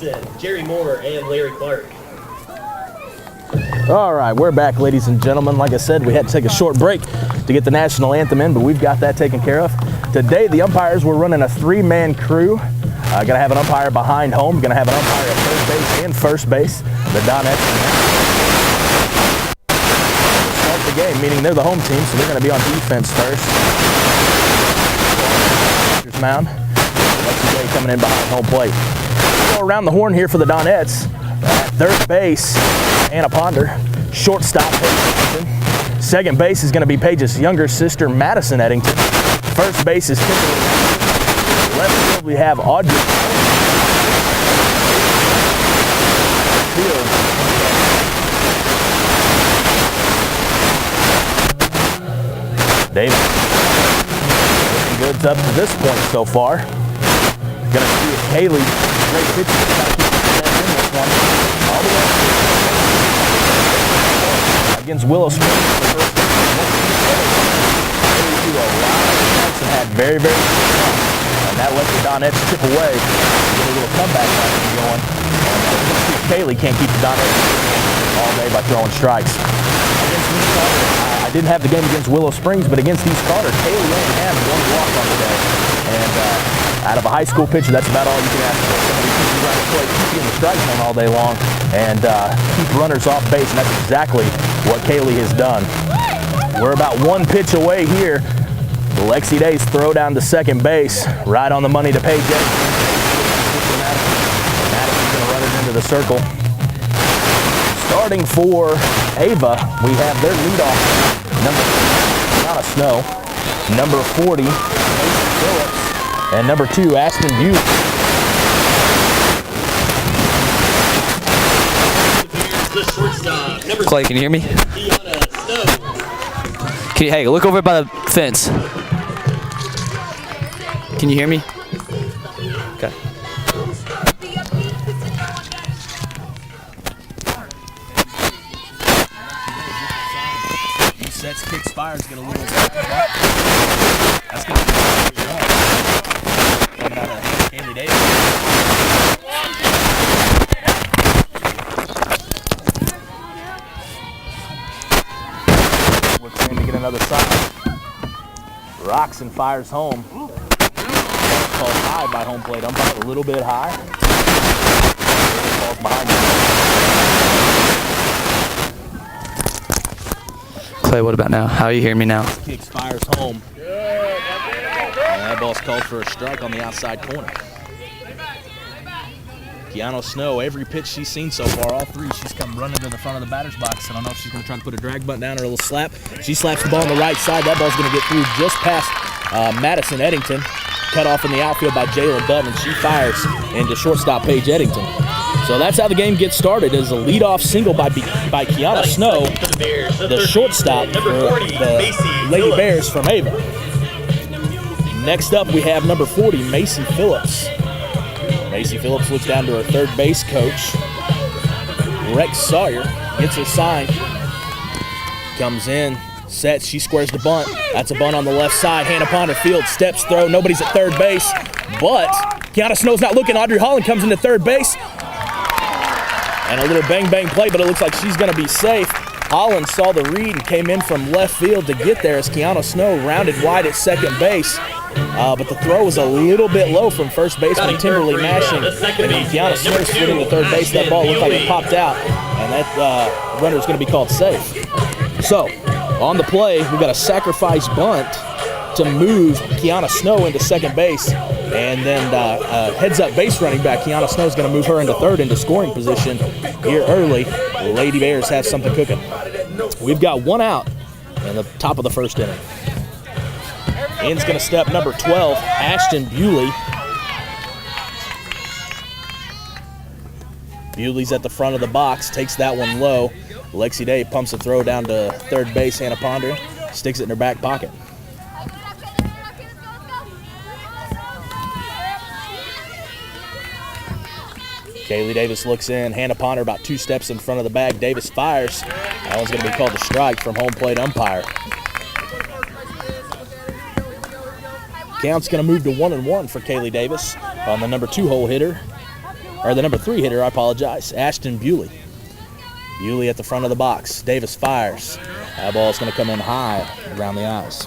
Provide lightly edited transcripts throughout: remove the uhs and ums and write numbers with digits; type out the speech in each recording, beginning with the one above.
Johnson, Jerry Moore, and Larry Clark. All right, we're back, ladies and gentlemen. Like I said, we had to take a short break to get the national anthem in, but we've got that taken care of. Today, the umpires were running a three-man crew. Gonna have an umpire behind home, gonna have an umpire at third base and first base. The Donettes start the game, meaning they're the home team, so they're gonna be on defense first. Mound. Alexi coming in behind home plate. Go around the horn here for the Donettes. At third base, Anna Ponder. Shortstop, Paige Eddington. Second base is going to be Paige's younger sister, Madison Eddington. First base is Tiffany. Left field, we have Audrey. David. Looking good up to this point so far. Going to see if Haley, great pitcher, got to keep the in this one. All the way against Willow Springs. The first Jackson had very, very good fun. And that let the Donettes chip away. Get a little comeback going. And Haley can't keep the Donettes all day by throwing strikes. Against East Carter, I didn't have the game against Willow Springs, but against East Carter, Haley only had one walk on the day. And out of a high school pitcher, that's about all you can ask for. Somebody keeps you around the plate, keep you in the strike zone all day long, and keep runners off base, and that's exactly what Kaylee has done. We're about one pitch away here. Lexi Day's throw down to second base, right on the money to Paige Eddington. Madison's going to run it into the circle. Starting for Ava, we have their leadoff number, not a Snow, number 40, Mason Phillips, and number 2, Ashton Butte. Clay, can you hear me? Hey, look over by the fence. Can you hear me? Okay. Sets, kicks, fires, get a little. That's going to be coming out of Haley Davis. Looks in to get another side. Rocks and fires home. Called high by home plate umpire, a little bit high. Falls behind him. Clay, what about now? How are you hearing me now? Kicks, fires home. And that ball's called for a strike on the outside corner. Keanu Snow, every pitch she's seen so far, all three, she's come running to the front of the batter's box. I don't know if she's going to try to put a drag bunt down or a little slap. She slaps the ball on the right side. That ball's going to get through just past Madison Eddington. Cut off in the outfield by Jalen Dutton, and she fires into shortstop Paige Eddington. So that's how the game gets started, is a leadoff single by Kiana Snow, the shortstop for the Lady Bears from Ava. Next up, we have number 40, Macy Phillips. Macy Phillips looks down to her third base coach. Rex Sawyer gets her sign. Comes in, sets, she squares the bunt. That's a bunt on the left side. Hannah Ponder field, steps, throw. Nobody's at third base, but Kiana Snow's not looking. Audrey Holland comes into third base. And a little bang-bang play, but it looks like she's going to be safe. Holland saw the read and came in from left field to get there as Kiana Snow rounded wide at second base. But the throw was a little bit low from first baseman Timberly Mashing. And Kiana Snow's footing the third base. That ball looked like it popped out, and that runner is going to be called safe. So, on the play, we've got a sacrifice bunt to move Kiana Snow into second base. And then heads-up base running back, Kiana Snow is going to move her into third into scoring position here early. Lady Bears have something cooking. We've got one out in the top of the first inning. In's going to step number 12, Ashton Bewley. Bewley's at the front of the box, takes that one low. Lexi Day pumps a throw down to third base. Hannah Ponder sticks it in her back pocket. Kaylee Davis looks in. Hannah Ponder about 2 steps in front of the bag. Davis fires. That one's going to be called a strike from home plate umpire. Count's going to move to 1-1 for Kaylee Davis on the number 2 hole hitter. or the number 3 hitter, I apologize, Ashton Bewley. Bewley at the front of the box. Davis fires. That ball's going to come in high around the eyes.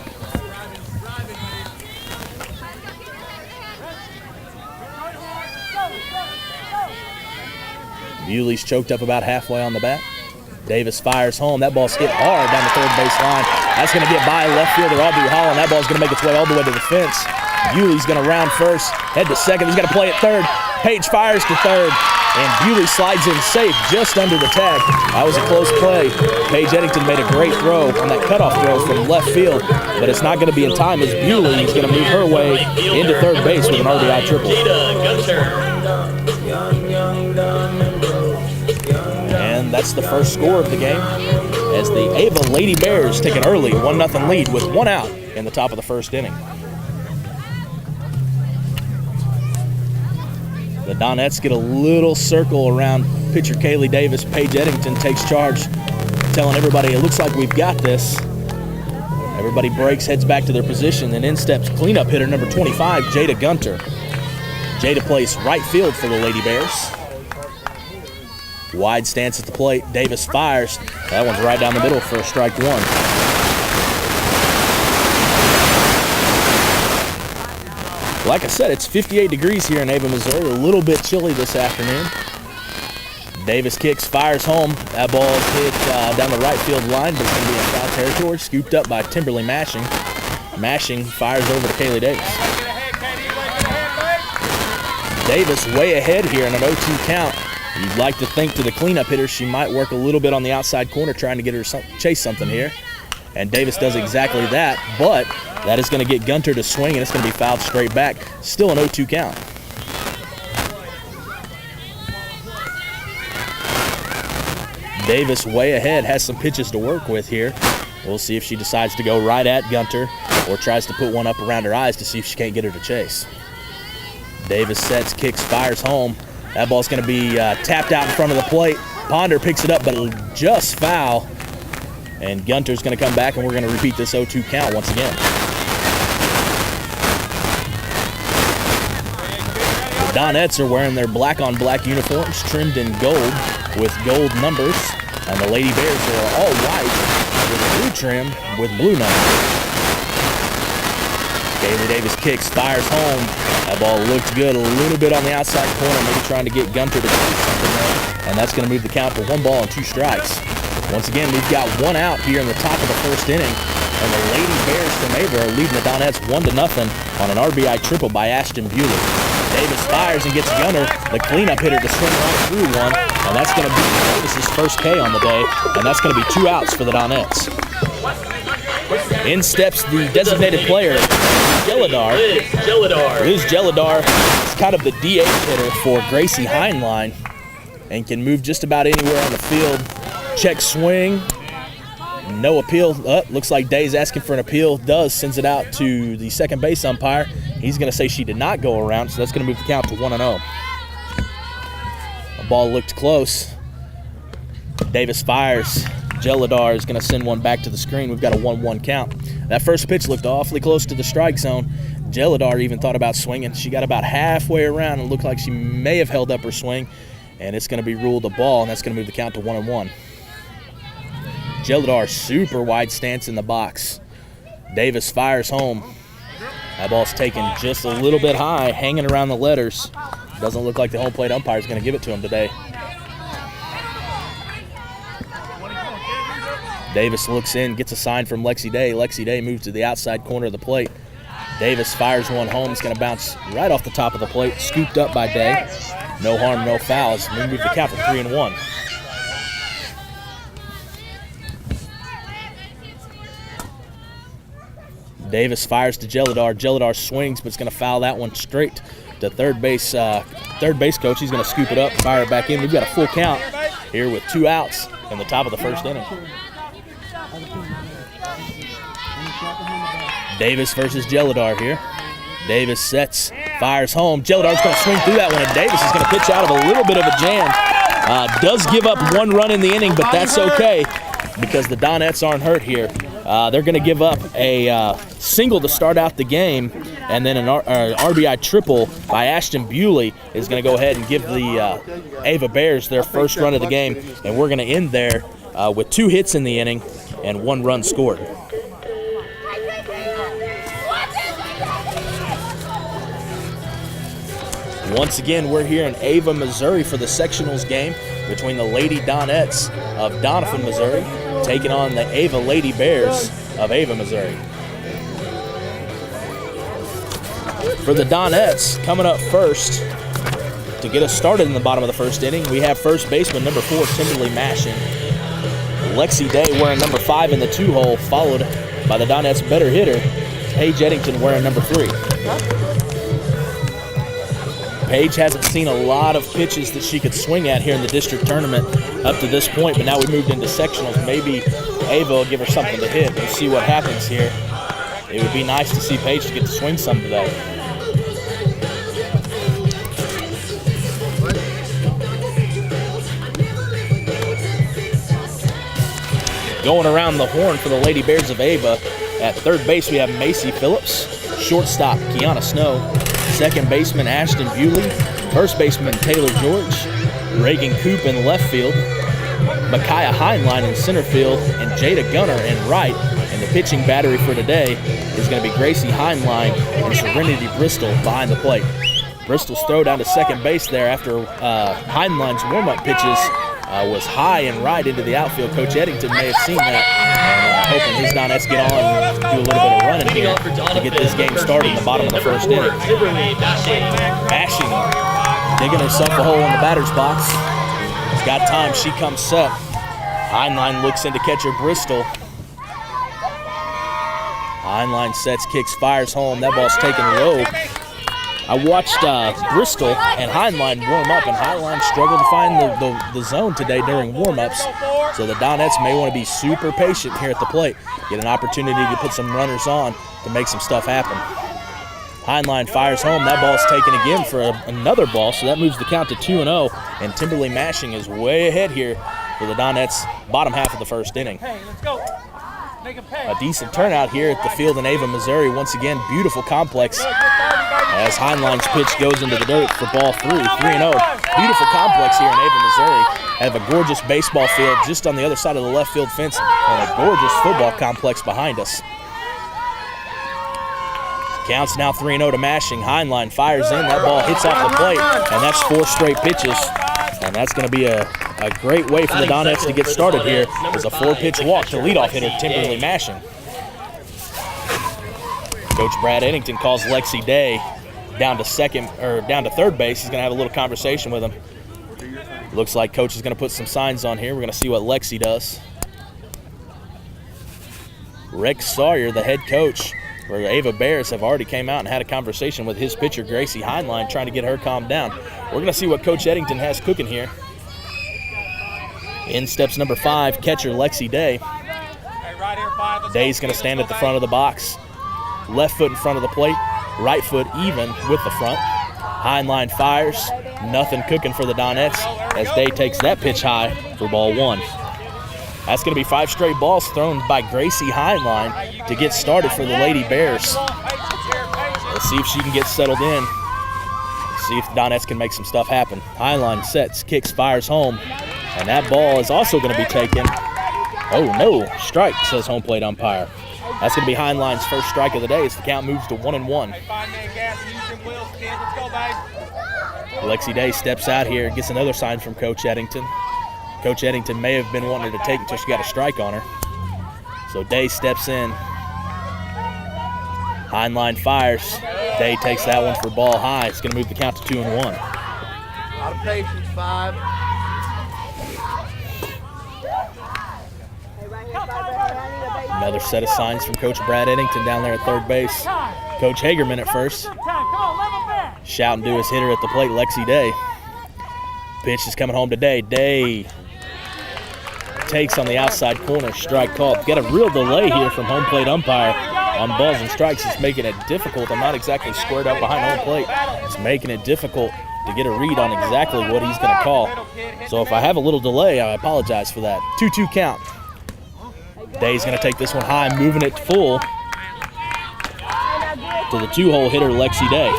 Bewley's choked up about halfway on the bat. Davis fires home. That ball's hit hard down the third base line. That's going to get by left fielder Aubrey Holland. That ball's going to make its way all the way to the fence. Bewley's going to round first, head to second. He's going to play at third. Page fires to third, and Bewley slides in safe just under the tag. That was a close play. Paige Eddington made a great throw on that cutoff throw from left field, but it's not going to be in time as Bewley is going to move her way into third base with an RBI triple. And that's the first score of the game as the Ava Lady Bears take an early 1-0 lead with 1 out in the top of the first inning. The Donettes get a little circle around pitcher Kaylee Davis. Paige Eddington takes charge, telling everybody it looks like we've got this. Everybody breaks, heads back to their position, and in steps cleanup hitter number 25, Jada Gunter. Jada plays right field for the Lady Bears. Wide stance at the plate. Davis fires. That one's right down the middle for a strike 1. Like I said, it's 58 degrees here in Ava, Missouri. A little bit chilly this afternoon. Davis kicks, fires home. That ball is hit down the right field line, but it's going to be in foul territory. Scooped up by Timberly Mashing. Mashing fires over to Kaylee Davis. Davis way ahead here in an 0-2 count. You'd like to think to the cleanup hitter she might work a little bit on the outside corner trying to get her chase something here. And Davis does exactly that, but that is going to get Gunter to swing, and it's going to be fouled straight back. Still an 0-2 count. Davis way ahead, has some pitches to work with here. We'll see if she decides to go right at Gunter or tries to put one up around her eyes to see if she can't get her to chase. Davis sets, kicks, fires home. That ball's going to be tapped out in front of the plate. Ponder picks it up, but it'll just foul. And Gunter's going to come back, and we're going to repeat this 0-2 count once again. The Donettes are wearing their black-on-black uniforms, trimmed in gold with gold numbers. And the Lady Bears are all white with blue trim with blue numbers. Kaylee Davis kicks, fires home. That ball looked good a little bit on the outside corner, maybe trying to get Gunter to do something there. And that's going to move the count to 1 ball and 2 strikes. Once again, we've got 1 out here in the top of the first inning. And the Lady Bears from Ava are leading the Donettes 1-0 on an RBI triple by Ashton Bewley. Davis fires and gets Gunter, the cleanup hitter, to swing right through one. And that's going to be Davis's first K on the day. And that's going to be 2 outs for the Donettes. In steps the designated player, Liz Gelladar is kind of the DH hitter for Gracie Heinlein and can move just about anywhere on the field. Check swing, no appeal. Looks like Day's asking for an appeal. Sends it out to the second base umpire. He's going to say she did not go around, so that's going to move the count to 1-0. The ball looked close. Davis fires. Gelladar is going to send one back to the screen. We've got a 1-1 count. That first pitch looked awfully close to the strike zone. Gelladar even thought about swinging. She got about halfway around and looked like she may have held up her swing, and it's going to be ruled a ball, and that's going to move the count to 1-1. Gelladar, super wide stance in the box. Davis fires home. That ball's taken just a little bit high, hanging around the letters. Doesn't look like the home plate umpire is going to give it to him today. Davis looks in, gets a sign from Lexi Day. Lexi Day moves to the outside corner of the plate. Davis fires one home. It's going to bounce right off the top of the plate, scooped up by Day. No harm, no fouls. We move the count to 3-1. Davis fires to Gelladar. Gelladar swings, but it's going to foul that one straight to third base. Third base coach, he's going to scoop it up, fire it back in. We've got a full count here with 2 outs in the top of the first inning. Davis versus Gelladar here. Davis sets, fires home. Gelladar's going to swing through that one, and Davis is going to pitch out of a little bit of a jam. Does give up 1 run in the inning, but that's okay because the Donettes aren't hurt here. They're going to give up a single to start out the game, And then an RBI triple by Ashton Bewley is going to go ahead and give the Ava Bears their first run of the game. And we're going to end there with 2 hits in the inning and 1 run scored. Once again, we're here in Ava, Missouri for the sectionals game between the Lady Donettes of Doniphan, Missouri, taking on the Ava Lady Bears of Ava, Missouri. For the Donettes, coming up first to get us started in the bottom of the first inning, we have first baseman number 4, Timberly Mashing. Lexi Day wearing number 5 in the 2-hole, followed by the Donettes' better hitter, Paige Eddington wearing number 3. Paige hasn't seen a lot of pitches that she could swing at here in the district tournament up to this point, but now we moved into sectionals. Maybe Ava will give her something to hit. We'll see what happens here. It would be nice to see Paige to get to swing some today. Going around the horn for the Lady Bears of Ava. At third base, we have Macy Phillips. Shortstop, Kiana Snow. Second baseman, Ashton Bewley. First baseman, Taylor George. Reagan Coop in left field. Micaiah Heinlein in center field. And Jada Gunner in right. And the pitching battery for today is going to be Gracie Heinlein and Serenity Bristol behind the plate. Bristol's throw down to second base there after Heinlein's warm-up pitches was high and right into the outfield. Coach Eddington may have seen that, and hoping his Donettes get on and do a little bit of running here to get this game started in the bottom of the first inning. Mashing, digging herself a hole in the batter's box. She's got time, she comes set. Heinlein looks into catcher Bristol. Heinlein sets, kicks, fires home. That ball's taken low. I watched Bristol and Heinlein warm up, and Heinlein struggled to find the zone today during warm-ups. So the Donettes may want to be super patient here at the plate, get an opportunity to put some runners on to make some stuff happen. Heinlein fires home. That ball's taken again for another ball, so that moves the count to 2-0, and Timberly Mashing is way ahead here for the Donettes' bottom half of the first inning. Hey, let's go. A decent turnout here at the field in Ava, Missouri. Once again, beautiful complex as Heinlein's pitch goes into the dirt for ball 3, 3-0. Beautiful complex here in Ava, Missouri. Have a gorgeous baseball field just on the other side of the left field fence and a gorgeous football complex behind us. Counts now 3-0 to Mashing. Heinlein fires in. That ball hits off the plate, and that's 4 straight pitches. And that's going to be a great way for the Donettes to get started here. It's a 4-pitch walk to leadoff hitter Timberly Mashing. Coach Brad Eddington calls Lexi Day down to third base. He's going to have a little conversation with him. Looks like Coach is going to put some signs on here. We're going to see what Lexi does. Rick Sawyer, the head coach for Ava Bears, have already came out and had a conversation with his pitcher Gracie Heinlein, trying to get her calmed down. We're going to see what Coach Eddington has cooking here. In steps number 5, catcher Lexi Day. Day's going to stand at the front of the box. Left foot in front of the plate, right foot even with the front. Heinlein fires, nothing cooking for the Donettes as Day takes that pitch high for ball 1. That's going to be 5 straight balls thrown by Gracie Heinlein to get started for the Lady Bears. Let's see if she can get settled in. See if the Donettes can make some stuff happen. Heinlein sets, kicks, fires home, and that ball is also going to be taken. Oh no, strike, says home plate umpire. That's going to be Heinlein's first strike of the day as the count moves to 1-1. Lexi Day steps out here, gets another sign from Coach Eddington. Coach Eddington may have been wanting her to take until she got a strike on her. So Day steps in. Heinlein fires. Day takes that one for ball high. It's going to move the count to 2-1. A lot of patience, 5. Another set of signs from Coach Brad Eddington down there at third base. Coach Hagerman at first. Shouting to his hitter at the plate, Lexi Day. Pitch is coming home to Day. Day takes on the outside corner, strike called. Got a real delay here from home plate umpire on balls and strikes. It's making it difficult. I'm not exactly squared up behind home plate. It's making it difficult to get a read on exactly what he's going to call. So if I have a little delay, I apologize for that. 2-2 count. Day's going to take this one high, moving it full. to the 2-hole hitter, Lexi Day.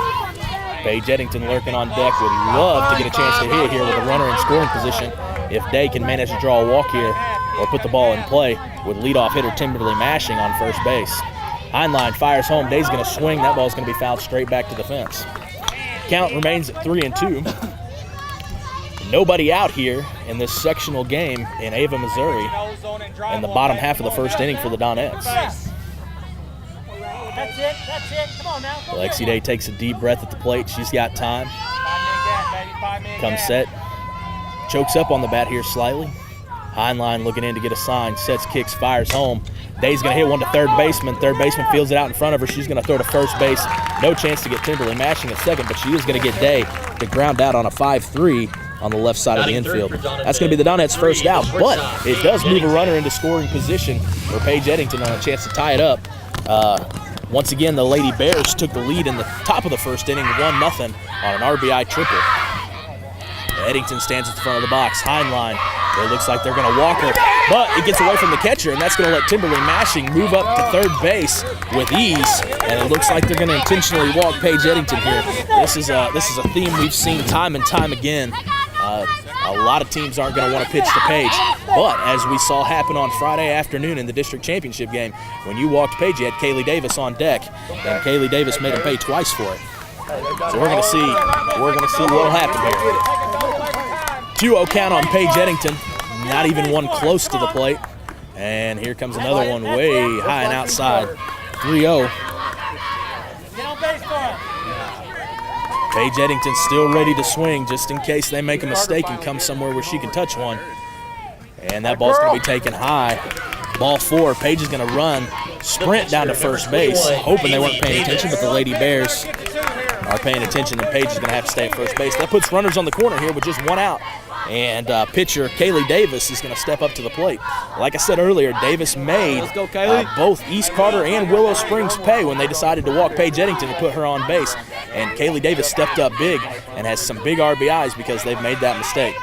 Paige Eddington lurking on deck, would love to get a chance to hit here with a runner in scoring position. If Day can manage to draw a walk here or put the ball in play, with leadoff hitter Timberly Mashing on first base. Heinlein fires home. Day's going to swing. That ball's going to be fouled straight back to the fence. Count remains at 3-2. Nobody out here in this sectional game in Ava, Missouri, in the bottom half of the first inning for the Donettes. That's it. Come on now. Lexi Day takes a deep breath at the plate. She's got time. Comes set. Chokes up on the bat here slightly. Heinlein looking in to get a sign. Sets, kicks, fires home. Day's going to hit one to third baseman. Third baseman fields it out in front of her. She's going to throw to first base. No chance to get Timberly Mashing at second, but she is going to get Day to ground out on a 5-3 on the left side of the infield. That's going to be the Donettes' first out, but it does move a runner into scoring position for Paige Eddington on a chance to tie it up. Once again, the Lady Bears took the lead in the top of the first inning, 1-0 on an RBI triple. Eddington stands at the front of the box. Heinlein, it looks like they're going to walk her, but it gets away from the catcher, and that's going to let Timberly Mashing move up to third base with ease, and it looks like they're going to intentionally walk Paige Eddington here. This is a theme we've seen time and time again. A lot of teams aren't going to want to pitch to Paige, but as we saw happen on Friday afternoon in the district championship game, when you walked Paige, you had Kaylee Davis on deck, and Kaylee Davis made him pay twice for it. So we're going to see what'll happen here. 2-0 count on Paige Eddington, not even one close to the plate, and here comes another one way high and outside. 3-0. Paige Eddington still ready to swing just in case they make a mistake and come somewhere where she can touch one. And that ball's going to be taken high. Ball 4. Paige is going to run, sprint down to first base, hoping they weren't paying attention, but the Lady Bears are paying attention, and Paige is going to have to stay at first base. That puts runners on the corner here with just one out. And pitcher Kaylee Davis is going to step up to the plate. Like I said earlier, Davis made both East Carter and Willow Springs pay when they decided to walk Paige Eddington and put her on base. And Kaylee Davis stepped up big and has some big RBIs because they've made that mistake.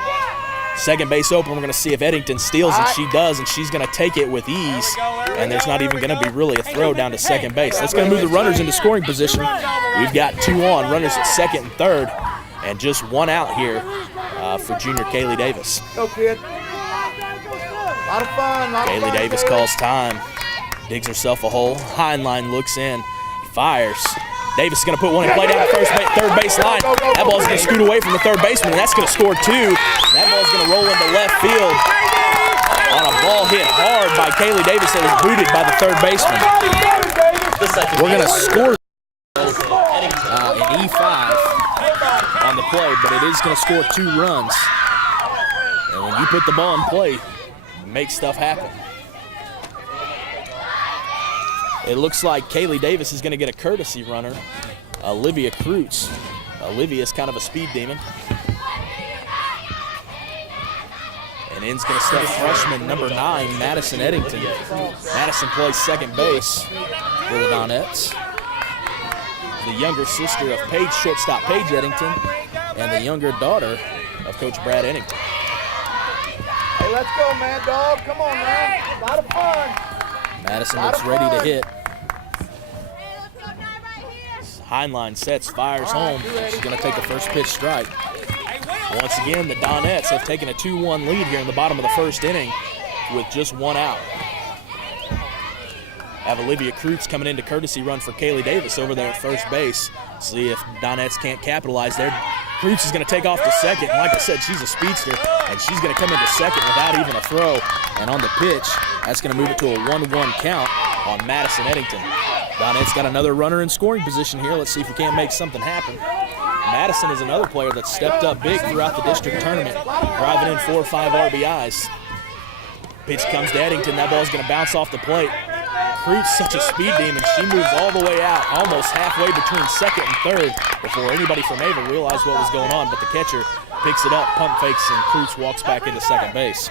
Second base open, we're going to see if Eddington steals, and she does, and she's going to take it with ease. And there's not even going to be really a throw down to second base. That's going to move the runners into scoring position. We've got 2 on, runners at second and third, and just 1 out here for junior Kaylee Davis. Go, kid. A lot of fun. Kaylee Davis calls time, digs herself a hole. Heinlein looks in, fires. Davis is going to put one in play down the third base line. That ball's going to scoot away from the third baseman, and that's going to score 2. That ball's going to roll into left field on a ball hit hard by Kaylee Davis that was booted by the third baseman. We're going to score an E5 on the play, but it is going to score 2 runs. And when you put the ball in play, make stuff happen. It looks like Kaylee Davis is going to get a courtesy runner, Olivia Kreutz. Olivia is kind of a speed demon. And in's going to step freshman number 9, Madison Eddington. Madison plays second base for the Donettes. The younger sister of Paige, shortstop Paige Eddington, and the younger daughter of Coach Brad Eddington. Hey, let's go, Mad Dog. Come on, man. A lot of fun. Madison looks ready to hit. Heinlein sets, fires home. She's going to take the first pitch strike. Once again, the Donettes have taken a 2-1 lead here in the bottom of the first inning with just 1 out. Have Olivia Kreutz coming in to courtesy run for Kaylee Davis over there at first base. See if Donettes can't capitalize there. Kreutz is going to take off to second. Like I said, she's a speedster, and she's going to come into second without even a throw. And on the pitch, that's going to move it to a 1-1 count on Madison Eddington. Donettes got another runner in scoring position here. Let's see if we can't make something happen. Madison is another player that stepped up big throughout the district tournament, driving in 4 or 5 RBIs. Pitch comes to Eddington. That ball's going to bounce off the plate. Kreutz, such a speed demon, she moves all the way out, almost halfway between second and third before anybody from Ava realized what was going on, but the catcher picks it up, pump fakes, and Kreutz walks back into second base.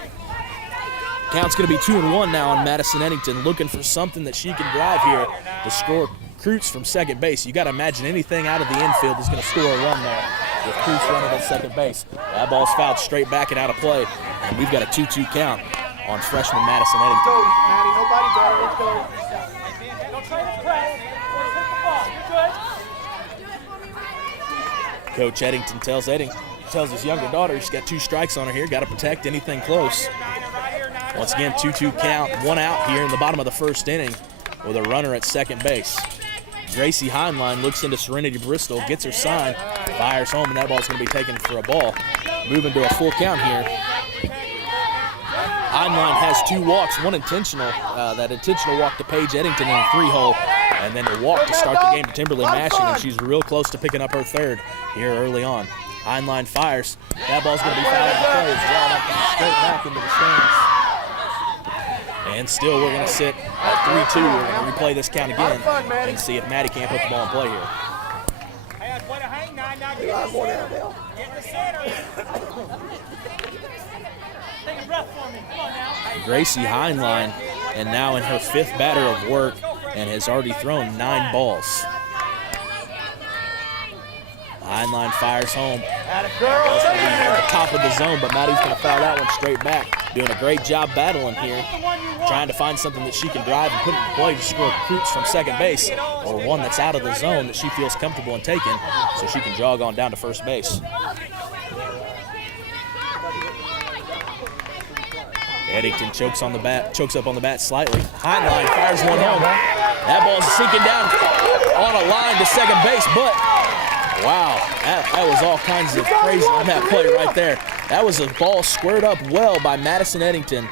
Count's going to be 2-1 now on Madison Eddington, looking for something that she can drive here to score Kreutz from second base. You got to imagine anything out of the infield is going to score a run there with Kreutz running at second base. That ball's fouled straight back and out of play, and we've got a 2-2 count on freshman Madison Eddington. Maddie, nobody better. Let's go. Coach Eddington tells his younger daughter she's got 2 strikes on her here, got to protect anything close. Once again, 2-2 count, 1 out here in the bottom of the first inning with a runner at second base. Gracie Heinlein looks into Serenity Bristol, gets her sign, fires home, and that ball's going to be taken for a ball. Moving to a full count here. Heinlein has 2 walks, 1 intentional. That intentional walk to Paige Eddington in a 3-hole, and then a walk to start the game to Timberly Mashing, and she's real close to picking up her 3rd here early on. Heinlein fires. That ball's going to be fouled in the play as well. That comes straight back into the stands. And still we're going to sit at 3-2. We're going to replay this count again and see if Maddie can't put the ball in play here. Gracie Heinlein, and now in her 5th batter of work, and has already thrown 9 balls. Heinlein fires home. At the top of the zone, but Maddie's going to foul that one straight back. Doing a great job battling here, trying to find something that she can drive and put in play to score recruits from second base, or one that's out of the zone that she feels comfortable in taking, so she can jog on down to first base. Eddington chokes up on the bat slightly. Heinlein fires one home. That ball's sinking down on a line to second base, but wow, that was all kinds of crazy on that play right there. That was a ball squared up well by Madison Eddington.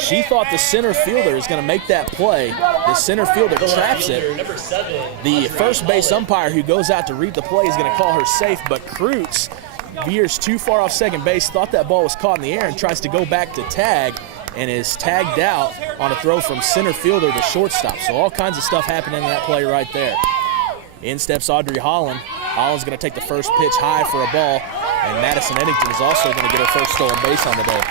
She thought the center fielder is going to make that play. The center fielder traps it. The first base umpire who goes out to read the play is going to call her safe, but Kreutz veers too far off second base, thought that ball was caught in the air and tries to go back to tag, and is tagged out on a throw from center fielder to shortstop. So all kinds of stuff happening in that play right there. In steps Audrey Holland. Holland's going to take the first pitch high for a ball, and Madison Eddington is also going to get her first stolen base on the day.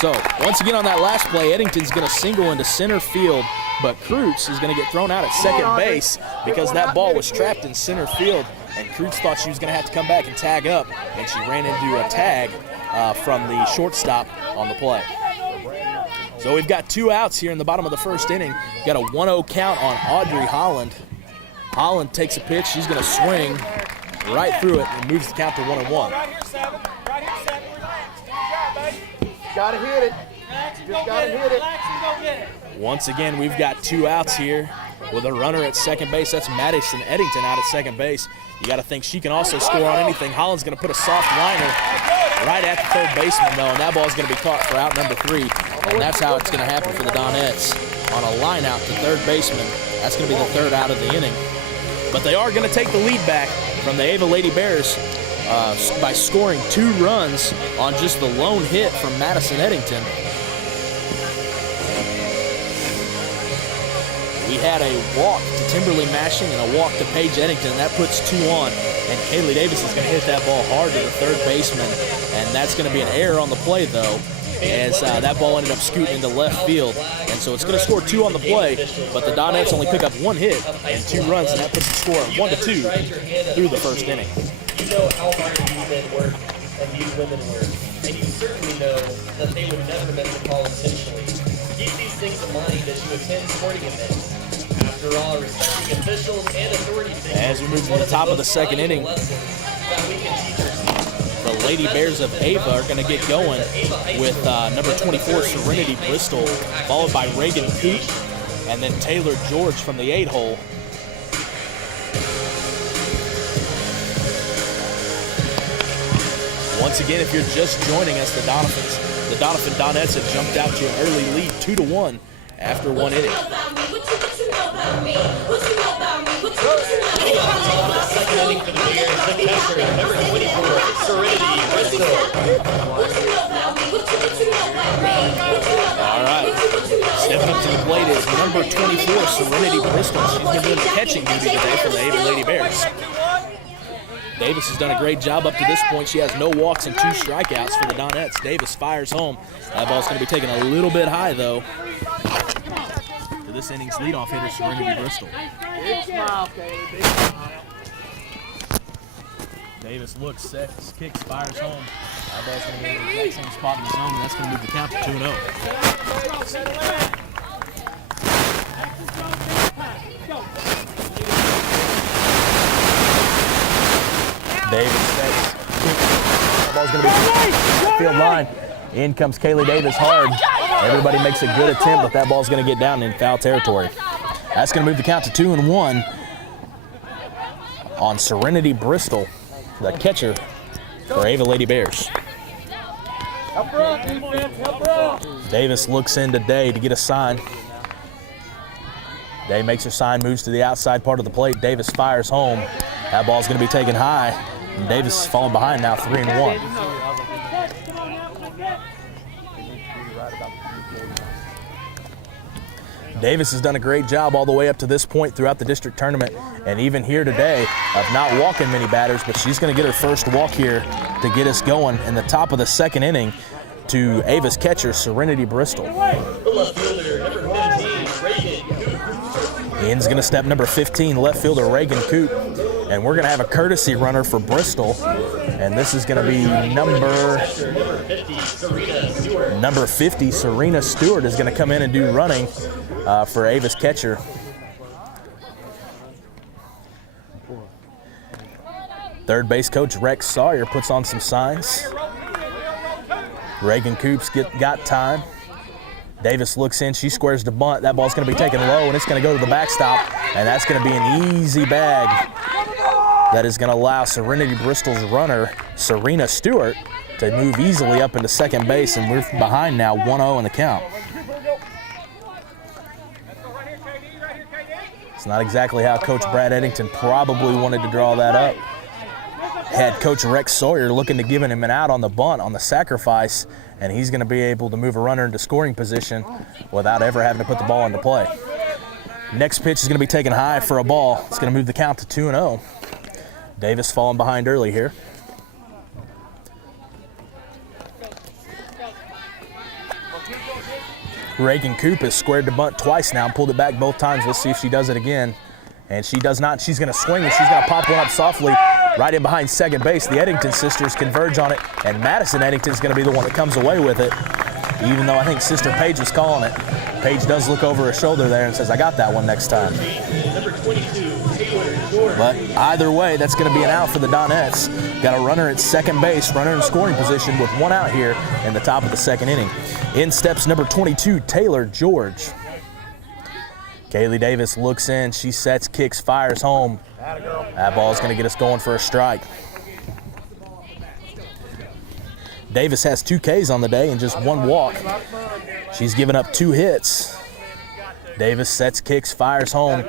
So once again on that last play, Eddington's going to single into center field, but Kreutz is going to get thrown out at second base because that ball was trapped in center field, and Kreutz thought she was going to have to come back and tag up, and she ran into a tag from the shortstop on the play. So we've got 2 outs here in the bottom of the first inning. Got a 1-0 count on Audrey Holland. Holland takes a pitch. She's going to swing right through it and moves the count to 1-1. Gotta hit it. Just gotta hit it. Once again, we've got 2 outs here with a runner at second base. That's Madison Eddington out at second base. You got to think she can also score on anything. Holland's going to put a soft liner right at the third baseman, though, and that ball's going to be caught for out number 3. And that's how it's going to happen for the Donettes. On a line out to third baseman, that's going to be the 3rd out of the inning. But they are going to take the lead back from the Ava Lady Bears by scoring 2 runs on just the lone hit from Madison Eddington. We had a walk to Timberly Mashing and a walk to Paige Eddington, and that puts 2 on. And Kaylee Davis is going to hit that ball hard to the third baseman, and that's going to be an error on the play, though, as that ball ended up scooting into left field. And so it's going to score 2 on the play, but the Donettes only pick up 1 hit and 2 runs, and that puts the score at 1-2 through the first inning. You know how hard these men work and these women work, and you certainly know that they would never miss a call intentionally. Keep these things in mind as you attend sporting events. After all, respecting officials and authority figures. As we move to the top of the second inning, the Lady Bears of Ava are going to get going with number 24, Serenity Bristol, followed by Reagan Coop, and then Taylor George from the 8-hole. Once again, if you're just joining us, the Doniphan Donettes have jumped out to an early lead, 2-1 after 1 inning. Second inning for the Bears, the catcher, number 24, Serenity Bristol. All right, stepping up to the plate is number 24, Serenity Bristol. She's been doing the catching duty today for the Ava Lady Bears. Davis has done a great job up to this point. She has no walks and 2 strikeouts for the Donettes. Davis fires home. That ball's going to be taken a little bit high, though, to this inning's leadoff hitter, Serenity Bristol. Big smile, Kaylee. Big smile. Davis looks, sets, kicks, fires home. That ball's going to be in the exact same spot in the zone, and that's going to move the count to 2-0. Davis sets, ball's going to be field line. In comes Kaylee Davis hard. Everybody makes a good attempt, but that ball's going to get down in foul territory. That's going to move the count to 2-1 on Serenity Bristol, the catcher for Ava Lady Bears. Davis looks in to Day to get a sign. Day makes her sign, moves to the outside part of the plate. Davis fires home. That ball's going to be taken high. And Davis is falling behind now, 3-1. Davis has done a great job all the way up to this point throughout the district tournament, and even here today of not walking many batters, but she's going to get her first walk here to get us going in the top of the second inning to Ava's catcher, Serenity Bristol. In's going to step number 15, left fielder Reagan Coop, and we're going to have a courtesy runner for Bristol, and this is going to be number 50, Serena Stewart, is going to come in and do running for Ava's catcher. Third base coach Rex Sawyer puts on some signs. Reagan Coops got time. Davis looks in, she squares the bunt. That ball's going to be taken low, and it's going to go to the backstop, and that's going to be an easy bag. That is going to allow Serenity Bristol's runner, Serena Stewart, to move easily up into second base, and we're behind now 1-0 in the count. It's not exactly how Coach Brad Eddington probably wanted to draw that up. Had Coach Rex Sawyer looking to giving him an out on the bunt, on the sacrifice, and he's going to be able to move a runner into scoring position without ever having to put the ball into play. Next pitch is going to be taken high for a ball. It's going to move the count to 2-0. Davis falling behind early here. Reagan Coop has squared the bunt twice now and pulled it back both times. Let's see if she does it again. And she does not. She's going to swing, and she's going to pop one up softly right in behind second base. The Eddington sisters converge on it, and Madison Eddington is going to be the one that comes away with it, even though I think Sister Paige was calling it. Paige does look over her shoulder there and says, I got that one next time. But either way, that's going to be an out for the Donettes. Got a runner at second base, runner in scoring position with one out here in the top of the second inning. In steps number 22, Taylor George. Kaylee Davis looks in, she sets, kicks, fires home. That ball is going to get us going for a strike. Davis has 2 Ks on the day and just 1 walk. She's given up 2 hits. Davis sets, kicks, fires home.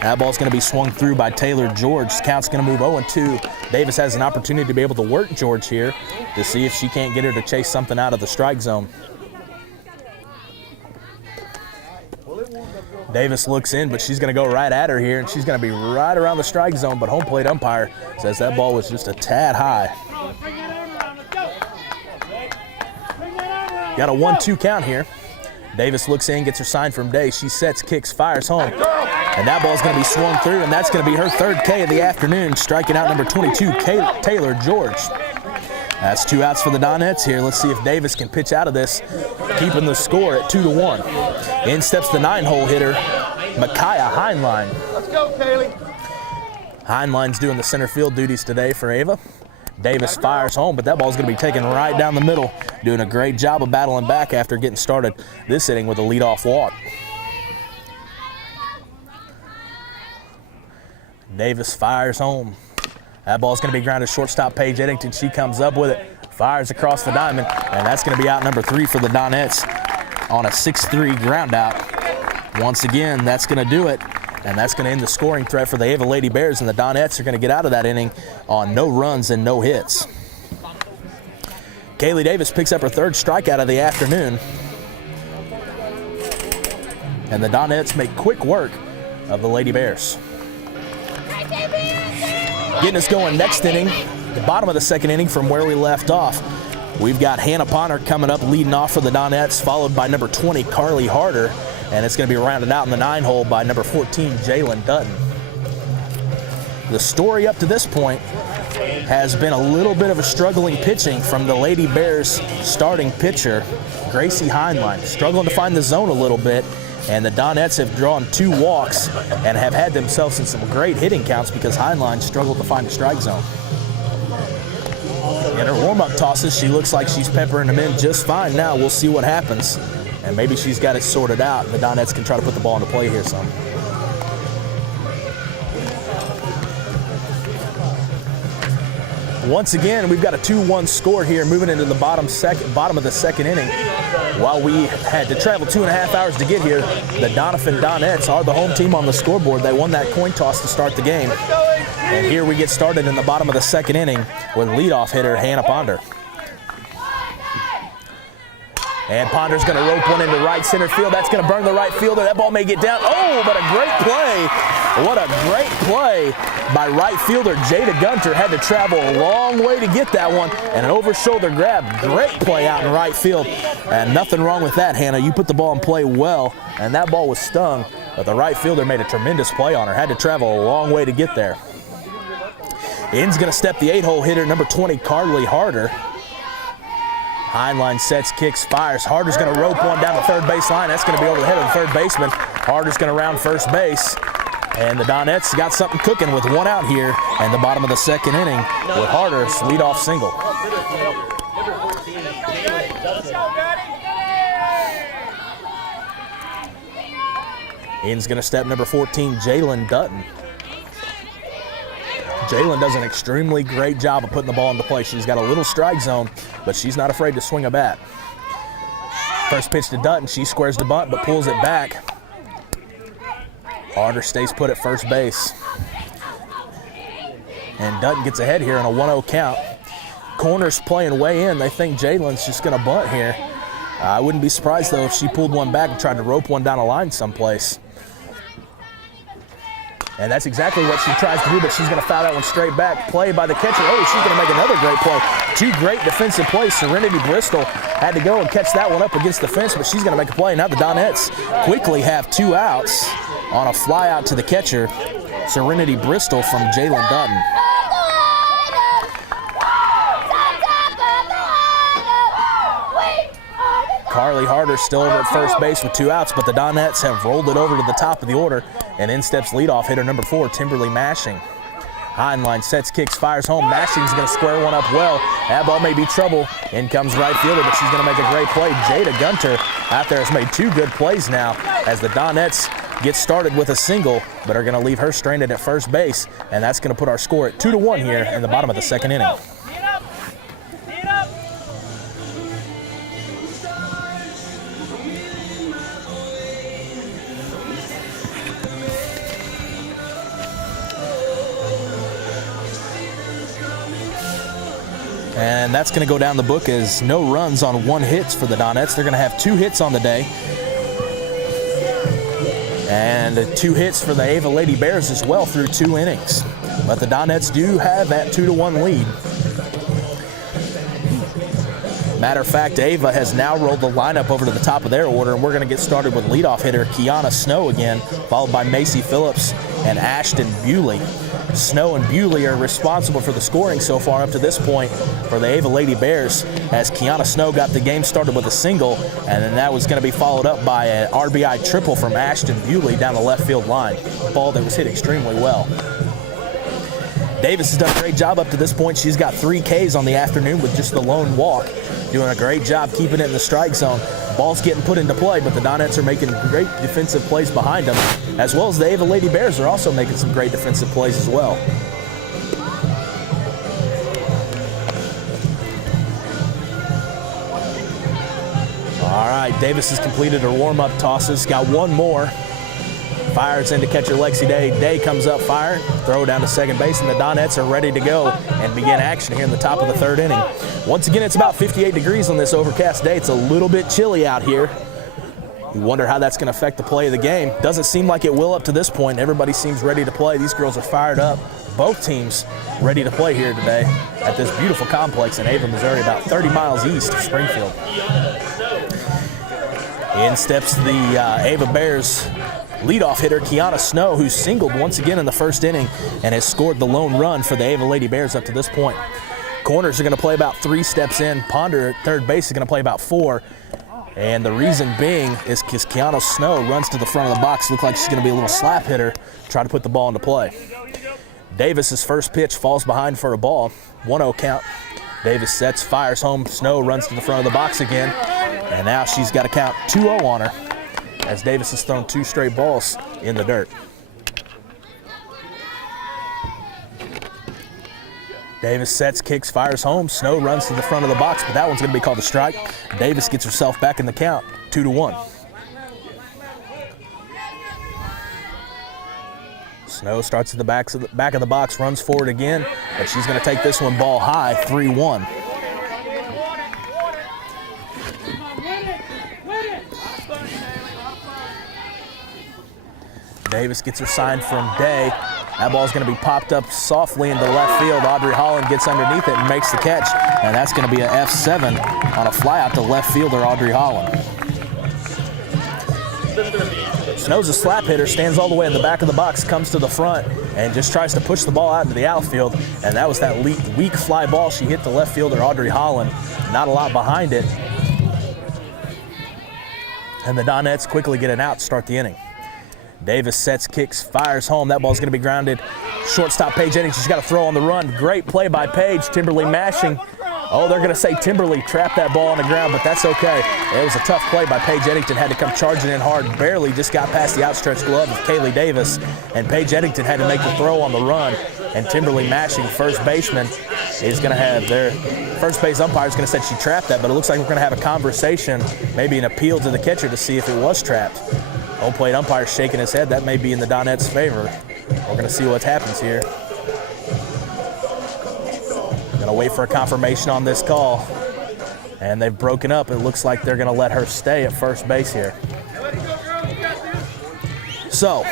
That ball's going to be swung through by Taylor George. Count's going to move 0-2. Davis has an opportunity to be able to work George here to see if she can't get her to chase something out of the strike zone. Davis looks in, but she's going to go right at her here, and she's going to be right around the strike zone, but home plate umpire says that ball was just a tad high. Got a 1-2 count here. Davis looks in, gets her sign from Day. She sets, kicks, fires home. And that ball's going to be swung through, and that's going to be her 3rd K of the afternoon, striking out number 22, Taylor George. That's 2 outs for the Donettes here. Let's see if Davis can pitch out of this, keeping the score at 2-1. In steps the 9-hole hitter, Micaiah Heinlein. Let's go, Kaylee. Heinlein's doing the center field duties today for Ava. Davis fires home, but that ball's going to be taken right down the middle, doing a great job of battling back after getting started this inning with a leadoff walk. Davis fires home. That ball's going to be grounded shortstop Paige Eddington. She comes up with it, fires across the diamond, and that's going to be out number 3 for the Donettes on a 6-3 ground out. Once again, that's going to do it, and that's going to end the scoring threat for the Ava Lady Bears, and the Donettes are going to get out of that inning on no runs and no hits. Kaylee Davis picks up her 3rd strikeout of the afternoon, and the Donettes make quick work of the Lady Bears. Getting us going next inning, the bottom of the second inning from where we left off. We've got Hannah Ponner coming up leading off for the Donettes, followed by number 20, Carly Harder, and it's going to be rounded out in the 9-hole by number 14, Jalen Dutton. The story up to this point has been a little bit of a struggling pitching from the Lady Bears starting pitcher, Gracie Heinlein, struggling to find the zone a little bit. And the Donettes have drawn 2 walks and have had themselves in some great hitting counts because Heinlein struggled to find the strike zone. In her warm-up tosses, she looks like she's peppering them in just fine now. We'll see what happens. And maybe she's got it sorted out. The Donettes can try to put the ball into play here some. Once again, we've got a 2-1 score here moving into the bottom of the second inning. While we had to travel 2.5 hours to get here, the Doniphan Donettes are the home team on the scoreboard. They won that coin toss to start the game. And here we get started in the bottom of the second inning with leadoff hitter Hannah Ponder. And Ponder's going to rope one into right center field. That's going to burn the right fielder. That ball may get down. Oh, but a great play. What a great play by right fielder Jada Gunter. Had to travel a long way to get that one. And an over-shoulder grab. Great play out in right field. And nothing wrong with that, Hannah. You put the ball in play well, and that ball was stung. But the right fielder made a tremendous play on her. Had to travel a long way to get there. In's going to step the 8-hole hitter, number 20, Carly Harder. Heinlein sets, kicks, fires. Harder's going to rope one down the third base line. That's going to be over the head of the third baseman. Harder's going to round first base. And the Donettes got something cooking with one out here in the bottom of the second inning with Harder's leadoff single. In's going to step number 14, Jalen Dutton. Jalen does an extremely great job of putting the ball into play. She's got a little strike zone, but she's not afraid to swing a bat. First pitch to Dutton. She squares the bunt, but pulls it back. Harder stays put at first base. And Dutton gets ahead here on a 1-0 count. Corner's playing way in. They think Jalen's just going to bunt here. I wouldn't be surprised, though, if she pulled one back and tried to rope one down a line someplace. And that's exactly what she tries to do, but she's going to foul that one straight back. Play by the catcher. Oh, she's going to make another great play. Two great defensive plays. Serenity Bristol had to go and catch that one up against the fence, but she's going to make a play. Now the Donettes quickly have 2 outs on a fly out to the catcher, Serenity Bristol from Jalen Dutton. Carly Harder still over at first base with 2 outs, but the Donettes have rolled it over to the top of the order, and in steps leadoff hitter number 4, Timberly Mashing. Heinlein sets, kicks, fires home. Mashing's going to square one up well. That ball may be trouble. In comes right fielder, but she's going to make a great play. Jada Gunter out there has made 2 good plays now as the Donettes get started with a single, but are going to leave her stranded at first base, and that's going to put our score at 2-1 here in the bottom of the second inning. And that's going to go down the book as no runs on 1 hits for the Donettes. They're going to have 2 hits on the day. And 2 hits for the Ava Lady Bears as well through 2 innings. But the Donettes do have that 2-1 lead. Matter of fact, Ava has now rolled the lineup over to the top of their order, and we're going to get started with leadoff hitter Kiana Snow again, followed by Macy Phillips and Ashton Bewley. Snow and Bewley are responsible for the scoring so far up to this point for the Ava Lady Bears, as Kiana Snow got the game started with a single, and then that was going to be followed up by an RBI triple from Ashton Bewley down the left field line. A ball that was hit extremely well. Davis has done a great job up to this point. She's got 3 Ks on the afternoon with just the lone walk, doing a great job keeping it in the strike zone. Ball's getting put into play, but the Donettes are making great defensive plays behind them, as well as the Ava Lady Bears are also making some great defensive plays as well. All right, Davis has completed her warm-up tosses. Got 1 more. Fires into catcher Lexi Day. Day comes up firing, throw down to second base, and the Donettes are ready to go and begin action here in the top of the 3rd inning. Once again, it's about 58 degrees on this overcast day. It's a little bit chilly out here. You wonder how that's going to affect the play of the game. Doesn't seem like it will up to this point. Everybody seems ready to play. These girls are fired up. Both teams ready to play here today at this beautiful complex in Ava, Missouri, about 30 miles east of Springfield. In steps the Ava Bears leadoff hitter Kiana Snow, who singled once again in the 1st inning and has scored the lone run for the Ava Lady Bears up to this point. Corners are going to play about 3 steps in. Ponder at third base is going to play about 4. And the reason being is because Kiana Snow runs to the front of the box. Looks like she's going to be a little slap hitter, try to put the ball into play. Davis's first pitch falls behind for a ball. 1-0 count. Davis sets, fires home. Snow runs to the front of the box again. And now she's got to count 2-0 on her as Davis has thrown 2 straight balls in the dirt. Davis sets, kicks, fires home. Snow runs to the front of the box, but that one's going to be called a strike. Davis gets herself back in the count, 2-1. Snow starts at the back of the box, runs forward again, but she's going to take this one ball high, 3-1. Davis gets her sign from Day. That ball's going to be popped up softly into left field. Audrey Holland gets underneath it and makes the catch, and that's going to be a F7 on a flyout to left fielder Audrey Holland. Snow's a slap hitter, stands all the way in the back of the box, comes to the front, and just tries to push the ball out into the outfield, and that was that weak fly ball she hit to left fielder Audrey Holland. Not a lot behind it. And the Donettes quickly get an out to start the inning. Davis sets, kicks, fires home. That ball's going to be grounded. Shortstop Paige Eddington, she's got to throw on the run. Great play by Paige. Timberly mashing. Oh, they're going to say Timberly trapped that ball on the ground, but that's okay. It was a tough play by Paige Eddington. Had to come charging in hard. Barely just got past the outstretched glove of Kaylee Davis, and Paige Eddington had to make the throw on the run. And Timberly mashing, first baseman, is going to have their first base umpire is going to say she trapped that, but it looks like we're going to have a conversation, maybe an appeal to the catcher to see if it was trapped. Home plate umpire shaking his head. That may be in the Donettes' favor. We're going to see what happens here. Going to wait for a confirmation on this call. And they've broken up. It looks like they're going to let her stay at first base here. So,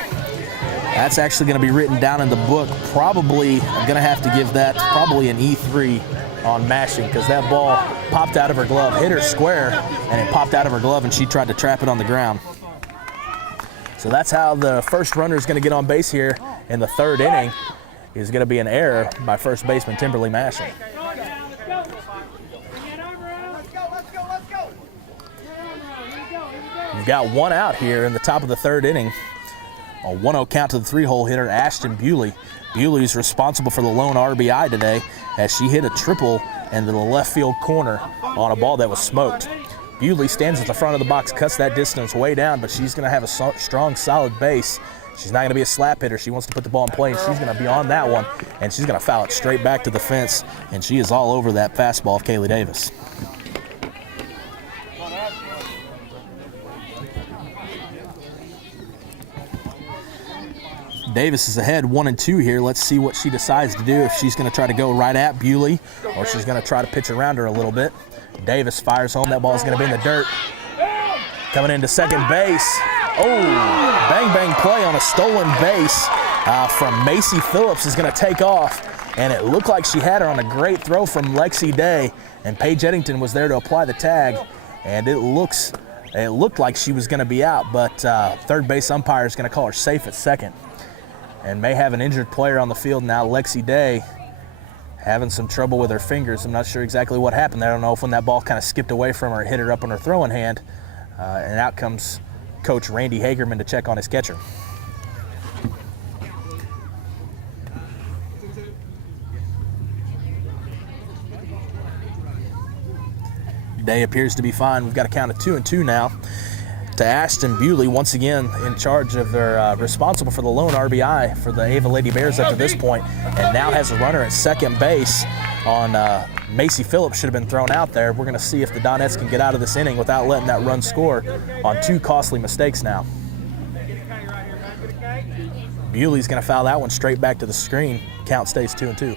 that's actually going to be written down in the book. Probably, I'm going to have to give that probably an E3 on mashing, because that ball popped out of her glove, hit her square, and it popped out of her glove, and she tried to trap it on the ground. So that's how the first runner is going to get on base here in the third inning, is going to be an error by first baseman Timberly mashing. We've got one out here in the top of the third inning. A 1-0 count to the 3-hole hitter, Ashton Bewley. Bewley's responsible for the lone RBI today, as she hit a triple into the left field corner on a ball that was smoked. Bewley stands at the front of the box, cuts that distance way down, but she's going to have a strong, solid base. She's not going to be a slap hitter. She wants to put the ball in play, and she's going to be on that one, and she's going to foul it straight back to the fence, and she is all over that fastball of Kaylee Davis. Davis is ahead 1-2 here. Let's see what she decides to do, if she's going to try to go right at Bewley or she's going to try to pitch around her a little bit. Davis fires home. That ball's going to be in the dirt. Coming into second base. Oh, bang play on a stolen base from Macy Phillips is going to take off. And it looked like she had her on a great throw from Lexi Day. And Paige Eddington was there to apply the tag. And it looked like she was going to be out, but third base umpire is going to call her safe at second. And may have an injured player on the field now. Lexi Day having some trouble with her fingers. I'm not sure exactly what happened there. I don't know if when that ball kind of skipped away from her, hit her up on her throwing hand. And out comes Coach Randy Hagerman to check on his catcher. Day appears to be fine. We've got a count of 2-2 now to Ashton Bewley, once again in charge of their responsible for the lone RBI for the Ava Lady Bears up to this point, and now has a runner at second base on Macy Phillips. Should have been thrown out there. We're going to see if the Donettes can get out of this inning without letting that run score on two costly mistakes now. Bewley's going to foul that one straight back to the screen. Count stays 2-2.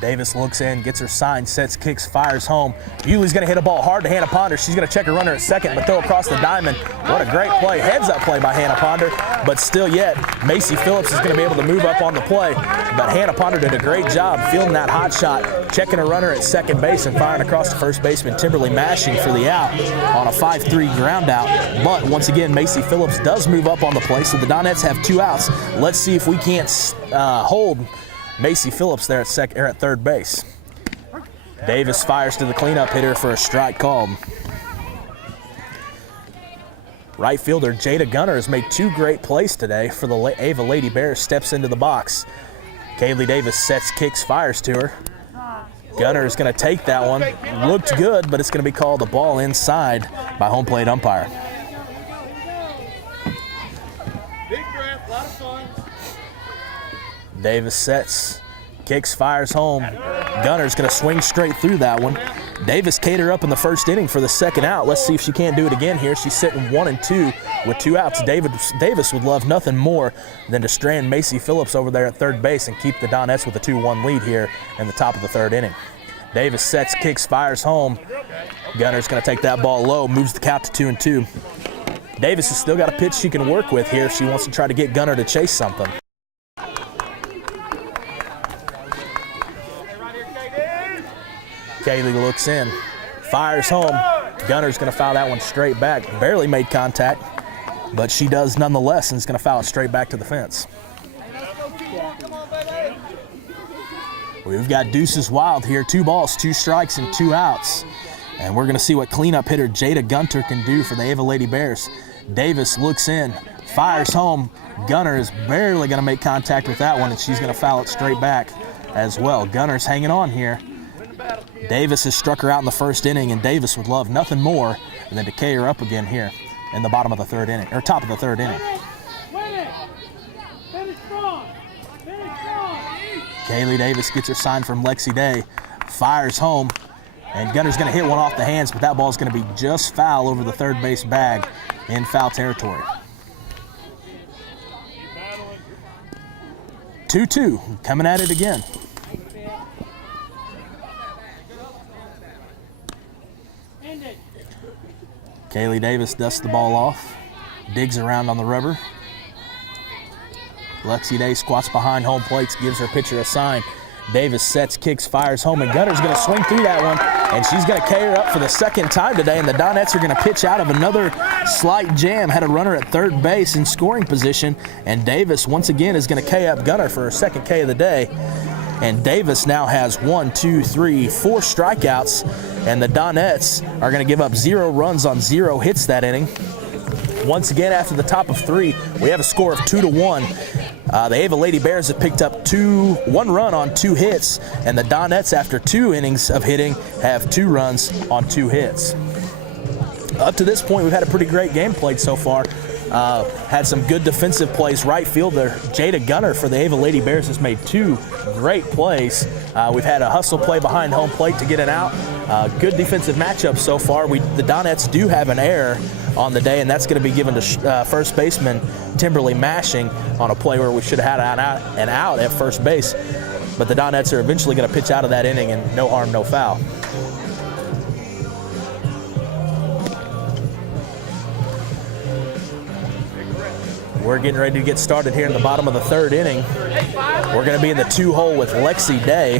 Davis looks in, gets her sign, sets, kicks, fires home. Bewley's going to hit a ball hard to Hannah Ponder. She's going to check her runner at second, but throw across the diamond. What a great play. Heads-up play by Hannah Ponder, but still yet, Macy Phillips is going to be able to move up on the play. But Hannah Ponder did a great job fielding that hot shot, checking her runner at second base and firing across to first baseman Timberly mashing for the out on a 5-3 ground out. But once again, Macy Phillips does move up on the play, so the Donettes have two outs. Let's see if we can't hold Macy Phillips there at third base. Davis fires to the cleanup hitter for a strike called. Right fielder Jada Gunner has made 2 great plays today for the Ava Lady Bears. Steps into the box. Kaylee Davis sets, kicks, fires to her. Gunner is going to take that one. Looked good, but it's going to be called a ball inside by home plate umpire. Big breath, a lot of fun. Davis sets, kicks, fires home. Gunner's going to swing straight through that one. Davis catered up in the first inning for the second out. Let's see if she can't do it again here. She's sitting 1-2 with 2 outs. Davis would love nothing more than to strand Macy Phillips over there at third base and keep the Donettes with a 2-1 lead here in the top of the 3rd inning. Davis sets, kicks, fires home. Gunner's going to take that ball low, moves the count to 2-2. Davis has still got a pitch she can work with here if she wants to try to get Gunner to chase something. Kaylee looks in, fires home. Gunner's going to foul that one straight back. Barely made contact, but she does nonetheless, and is going to foul it straight back to the fence. We've got deuces wild here. 2 balls, 2 strikes, and 2 outs. And we're going to see what cleanup hitter Jada Gunter can do for the Ava Lady Bears. Davis looks in, fires home. Gunner is barely going to make contact with that one, and she's going to foul it straight back as well. Gunner's hanging on here. Davis has struck her out in the first inning, and Davis would love nothing more than to K her up again here in the bottom of the 3rd inning, or top of the 3rd inning. Kaylee Davis gets her sign from Lexi Day, fires home, and Gunner's going to hit one off the hands, but that ball's going to be just foul over the third base bag in foul territory. 2-2, coming at it again. Kaylee Davis dusts the ball off, digs around on the rubber. Lexi Day squats behind home plates, gives her pitcher a sign. Davis sets, kicks, fires home, and Gunner's going to swing through that one, and she's going to carry her up for the second time today, and the Donettes are going to pitch out of another slight jam. Had a runner at third base in scoring position, and Davis once again is going to K up Gunner for her second K of the day. And Davis now has 4 strikeouts, and the Donettes are going to give up 0 runs on 0 hits that inning. Once again, after the top of 3, we have a score of 2-1. The Ava Lady Bears have picked up 1 run on 2 hits, and the Donettes, after 2 innings of hitting, have 2 runs on 2 hits. Up to this point, we've had a pretty great game played so far. Had some good defensive plays. Right fielder Jada Gunner for the Ava Lady Bears has made 2 great plays. We've had a hustle play behind home plate to get it out. Good defensive matchup so far. The Donettes do have an error on the day, and that's going to be given to first baseman Timberly Mashing on a play where we should have had an out at first base. But the Donettes are eventually going to pitch out of that inning, and no harm, no foul. We're getting ready to get started here in the bottom of the 3rd inning. We're going to be in the 2-hole with Lexi Day,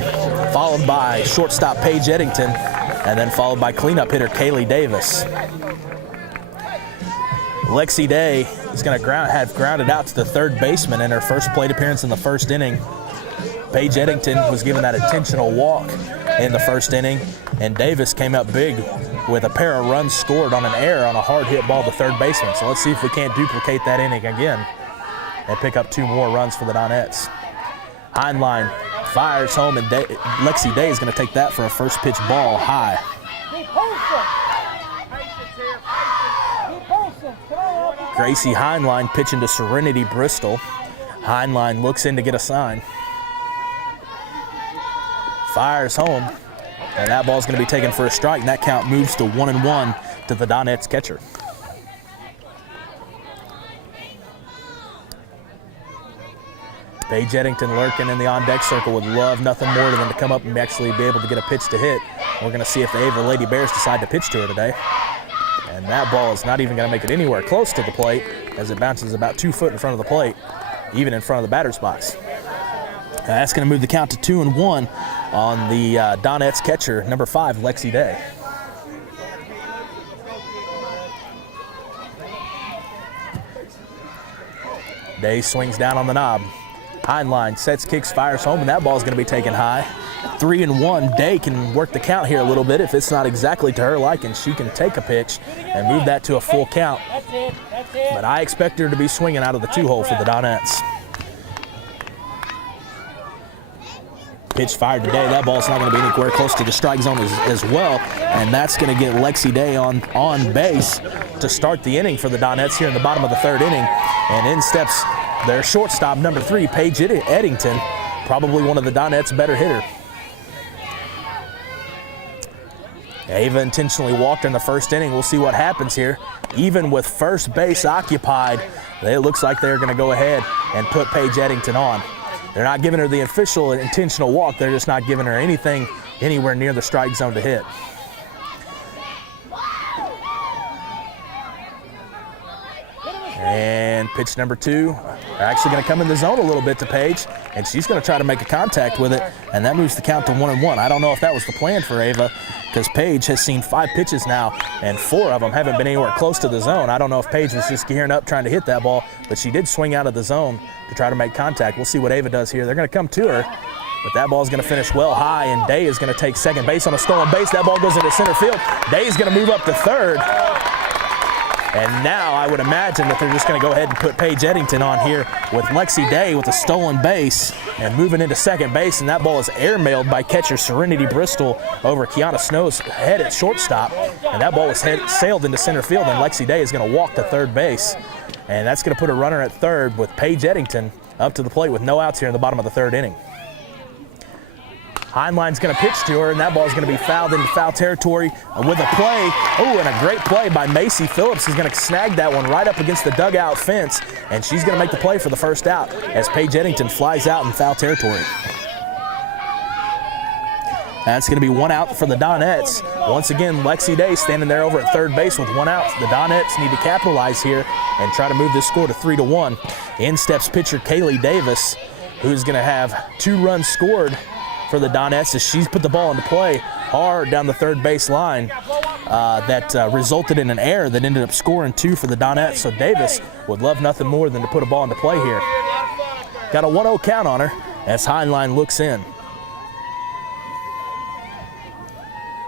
followed by shortstop Paige Eddington, and then followed by cleanup hitter Kaylee Davis. Lexi Day is going to have grounded out to the third baseman in her first plate appearance in the 1st inning. Paige Eddington was given that intentional walk in the 1st inning, and Davis came up big with a pair of runs scored on an error on a hard hit ball to third baseman. So let's see if we can't duplicate that inning again and pick up 2 more runs for the Donettes. Heinlein fires home, and Lexi Day is going to take that for a first pitch ball high. Gracie Heinlein pitching to Serenity Bristol. Heinlein looks in to get a sign. Fires home, and that ball's going to be taken for a strike, and that count moves to 1-1 to the Donettes catcher. Paige Eddington lurking in the on-deck circle would love nothing more than to come up and actually be able to get a pitch to hit. We're going to see if the Ava Lady Bears decide to pitch to her today. And that ball is not even going to make it anywhere close to the plate, as it bounces about 2 foot in front of the plate, even in front of the batter's box. That's going to move the count to 2-1 on the Donettes catcher, number 5, Lexi Day. Day swings down on the knob. Heinlein sets, kicks, fires home, and that ball is going to be taken high. 3-1. Day can work the count here a little bit. If it's not exactly to her liking, she can take a pitch and move that to a full count. But I expect her to be swinging out of the 2-hole for the Donettes. Pitch fired today. That ball's not going to be anywhere close to the strike zone as well. And that's going to get Lexi Day on base to start the inning for the Donettes here in the bottom of the 3rd inning. And in steps their shortstop, number 3, Paige Eddington, probably one of the Donettes' better hitter. Ava intentionally walked in the 1st inning. We'll see what happens here. Even with first base occupied, it looks like they're going to go ahead and put Paige Eddington on. They're not giving her the official intentional walk. They're just not giving her anything anywhere near the strike zone to hit. And pitch number 2, they're actually going to come in the zone a little bit to Paige, and she's going to try to make a contact with it, and that moves the count to 1-1. I don't know if that was the plan for Ava, because Paige has seen 5 pitches now, and 4 of them haven't been anywhere close to the zone. I don't know if Paige was just gearing up trying to hit that ball, but she did swing out of the zone to try to make contact. We'll see what Ava does here. They're going to come to her, but that ball is going to finish well high, and Day is going to take second base on a stolen base. That ball goes into center field. Day is going to move up to third. And now I would imagine that they're just going to go ahead and put Paige Eddington on here with Lexi Day with a stolen base and moving into second base, and that ball is airmailed by catcher Serenity Bristol over Kiana Snow's head at shortstop, and that ball was sailed into center field, and Lexi Day is going to walk to third base, and that's going to put a runner at third with Paige Eddington up to the plate with no outs here in the bottom of the 3rd inning. Heinlein's going to pitch to her, and that ball is going to be fouled into foul territory with a play. Oh, and a great play by Macy Phillips. Is going to snag that one right up against the dugout fence, and she's going to make the play for the first out as Paige Eddington flies out in foul territory. That's going to be 1 out for the Donettes. Once again, Lexi Day standing there over at third base with 1 out. The Donettes need to capitalize here and try to move this score to 3-1. In steps pitcher Kaylee Davis, who's going to have 2 runs scored for the Donettes as she's put the ball into play hard down the third base line that resulted in an error that ended up scoring 2 for the Donettes. So Davis would love nothing more than to put a ball into play here. Got a 1-0 count on her as Heinlein looks in.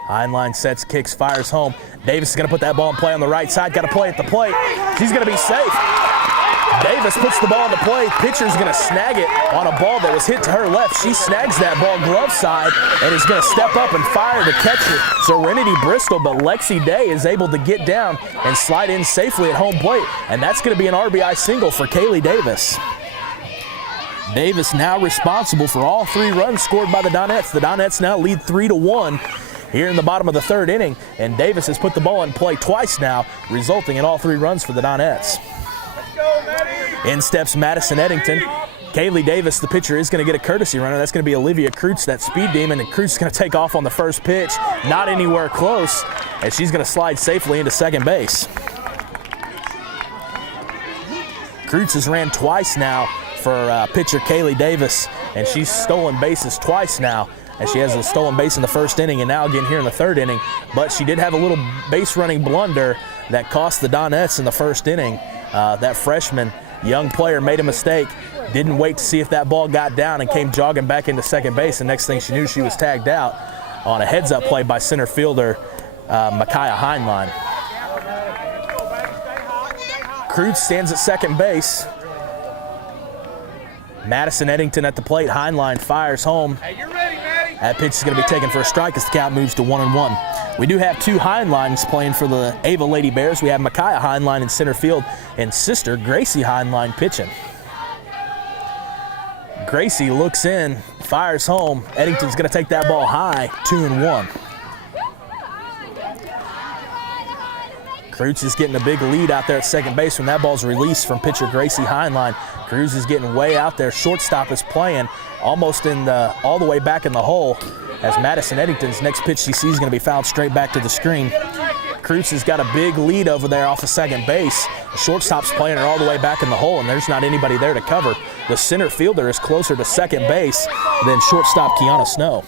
Heinlein sets, kicks, fires home. Davis is going to put that ball in play on the right side. Got to play at the plate. She's going to be safe. Davis puts the ball into play. Pitcher's going to snag it on a ball that was hit to her left. She snags that ball glove side and is going to step up and fire to catcher Serenity Bristol, but Lexi Day is able to get down and slide in safely at home plate, and that's going to be an RBI single for Kaylee Davis. Davis now responsible for all 3 runs scored by the Donettes. The Donettes now lead 3-1 here in the bottom of the 3rd inning, and Davis has put the ball in play twice now, resulting in all 3 runs for the Donettes. In steps Madison Eddington. Kaylee Davis, the pitcher, is going to get a courtesy runner. That's going to be Olivia Kreutz, that speed demon, and Kreutz is going to take off on the first pitch. Not anywhere close, as she's going to slide safely into second base. Kreutz has ran twice now for pitcher Kaylee Davis, and she's stolen bases twice now, as she has a stolen base in the 1st inning and now again here in the 3rd inning. But she did have a little base running blunder that cost the Donettes in the 1st inning. That freshman young player made a micaiah didn't wait to see if that ball got down and came jogging back into second base. The next thing she knew, she was tagged out on a heads-up play by center fielder Micaiah Heinlein. Kreutz stands at second base. Madison Eddington at the plate. Heinlein fires home. That pitch is going to be taken for a strike as the count moves to 1-1. We do have 2 Heinleins playing for the Ava Lady Bears. We have Micaiah Heinlein in center field and sister Gracie Heinlein pitching. Gracie looks in, fires home. Eddington's going to take that ball high, 2-1. Kreutz is getting a big lead out there at second base when that ball's released from pitcher Gracie Heinlein. Kreutz is getting way out there. Shortstop is playing almost in all the way back in the hole as Madison Eddington's next pitch she sees is going to be fouled straight back to the screen. Kreutz has got a big lead over there off of second base. The shortstop's playing her all the way back in the hole, and there's not anybody there to cover. The center fielder is closer to second base than shortstop Kiana Snow.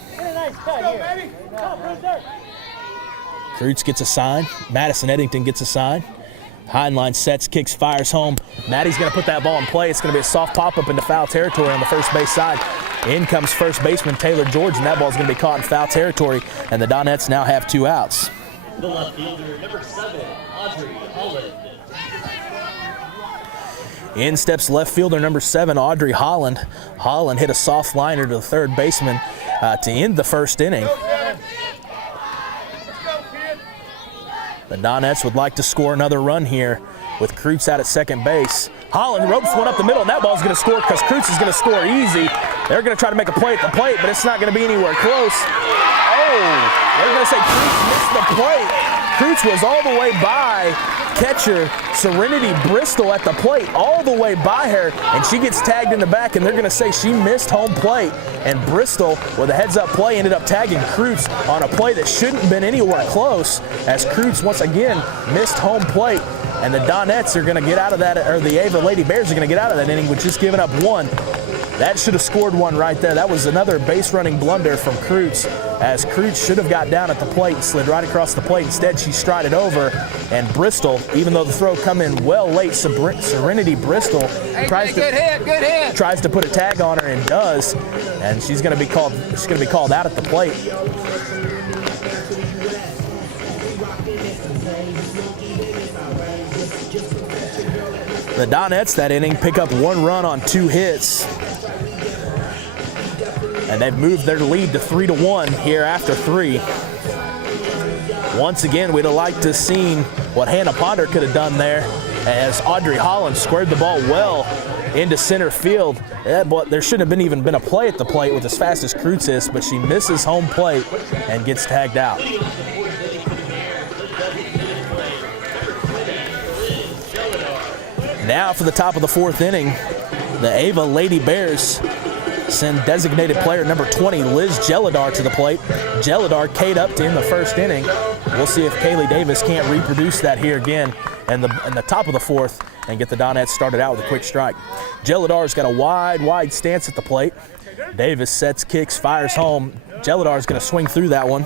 Kreutz gets a sign. Madison Eddington gets a sign. Heinlein sets, kicks, fires home. Maddie's going to put that ball in play. It's going to be a soft pop-up into foul territory on the first base side. In comes first baseman Taylor George, and that ball's going to be caught in foul territory, and the Donettes now have 2 outs. The left fielder, number 7, Audrey Holland. In steps left fielder number 7, Audrey Holland. Holland hit a soft liner to the third baseman to end the first inning. The Donettes would like to score another run here with Kreutz out at second base. Holland ropes one up the middle, and that ball's going to score because Kreutz is going to score easy. They're going to try to make a play at the plate, but it's not going to be anywhere close. Oh, they're going to say Kreutz missed the plate. Kreutz was all the way by catcher Serenity Bristol at the plate, all the way by her, and she gets tagged in the back, and they're going to say she missed home plate. And Bristol, with a heads-up play, ended up tagging Kreutz on a play that shouldn't have been anywhere close, as Kreutz once again missed home plate. And the Donettes are going to get out of that, or the Ava Lady Bears are going to get out of that inning with just giving up 1. That should have scored 1 right there. That was another base running blunder from Kreutz, as Kreutz should have got down at the plate and slid right across the plate. Instead, she strided over, and Bristol, even though the throw come in well late, Serenity Bristol tries to put a tag on her and does, and she's going to be called out at the plate. The Donettes that inning pick up 1 run on 2 hits. And they've moved their lead to 3-1 here after 3. Once again, we'd have liked to have seen what Hannah Ponder could have done there, as Audrey Holland squared the ball well into center field. There shouldn't have even been a play at the plate with as fast as Kreutz is, but she misses home plate and gets tagged out. Now for the top of the 4th inning, the Ava Lady Bears send designated player number 20, Liz Gelidar, to the plate. Gelidar K'd up to end the first inning. We'll see if Kaylee Davis can't reproduce that here again in the top of the 4th and get the Donettes started out with a quick strike. Gelidar's got a wide stance at the plate. Davis sets, kicks, fires home. Gelidar's going to swing through that one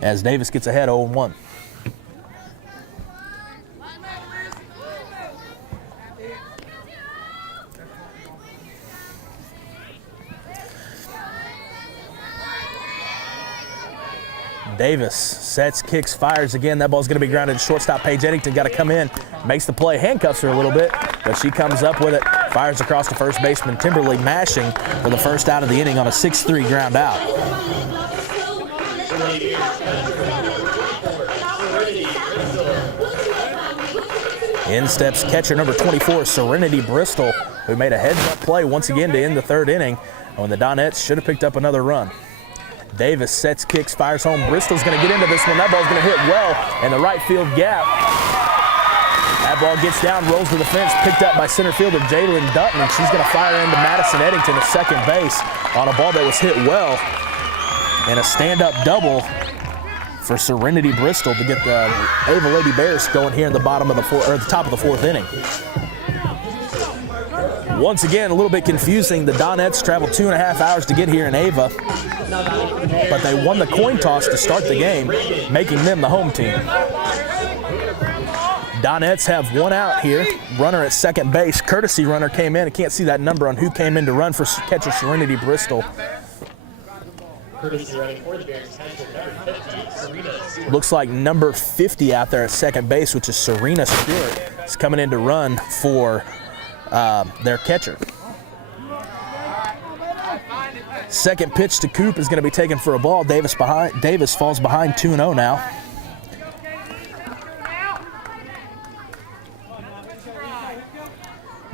as Davis gets ahead 0-1. Davis sets, kicks, fires again. That ball's going to be grounded to shortstop. Paige Eddington got to come in, makes the play, handcuffs her a little bit, but she comes up with it, fires across to first baseman Timberly, mashing for the first out of the inning on a 6-3 ground out. In steps catcher number 24, Serenity Bristol, who made a heads-up play once again to end the 3rd inning, when the Donettes should have picked up another run. Davis sets, kicks, fires home. Bristol's going to get into this one. That ball's going to hit well in the right field gap. That ball gets down, rolls to the fence, picked up by center fielder Jalen Dutton, and she's going to fire into Madison Eddington at second base on a ball that was hit well. And a stand-up double for Serenity Bristol to get the Ava Lady Bears going here in the top of the 4th inning. Once again, a little bit confusing. The Donettes traveled 2.5 hours to get here in Ava, but they won the coin toss to start the game, making them the home team. Donettes have 1 out here. Runner at second base. Courtesy runner came in. I can't see that number on who came in to run for catcher Serenity Bristol. Courtesy running for the Bears, number 50, Serena Stewart. Looks like number 50 out there at second base, which is Serena Stewart, is coming in to run for their catcher. Second pitch to Coop is going to be taken for a ball. Davis falls behind 2-0 now.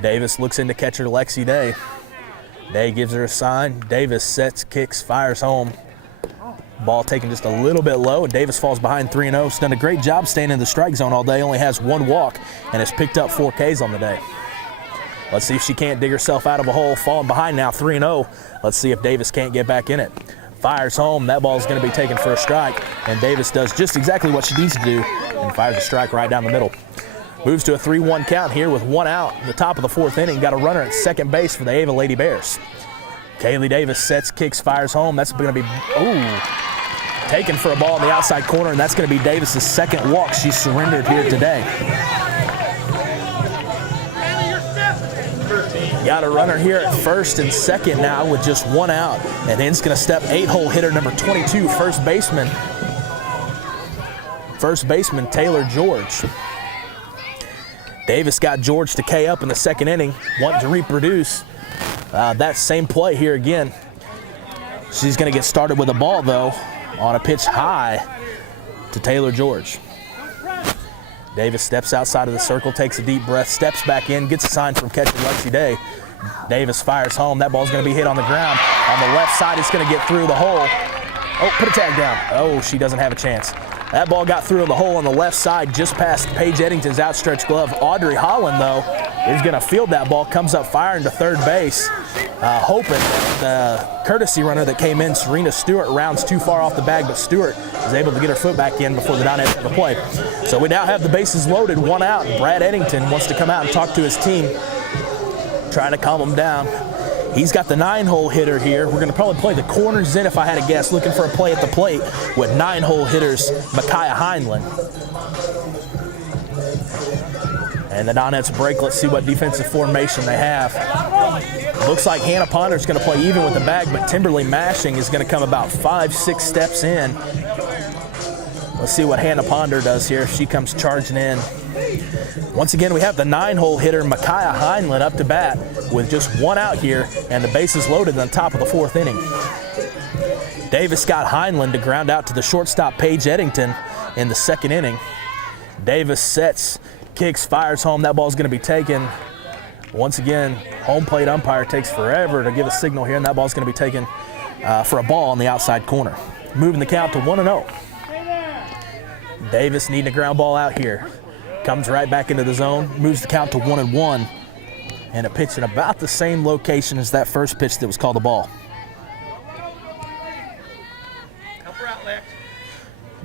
Davis looks into catcher Lexi Day. Day gives her a sign. Davis sets, kicks, fires home. Ball taken just a little bit low, and Davis falls behind 3-0. She's done a great job staying in the strike zone all day. Only has 1 walk and has picked up 4 Ks on the day. Let's see if she can't dig herself out of a hole. Falling behind now, 3-0. Let's see if Davis can't get back in it. Fires home. That ball is going to be taken for a strike, and Davis does just exactly what she needs to do and fires a strike right down the middle. Moves to a 3-1 count here with 1 out. The top of the 4th inning. Got a runner at second base for the Ava Lady Bears. Kaylee Davis sets, kicks, fires home. That's going to be, taken for a ball in the outside corner, and that's going to be Davis's second walk she's surrendered here today. Got a runner here at first and second now with just one out. And in's going to step 8-hole hitter number 22, first baseman Taylor George. Davis got George to K up in the second inning, wanting to reproduce that same play here again. She's going to get started with a ball, though, on a pitch high to Taylor George. Davis steps outside of the circle, takes a deep breath, steps back in, gets a sign from catcher Lexi Day. Davis fires home. That ball's going to be hit on the ground. On the left side, it's going to get through the hole. Oh, put a tag down. Oh, she doesn't have a chance. That ball got through the hole on the left side, just past Paige Eddington's outstretched glove. Audrey Holland, though, is going to field that ball, comes up firing to third base, hoping the courtesy runner that came in, Serena Stewart, rounds too far off the bag, but Stewart is able to get her foot back in before the Donettes have the play. So we now have the bases loaded, one out. Brad Eddington wants to come out and talk to his team, try to calm them down. He's got the 9-hole hitter here. We're going to probably play the corners in, if I had to guess, looking for a play at the plate with 9-hole hitters Micaiah Heinlein. And the Donettes break. Let's see what defensive formation they have. Looks like Hannah Ponder's going to play even with the bag, but Timberly Mashing is going to come about 5-6 steps in. Let's see what Hannah Ponder does here. She comes charging in. Once again, we have the 9-hole hitter Micaiah Heinlein up to bat with just one out here, and the bases loaded on top of the fourth inning. Davis got Heinlein to ground out to the shortstop Paige Eddington in the second inning. Davis sets, kicks, fires home. That ball's going to be taken. Once again, home plate umpire takes forever to give a signal here, and that ball's going to be taken for a ball on the outside corner. Moving the count to 1-0. Davis needing a ground ball out here. Comes right back into the zone, moves the count to 1-1, and a pitch in about the same location as that first pitch that was called a ball.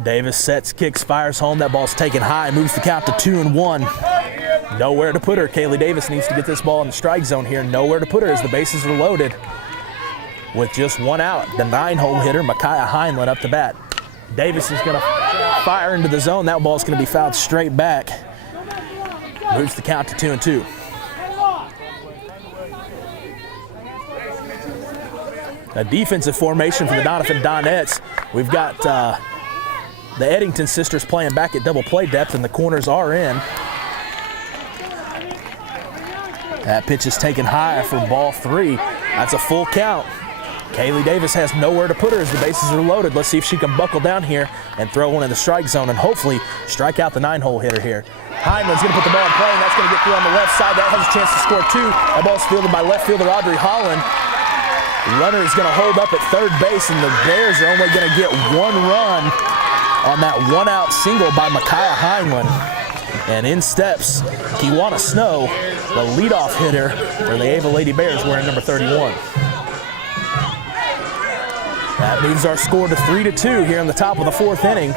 Davis sets, kicks, fires home. That ball's taken high, moves the count to 2-1. Nowhere to put her. Kaylee Davis needs to get this ball in the strike zone here. Nowhere to put her as the bases are loaded. With just one out, the 9-hole hitter, Micaiah Heinlein, up to bat. Davis is going to fire into the zone. That ball's going to be fouled straight back. Moves the count to 2-2. A defensive formation for the Doniphan Donettes. We've got the Eddington sisters playing back at double play depth, and the corners are in. That pitch is taken high for ball 3. That's a full count. Kaylee Davis has nowhere to put her as the bases are loaded. Let's see if she can buckle down here and throw one in the strike zone and hopefully strike out the 9-hole hitter here. Heinlein's going to put the ball in play, and that's going to get through on the left side. That has a chance to score 2. That ball's fielded by left fielder Audrey Holland. The runner is going to hold up at third base, and the Bears are only going to get one run on that one-out single by Micaiah Heinlein. And in steps Kiwana Snow, the leadoff hitter for the Ava Lady Bears, wearing number 31. That moves our score to 3-2 here in the top of the fourth inning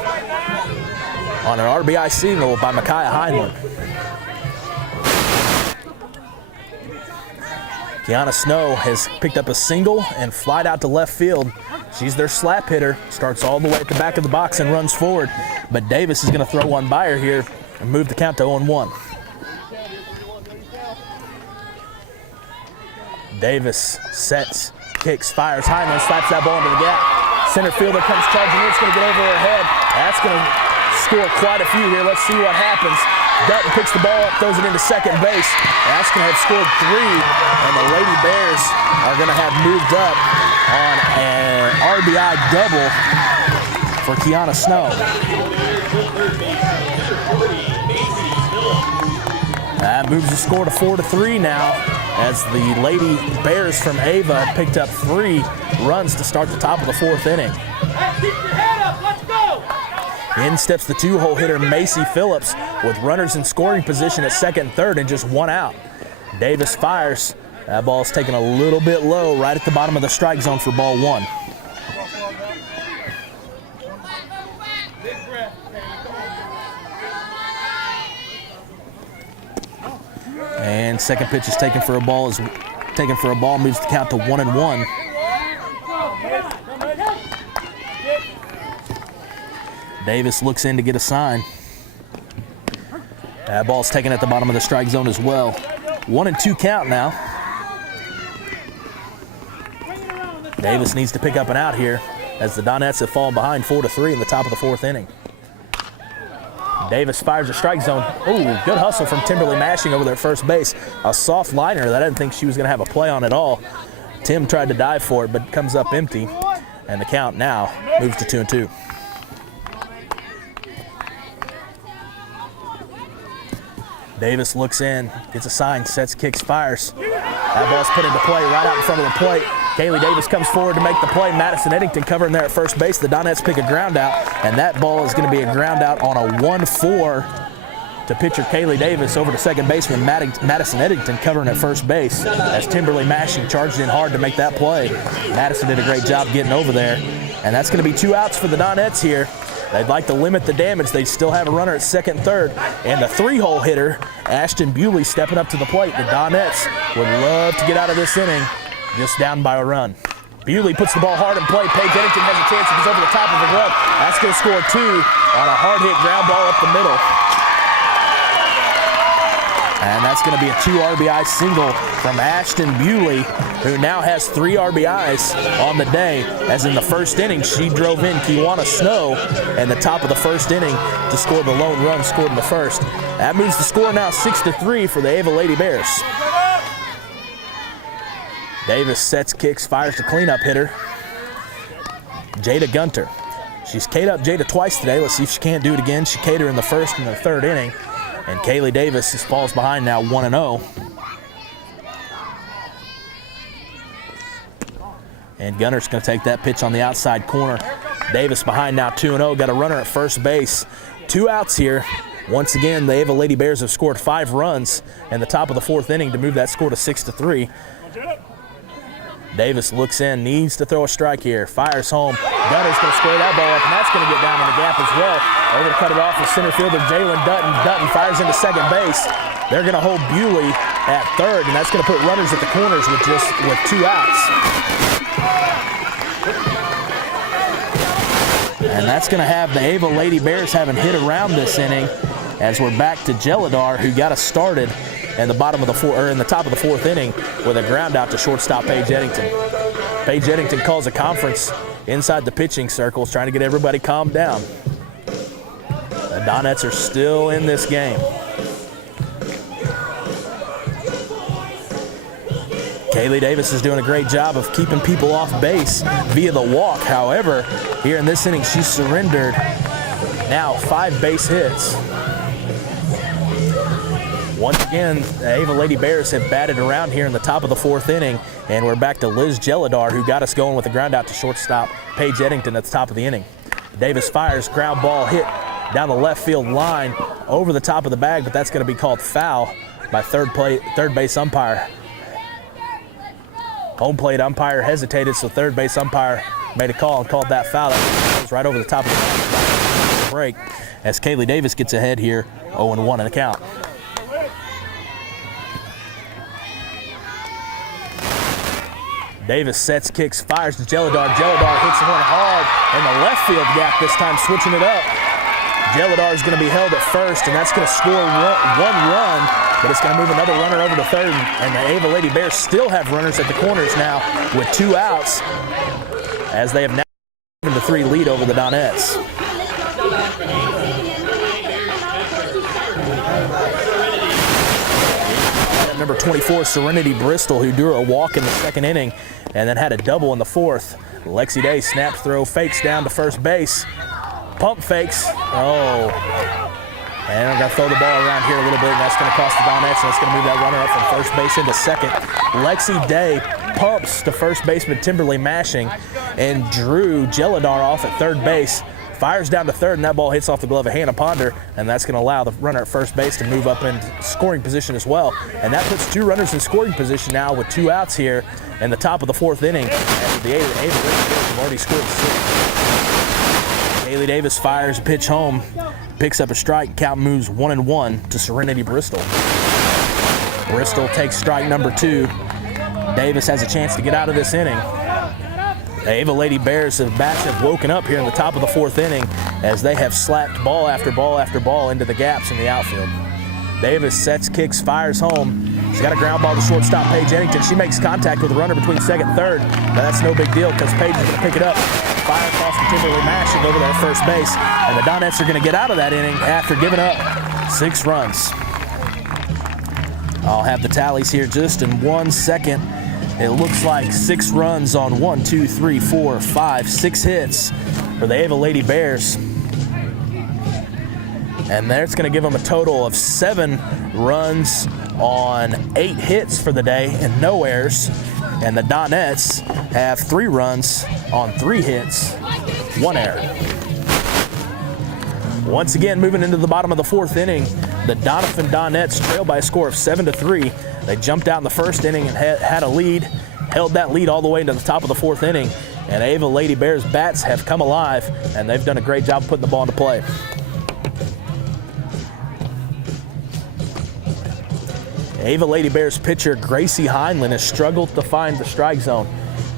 on an RBI single by Micaiah Heinlein. Kiana Snow has picked up a single and flied out to left field. She's their slap hitter, starts all the way at the back of the box and runs forward. But Davis is going to throw one by her here and move the count to 0-1. Davis sets, kicks, fires. Heinlein slaps that ball into the gap. Center fielder comes charging in. It's going to get over her head. That's going to score quite a few here. Let's see what happens. Dutton picks the ball up, throws it into second base. That's going to have scored 3, and the Lady Bears are going to have moved up on an RBI double for Kiana Snow. That moves the score to 4-3 now, as the Lady Bears from Ava picked up 3 runs to start the top of the fourth inning. Keep your head up, let's go! In steps the 2-hole hitter Macy Phillips with runners in scoring position at second and third and just one out. Davis fires. That ball's taken a little bit low right at the bottom of the strike zone for ball 1. And second pitch is taken for a ball, moves the count to 1-1. Davis looks in to get a sign. That ball's taken at the bottom of the strike zone as well. 1-2 count now. Davis needs to pick up and out here as the Donettes have fallen behind 4-3 in the top of the 4th inning. Davis fires a strike zone. Ooh, good hustle from Timberly Mashing over there at first base. A soft liner that I didn't think she was going to have a play on at all. Tim tried to dive for it, but comes up empty. And the count now moves to 2-2. Davis looks in, gets a sign, sets, kicks, fires. That ball's put into play right out in front of the plate. Kaylee Davis comes forward to make the play. Madison Eddington covering there at first base. The Donettes pick a ground out, and that ball is going to be a ground out on a 1-4 to pitcher Kaylee Davis over to second baseman Madison Eddington covering at first base as Timberly Mashing charged in hard to make that play. Madison did a great job getting over there, and that's going to be 2 outs for the Donettes here. They'd like to limit the damage. They still have a runner at second and third. And the 3-hole hitter, Ashton Bewley, stepping up to the plate. The Donettes would love to get out of this inning just down by a run. Bewley puts the ball hard in play. Paige Eddington has a chance. It goes over the top of the glove. That's going to score 2 on a hard hit ground ball up the middle. And that's going to be a 2 RBI single from Ashton Bewley, who now has 3 RBIs on the day, as in the first inning she drove in Kiwana Snow in the top of the first inning to score the lone run scored in the first. That moves the score now 6-3 for the Ava Lady Bears. Davis sets, kicks, fires the cleanup hitter, Jada Gunter. She's K'd up Jada twice today. Let's see if she can't do it again. She K'd her in the first and the third inning. And Kaylee Davis falls behind now 1-0. And Gunner's going to take that pitch on the outside corner. Davis behind now 2-0. Got a runner at first base. 2 outs here. Once again, the Ava Lady Bears have scored 5 runs in the top of the 4th inning to move that score to 6-3. Davis looks in, needs to throw a strike here, fires home. Gunner's going to square that ball up, and that's going to get down in the gap as well. Over to cut it off with center fielder Jalen Dutton. Dutton fires into second base. They're going to hold Bewley at third, and that's going to put runners at the corners with 2 outs. And that's going to have the Ava Lady Bears having hit around this inning, as we're back to Jeladar, who got us started in the top of the 4th inning with a ground out to shortstop Paige Eddington. Paige Eddington calls a conference inside the pitching circles, trying to get everybody calmed down. The Donettes are still in this game. Kaylee Davis is doing a great job of keeping people off base via the walk. However, here in this inning, she's surrendered now 5 base hits. Once again, the Ava Lady Bears have batted around here in the top of the 4th inning, and we're back to Liz Jeladar, who got us going with a ground out to shortstop Paige Eddington at the top of the inning. Davis fires, ground ball hit down the left field line over the top of the bag, but that's going to be called foul by third base umpire. Home plate umpire hesitated, so third base umpire made a call and called that foul. That goes right over the top of the break as Kaylee Davis gets ahead here, 0-1 in the count. Davis sets, kicks, fires to Jeladar. Jeladar hits one hard in the left field gap this time, switching it up. Jeladar is going to be held at first, and that's going to score 1 run, but it's going to move another runner over to third, and the Ava Lady Bears still have runners at the corners now with 2 outs, as they have now given the 3 lead over the Donettes. Number 24, Serenity Bristol, who drew a walk in the 2nd inning and then had a double in the 4th. Lexi Day snaps throw, fakes down to first base. Pump fakes. Oh. And I'm going to throw the ball around here a little bit, and that's going to cost the Donettes, and that's going to move that runner up from first base into second. Lexi Day pumps to first baseman Timberly Mashing and drew Jeladar off at third base. Fires down to third, and that ball hits off the glove of Hannah Ponder, and that's going to allow the runner at first base to move up into scoring position as well. And that puts 2 runners in scoring position now with 2 outs here in the top of the 4th inning. And the Ava Lady Bears have already scored 6. Kaylee Davis fires a pitch home, picks up a strike, count moves 1-1 to Serenity Bristol. Bristol takes strike number 2. Davis has a chance to get out of this inning. The Ava Lady Bears bats have woken up here in the top of the 4th inning as they have slapped ball after ball after ball into the gaps in the outfield. Davis sets, kicks, fires home. She's got a ground ball to shortstop Paige Eddington. She makes contact with the runner between second and third, but that's no big deal because Paige is going to pick it up, fire across from Kimberly Mashing over there at first base, and the Donettes are going to get out of that inning after giving up 6 runs. I'll have the tallies here just in 1 second. It looks like 6 runs on 1, 2, 3, 4, 5, 6 hits for the Ava Lady Bears. And that's going to give them a total of 7 runs on 8 hits for the day and no errors. And the Donettes have 3 runs on 3 hits, 1 error. Once again, moving into the bottom of the 4th inning, the Doniphan Donettes trail by a score of 7-3. They jumped out in the 1st inning and had a lead, held that lead all the way into the top of the 4th inning. And Ava Lady Bears bats have come alive, and they've done a great job putting the ball into play. Ava Lady Bears pitcher Gracie Heinlein has struggled to find the strike zone.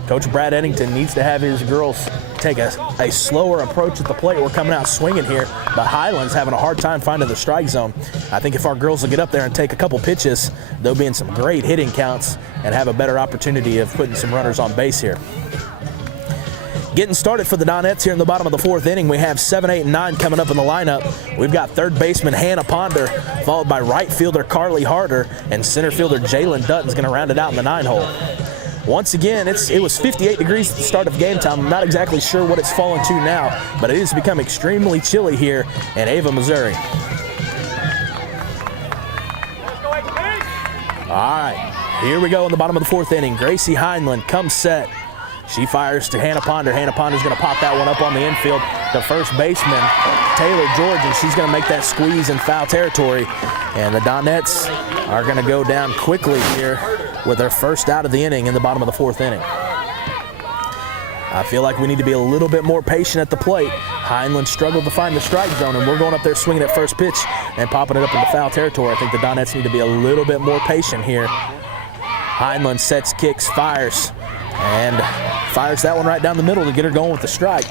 Coach Brad Eddington needs to have his girls take a slower approach at the plate. We're coming out swinging here, but Heinlein's having a hard time finding the strike zone. I think if our girls will get up there and take a couple pitches, they'll be in some great hitting counts and have a better opportunity of putting some runners on base here. Getting started for the Donettes here in the bottom of the 4th inning. We have 7, 8, and 9 coming up in the lineup. We've got third baseman Hannah Ponder, followed by right fielder Carly Harder, and center fielder Jalen Dutton's going to round it out in the 9-hole. Once again, it was 58 degrees at the start of game time. I'm not exactly sure what it's fallen to now, but it has become extremely chilly here in Ava, Missouri. All right, here we go in the bottom of the 4th inning. Gracie Heinlein comes set. She fires to Hannah Ponder. Hannah Ponder's going to pop that one up on the infield to first baseman Taylor George, and she's going to make that squeeze in foul territory. And the Donettes are going to go down quickly here with their first out of the inning in the bottom of the 4th inning. I feel like we need to be a little bit more patient at the plate. Heinlein struggled to find the strike zone, and we're going up there swinging at first pitch and popping it up into foul territory. I think the Donettes need to be a little bit more patient here. Heinlein sets, kicks, fires, and fires that one right down the middle to get her going with the strike.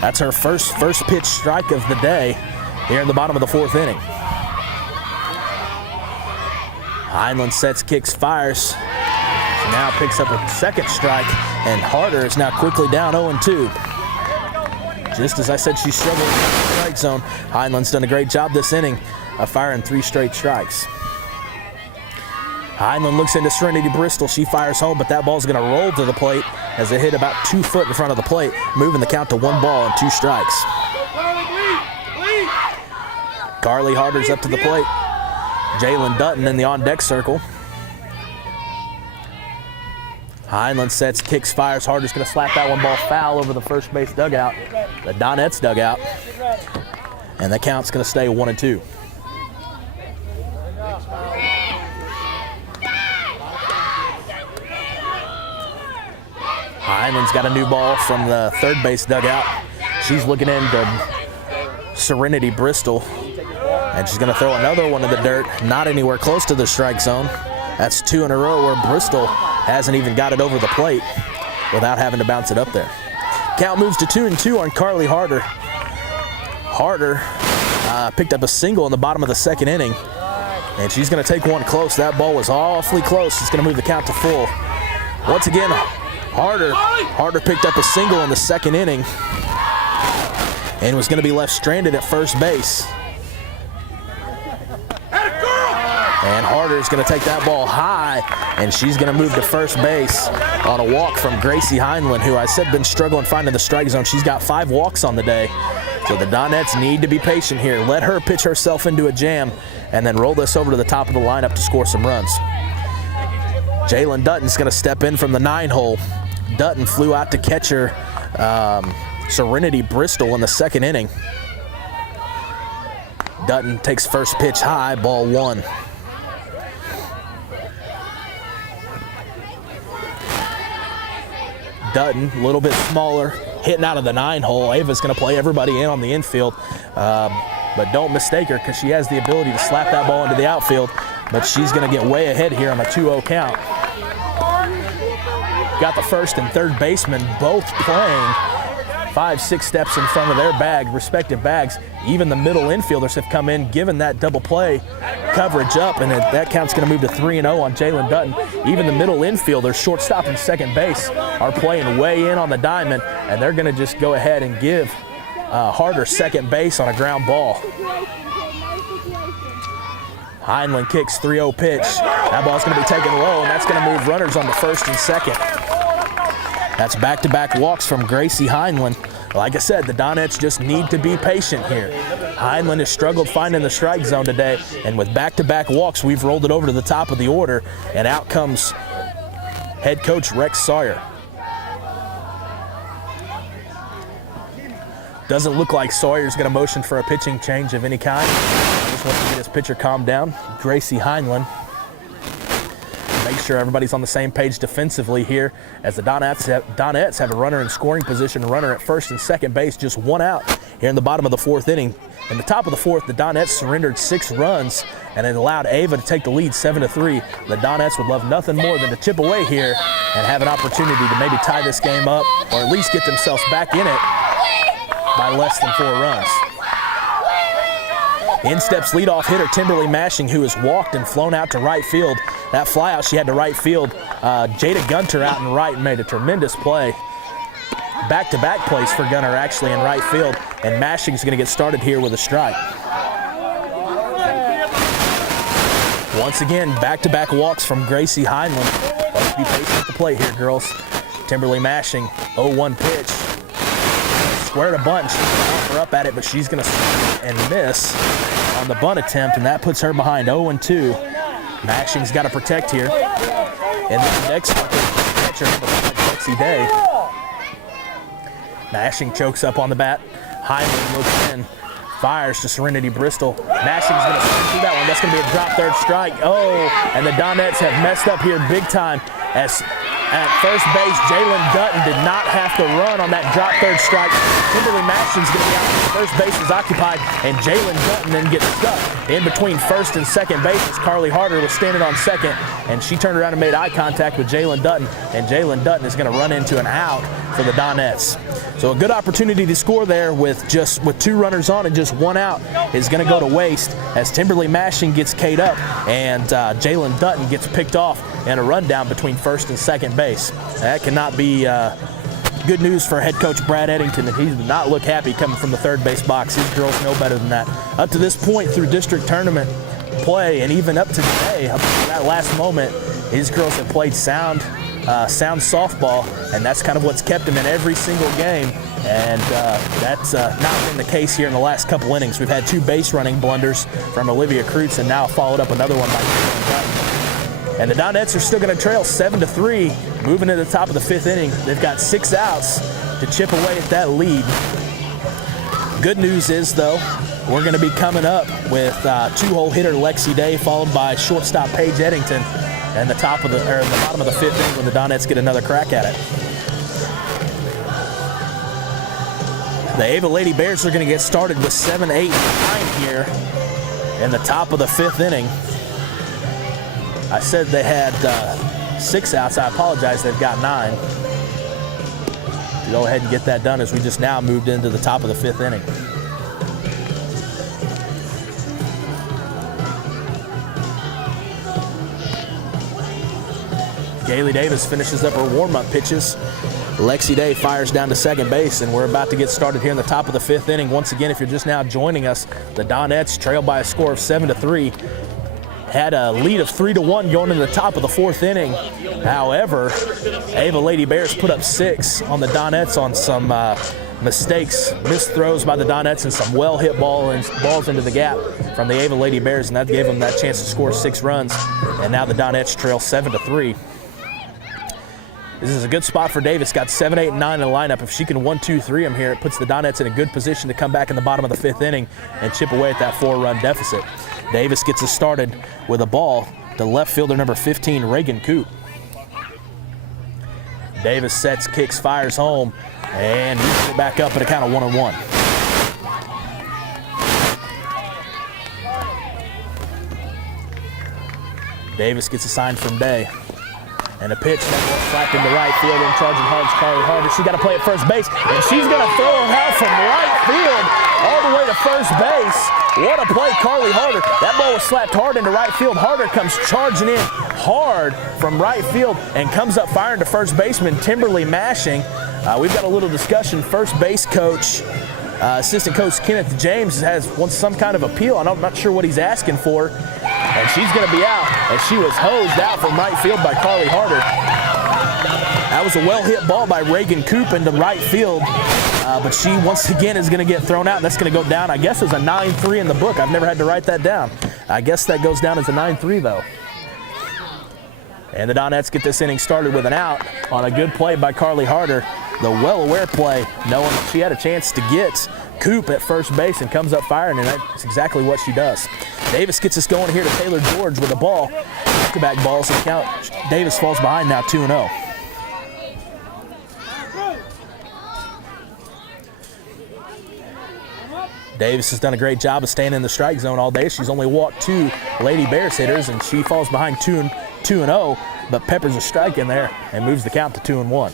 That's her first pitch strike of the day here in the bottom of the 4th inning. Heinlein sets, kicks, fires. She now picks up a second strike, and Harder is now quickly down 0-2. Just as I said, she's struggling in the strike zone. Heinlein's done a great job this inning of firing 3 straight strikes. Heinlein looks into Serenity Bristol. She fires home, but that ball's going to roll to the plate as it hit about 2 foot in front of the plate, moving the count to 1 ball and 2 strikes. Carly Harder's up to the plate. Jalen Dutton in the on-deck circle. Heinlein sets, kicks, fires. Harder's going to slap that one ball foul over the first base dugout, the Donettes dugout, and the count's going to stay 1-2. Heinlein's got a new ball from the third base dugout. She's looking into Serenity Bristol, and she's going to throw another one in the dirt, not anywhere close to the strike zone. That's 2 in a row where Bristol hasn't even got it over the plate without having to bounce it up there. Count moves to 2-2 on Carly Harder. Harder picked up a single in the bottom of the 2nd inning, and she's going to take one close. That ball was awfully close. It's going to move the count to full. Once again, Harder picked up a single in the 2nd inning and was going to be left stranded at first base. And Harder's going to take that ball high, and she's going to move to first base on a walk from Gracie Heinlein, who I said been struggling finding the strike zone. She's got 5 walks on the day. So the Donettes need to be patient here. Let her pitch herself into a jam and then roll this over to the top of the lineup to score some runs. Jalen Dutton's going to step in from the 9-hole. Dutton flew out to catcher Serenity Bristol in the 2nd inning. Dutton takes first pitch high, ball 1. Dutton, a little bit smaller, hitting out of the 9-hole. Ava's going to play everybody in on the infield, but don't mistake her because she has the ability to slap that ball into the outfield, but she's going to get way ahead here on a 2-0 count. got the first and third baseman both playing 5-6 steps in front of their respective bags. Even the middle infielders have come in, given that double play coverage up, and that count's going to move to 3-0 on Jalen Dutton. Even the middle infielders, shortstop and second base, are playing way in on the diamond, and they're going to just go ahead and give Harder second base on a ground ball. Heinlein kicks 3-0 pitch. That ball's going to be taken low, and that's going to move runners on to first and second. That's back-to-back walks from Gracie Heinlein. Like I said, the Donettes just need to be patient here. Heinlein has struggled finding the strike zone today, and with back-to-back walks, we've rolled it over to the top of the order, and out comes head coach Rex Sawyer. Doesn't look like Sawyer's going to motion for a pitching change of any kind. Just wants to get his pitcher calmed down. Gracie Heinlein. Make sure everybody's on the same page defensively here, as the Donettes have a runner in scoring position, a runner at first and second base, just one out here in the bottom of the fourth inning. In the top of the fourth, the Donettes surrendered 6 runs, and it allowed Ava to take the lead 7-3. The Donettes would love nothing more than to chip away here and have an opportunity to maybe tie this game up, or at least get themselves back in it by less than 4 runs. In steps leadoff hitter Timberly Mashing, who has walked and flown out to right field. That flyout she had to right field. Jada Gunter out in right made a tremendous play. Back-to-back plays for Gunter actually in right field, and Mashing's going to get started here with a strike. Once again, back-to-back walks from Gracie Heinlein. Let's be patient at the plate here, girls. Timberly Mashing, 0-1 pitch. Squared a bunch, offer up at it, but she's going to swing and miss on the bunt attempt, and that puts her behind 0-2. Mashing's got to protect here. And the next catcher, number 5, Lexi Day. Mashing chokes up on the bat. Heinlein looks in, fires to Serenity Bristol. Mashing's going to swing through that one. That's going to be a drop third strike. Oh, and the Donettes have messed up here big time, as at first base, Jalen Dutton did not have to run on that drop third strike. Kimberly Mashing's going to be out. First base is occupied, and Jalen Dutton then gets stuck in between first and second base as Carly Harder was standing on second, and she turned around and made eye contact with Jalen Dutton, and Jalen Dutton is going to run into an out for the Donettes. So a good opportunity to score there with 2 runners on and just 1 out is going to go to waste as Timberly Mashing gets K'd up, and Jalen Dutton gets picked off and a rundown between first and second base. That cannot be good news for head coach Brad Eddington, and he did not look happy coming from the third base box. His girls know better than that. Up to this point through district tournament play, and even up to today, up to that last moment, his girls have played sound softball, and that's kind of what's kept them in every single game. And that's not been the case here in the last couple innings. We've had 2 base running blunders from Olivia Kreutz, and now followed up another one by Jalen Dutton. And the Donettes are still going to trail 7-3, moving to the top of the 5th inning. They've got 6 outs to chip away at that lead. Good news is, though, we're going to be coming up with 2-hole hitter Lexi Day, followed by shortstop Paige Eddington, and the bottom of the 5th inning when the Donettes get another crack at it. The Ava Lady Bears are going to get started with 7, 8, 9 here in the top of the 5th inning. I said they had 6 outs. I apologize. They've got 9. Go ahead and get that done as we just now moved into the top of the 5th inning. Gailey Davis finishes up her warm-up pitches. Lexi Day fires down to second base, and we're about to get started here in the top of the 5th inning. Once again, if you're just now joining us, the Donettes trail by a score of 7-3. Had a lead of 3-1 going into the top of the 4th inning. However, Ava Lady Bears put up 6 on the Donettes on some mistakes, missed throws by the Donettes, and some well-hit balls into the gap from the Ava Lady Bears, and that gave them that chance to score 6 runs. And now the Donettes trail 7-3. This is a good spot for Davis. Got 7, 8, and 9 in the lineup. If she can 1, 2, 3 them here, it puts the Donettes in a good position to come back in the bottom of the 5th inning and chip away at that 4-run deficit. Davis gets us started with a ball to left fielder number 15, Reagan Coop. Davis sets, kicks, fires home, and moves it back up at a count of 1-1. Davis gets a sign from Day. And a pitch that will slap into right field, and charging hard is Carly Harder. She's got to play at first base, and she's going to throw her out from right field all the way to first base. What a play, Carly Harder. That ball was slapped hard into right field. Harder comes charging in hard from right field and comes up firing to first baseman Timberly Mashing. We've got a little discussion. First base coach, assistant coach Kenneth James wants some kind of appeal. I'm not sure what he's asking for. And she's going to be out, as she was hosed out from right field by Carly Harder. That was a well-hit ball by Reagan Coop into right field, but she once again is going to get thrown out, and that's going to go down, I guess, as a 9-3 in the book. I've never had to write that down. I guess that goes down as a 9-3, though. And the Donettes get this inning started with an out on a good play by Carly Harder. The well-aware play, knowing she had a chance to get Coop at first base and comes up firing, and that's exactly what she does. Davis gets us going here to Taylor George with a ball. Back-to-back balls and count. Davis falls behind now 2-0. Davis has done a great job of staying in the strike zone all day. She's only walked 2 Lady Bears hitters, and she falls behind 2-0, but peppers a strike in there and moves the count to 2-1.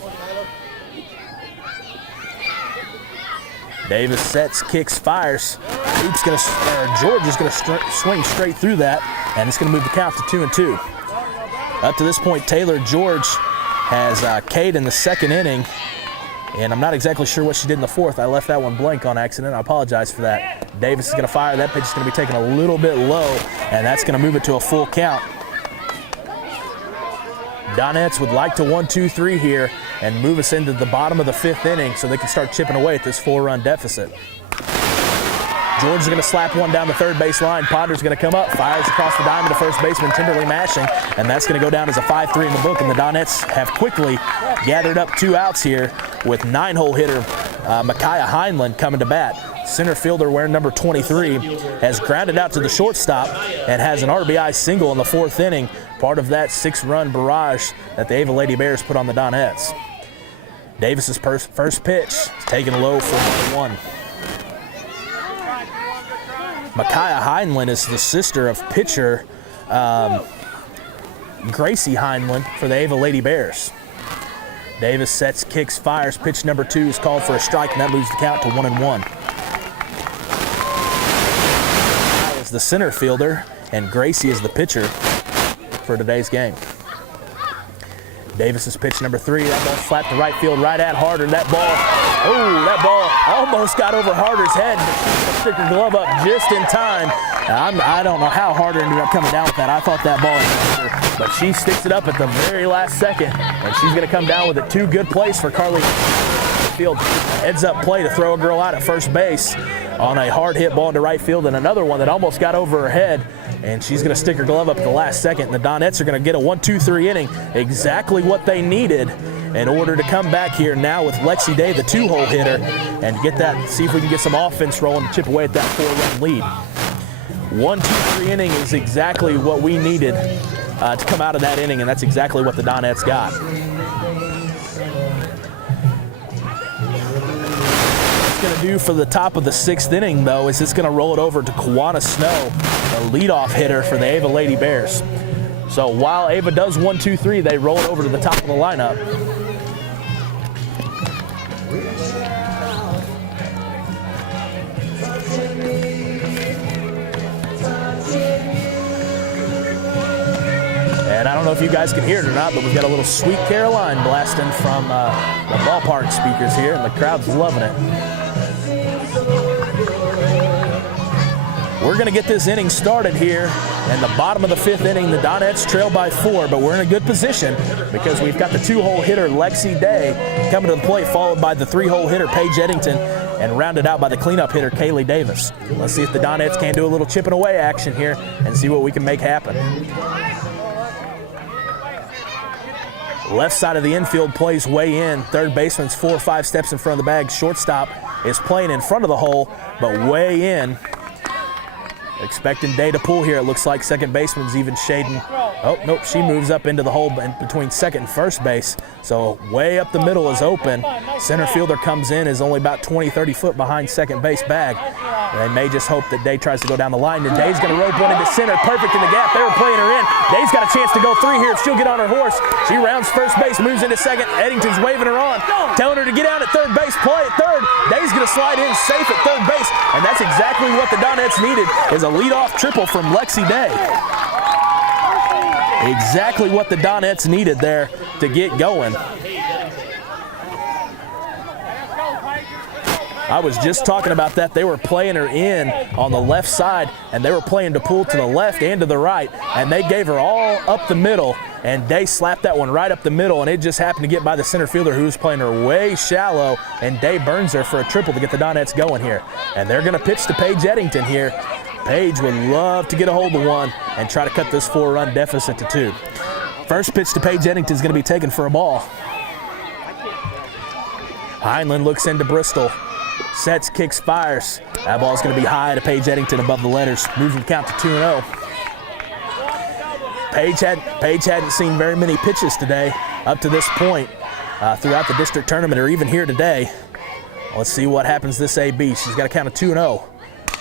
Davis sets, kicks, fires. George is going to swing straight through that, and it's going to move the count to 2-2. Up to this point, Taylor George has K'd in the second inning, and I'm not exactly sure what she did in the fourth. I left that one blank on accident. I apologize for that. Davis is going to fire. That pitch is going to be taken a little bit low, and that's going to move it to a full count. Donettes would like to 1-2-3 here and move us into the bottom of the 5th inning so they can start chipping away at this 4-run deficit. George is going to slap one down the third base line. Potter's going to come up, fires across the diamond to first baseman Timberly Mashing, and that's going to go down as a 5-3 in the book, and the Donettes have quickly gathered up 2 outs here with 9-hole hitter Micaiah Heinlein coming to bat. Center fielder wearing number 23 has grounded out to the shortstop and has an RBI single in the 4th inning, part of that 6-run barrage that the Ava Lady Bears put on the Donettes. Davis's first pitch is taken low for 1. Micaiah Heinlein is the sister of pitcher Gracie Heinlein for the Ava Lady Bears. Davis sets, kicks, fires. Pitch number 2 is called for a strike, and that moves the count to 1-1. Is the center fielder, and Gracie is the pitcher for today's game. Davis's pitch number 3. That ball slapped to right field, right at Harder. That ball almost got over Harder's head, but she's going to stick her glove up just in time. I don't know how Harder ended up coming down with that. I thought that ball was her, but she sticks it up at the very last second, and she's going to come down with it. 2 good plays for Carly. Field heads up play to throw a girl out at first base on a hard hit ball into right field, and another one that almost got over her head, and she's going to stick her glove up at the last second. And the Donettes are going to get a 1-2-3 inning, exactly what they needed in order to come back here now with Lexi Day, the 2-hole hitter, and get that, see if we can get some offense rolling to chip away at that 4-run lead. 1-2-3 inning is exactly what we needed to come out of that inning, and that's exactly what the Donettes got. Going to do for the top of the 6th inning, though, is it's going to roll it over to Kawana Snow, the leadoff hitter for the Ava Lady Bears. So while Ava does 1-2-3, they roll it over to the top of the lineup. And I don't know if you guys can hear it or not, but we've got a little Sweet Caroline blasting from the ballpark speakers here, and the crowd's loving it. We're going to get this inning started here. In the bottom of the 5th inning, the Donettes trail by 4, but we're in a good position because we've got the 2-hole hitter, Lexi Day, coming to the plate, followed by the 3-hole hitter, Paige Eddington, and rounded out by the cleanup hitter, Kaylee Davis. Let's see if the Donettes can do a little chipping away action here and see what we can make happen. Left side of the infield plays way in. Third baseman's 4 or 5 steps in front of the bag. Shortstop is playing in front of the hole, but way in. Expecting Day to pull here. It looks like second baseman's even shading Oh, nope, she moves up into the hole between second and first base. So way up the middle is open. Center fielder comes in, is only about 20, 30 foot behind second base bag. They may just hope that Day tries to go down the line. And Day's going to rope one into center, perfect in the gap. They were playing her in. Day's got a chance to go 3 here if she'll get on her horse. She rounds first base, moves into second. Eddington's waving her on, telling her to get out at third base, play at third. Day's going to slide in safe at third base. And that's exactly what the Donettes needed, is a leadoff triple from Lexi Day. Exactly what the Donettes needed there to get going. I was just talking about that. They were playing her in on the left side, and they were playing to pull to the left and to the right, and they gave her all up the middle, and Day slapped that one right up the middle, and it just happened to get by the center fielder who was playing her way shallow, and Day burns her for a triple to get the Donettes going here. And they're going to pitch to Paige Eddington here. Paige would love to get a hold of one and try to cut this 4-run deficit to 2. First pitch to Paige Eddington is going to be taken for a ball. Heinlein looks into Bristol. Sets, kicks, fires. That ball's going to be high to Paige Eddington above the letters. Moves the count to 2-0. Paige hadn't seen very many pitches today up to this point throughout the district tournament or even here today. Let's see what happens this AB. She's got a count of 2-0.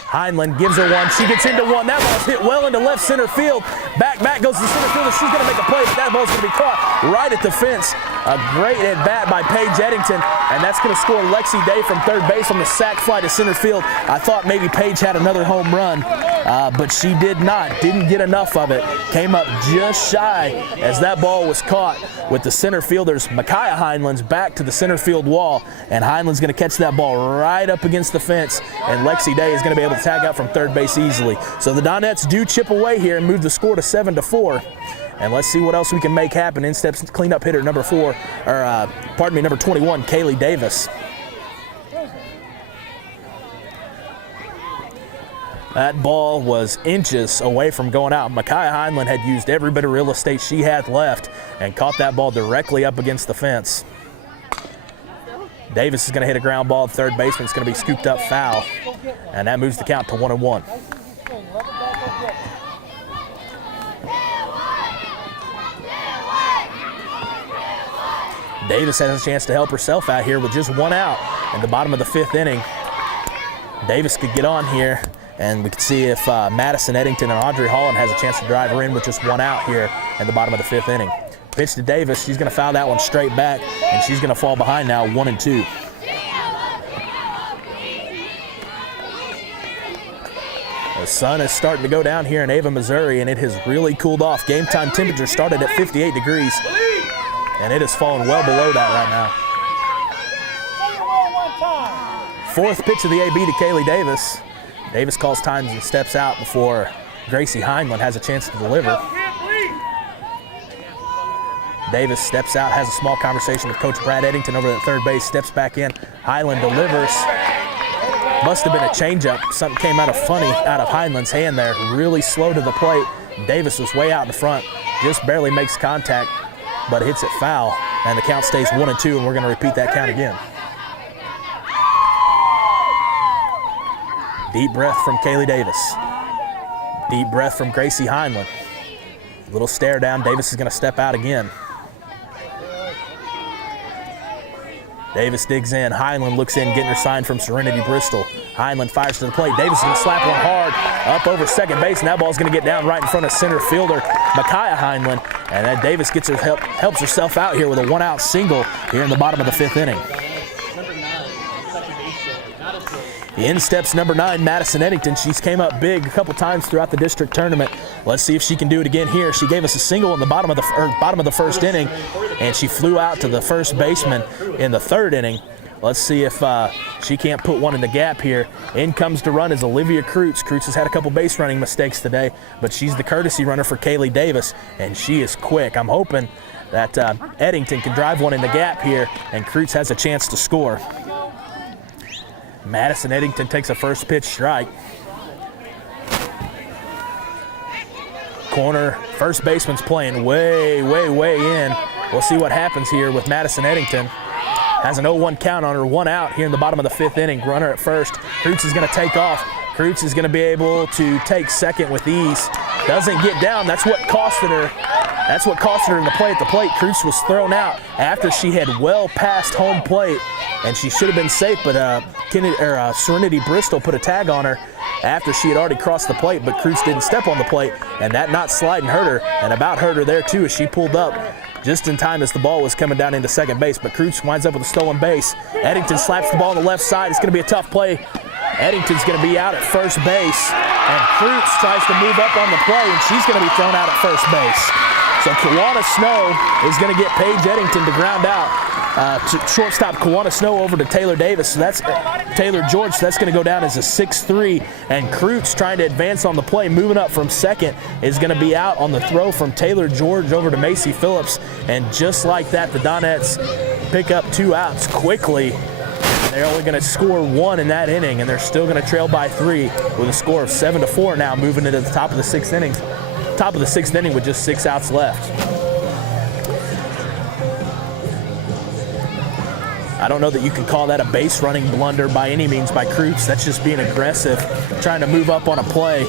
Heinlein gives her one. She gets into one. That ball's hit well into left center field. Back goes the center fielder. She's going to make a play, but that ball's going to be caught right at the fence. A great at-bat by Paige Eddington, and that's going to score Lexi Day from third base on the sac fly to center field. I thought maybe Paige had another home run, but she did not. Didn't get enough of it. Came up just shy as that ball was caught with the center fielders, Micaiah Heinlein's back to the center field wall, and Heinlein's going to catch that ball right up against the fence, and Lexi Day is going to be able to tag out from third base easily. So the Donettes do chip away here and move the score to 7-4. And let's see what else we can make happen. In steps cleanup hitter number 21, Kaylee Davis. That ball was inches away from going out. Micaiah Heinlein had used every bit of real estate she had left and caught that ball directly up against the fence. Davis is going to hit a ground ball at third baseman. It's going to be scooped up foul, and that moves the count to 1-1. Davis has a chance to help herself out here with just 1 out in the bottom of the 5th inning. Davis could get on here, and we can see if Madison Eddington and Audrey Holland has a chance to drive her in with just 1 out here in the bottom of the 5th inning. Pitch to Davis. She's going to foul that one straight back, and she's going to fall behind now 1-2. The sun is starting to go down here in Ava, Missouri, and it has really cooled off. Game time temperature started at 58 degrees. And it has fallen well below that right now. 4th pitch of the AB to Kaylee Davis. Davis calls times and steps out before Gracie Heinlein has a chance to deliver. Davis steps out, has a small conversation with Coach Brad Eddington over at third base, steps back in. Heinlein delivers. Must have been a changeup. Something came out of Heinlein's hand there. Really slow to the plate. Davis was way out in front, just barely makes contact, but hits it foul, and the count stays 1-2, and we're going to repeat that count again. Deep breath from Kaylee Davis. Deep breath from Gracie Heinlein. Little stare down. Davis is going to step out again. Davis digs in. Heinlein looks in, getting her sign from Serenity Bristol. Heinlein fires to the plate. Davis is going to slap one hard up over second base, and that ball's going to get down right in front of center fielder Micaiah Heinlein. And then Davis gets helps herself out here with a 1-out single here in the bottom of the 5th inning. In steps number 9, Madison Eddington. She's came up big a couple times throughout the district tournament. Let's see if she can do it again here. She gave us a single in the bottom of the 1st inning, and she flew out to the first baseman in the 3rd inning. Let's see if she can't put one in the gap here. In comes to run is Olivia Kreutz. Kreutz has had a couple base running mistakes today, but she's the courtesy runner for Kaylee Davis, and she is quick. I'm hoping that Eddington can drive one in the gap here, and Kreutz has a chance to score. Madison Eddington takes a first pitch strike. Corner, first baseman's playing way in. We'll see what happens here with Madison Eddington. Has an 0-1 count on her, 1 out here in the bottom of the 5th inning. Runner at first. Kreutz is going to take off. Kreutz is going to be able to take second with ease Doesn't get down. That's what costed her. That's what costed her in the play at the plate. Kreutz was thrown out after she had well past home plate, and she should have been safe, but Serenity Bristol put a tag on her after she had already crossed the plate, but Kreutz didn't step on the plate, and that not sliding hurt her, and about hurt her there too as she pulled up just in time as the ball was coming down into second base, but Kreutz winds up with a stolen base. Eddington slaps the ball on the left side. It's going to be a tough play. Eddington's going to be out at first base, and Kreutz tries to move up on the play, and she's going to be thrown out at first base. So Kawana Snow is going to get Paige Eddington to ground out. To shortstop Kawana Snow over to Taylor Davis. So that's Taylor George. So that's going to go down as a 6-3. And Kreutz trying to advance on the play, moving up from second, is going to be out on the throw from Taylor George over to Macy Phillips. And just like that, the Donettes pick up 2 outs quickly. They're only going to score 1 in that inning, and they're still going to trail by 3 with a score of 7-4 now, moving into the top of the 6th inning. Top of the 6th inning with just 6 outs left. I don't know that you can call that a base running blunder by any means by Kreutz. That's just being aggressive, trying to move up on a play.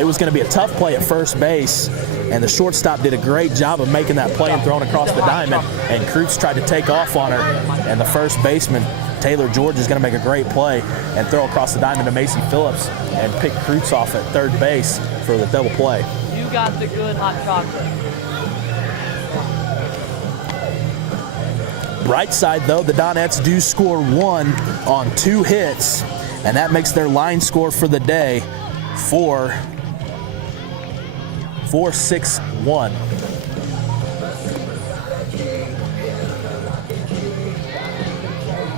It was going to be a tough play at first base, and the shortstop did a great job of making that play and throwing across the diamond, and Kreutz tried to take off on her, and the first baseman, Taylor George, is going to make a great play and throw across the diamond to Macy Phillips and pick Kreutz off at third base for the double play. You got the good hot chocolate. Right side, though, the Donettes do score 1 on 2 hits, and that makes their line score for the day 4-6-1.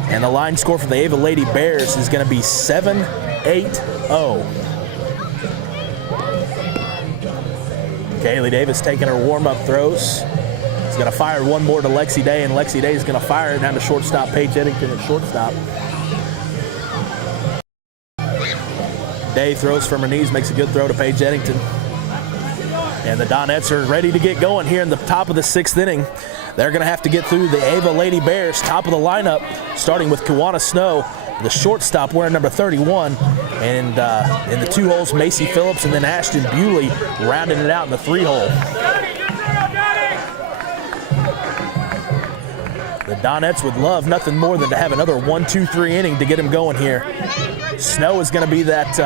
And the line score for the Ava Lady Bears is going to be 7-8-0. Kaylee Davis taking her warm-up throws. She's going to fire one more to Lexi Day, and Lexi Day is going to fire it down to shortstop Paige Eddington at shortstop. Day throws from her knees, makes a good throw to Paige Eddington. And the Donettes are ready to get going here in the top of the 6th inning. They're going to have to get through the Ava Lady Bears, top of the lineup, starting with Kawana Snow, the shortstop wearing number 31, and in the 2 holes, Macy Phillips, and then Ashton Bewley rounding it out in the 3 hole. The Donettes would love nothing more than to have another 1-2-3 inning to get them going here. Snow is going to be that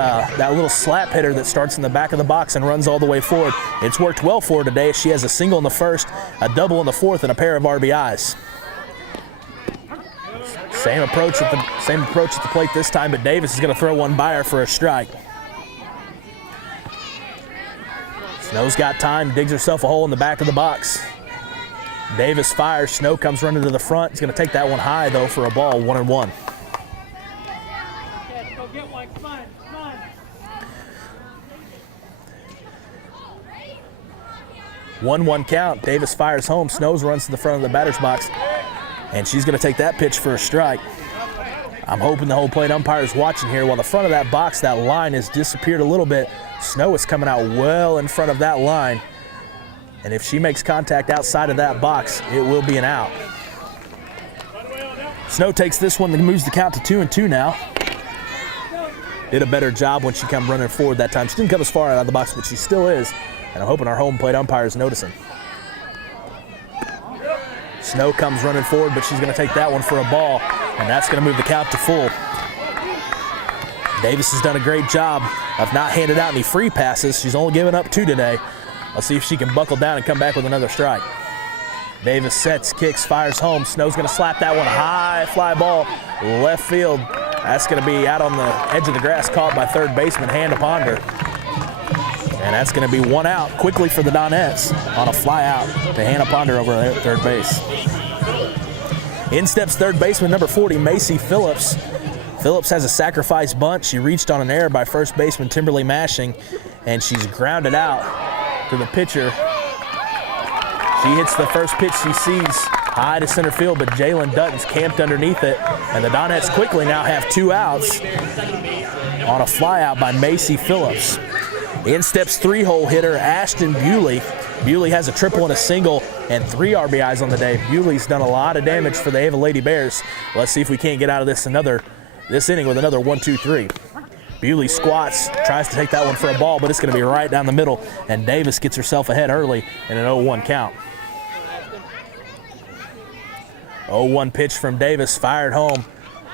little slap hitter that starts in the back of the box and runs all the way forward. It's worked well for her today. She has a single in the first, a double in the 4th, and a pair of RBIs. Same approach at the plate this time, but Davis is going to throw one by her for a strike. Snow's got time, digs herself a hole in the back of the box. Davis fires. Snow comes running to the front. He's going to take that one high, though, for a ball, 1-1. Go get one. Come on. 1-1 count. Davis fires home. Snows runs to the front of the batter's box, and she's going to take that pitch for a strike. I'm hoping the whole plate umpire is watching here. While the front of that box, that line has disappeared a little bit. Snow is coming out well in front of that line. And if she makes contact outside of that box, it will be an out. Snow takes this one and moves the count to 2-2 now. Did a better job when she come running forward that time. She didn't come as far out of the box, but she still is. And I'm hoping our home plate umpire is noticing. Snow comes running forward, but she's going to take that one for a ball, and that's going to move the count to full. Davis has done a great job of not handing out any free passes. She's only given up 2 today. Let's see if she can buckle down and come back with another strike. Davis sets, kicks, fires home. Snow's going to slap that one high, fly ball, left field. That's going to be out on the edge of the grass, caught by third baseman Hannah Ponder. And that's going to be 1 out quickly for the Donettes on a fly out to Hannah Ponder over there at third base. In steps third baseman number 40, Macy Phillips. Phillips has a sacrifice bunt. She reached on an error by first baseman Timberly Mashing, and she's grounded out to the pitcher. She hits the first pitch she sees high to center field, but Jalen Dutton's camped underneath it, and the Donettes quickly now have 2 outs on a fly out by Macy Phillips. In steps 3-hole hitter Ashton Bewley. Bewley has a triple and a single and 3 RBIs on the day. Bewley's done a lot of damage for the Ava Lady Bears. Let's see if we can't get out of this inning with another 1-2-3. Bewley squats, tries to take that one for a ball, but it's going to be right down the middle, and Davis gets herself ahead early in an 0-1 count. 0-1 pitch from Davis, fired home.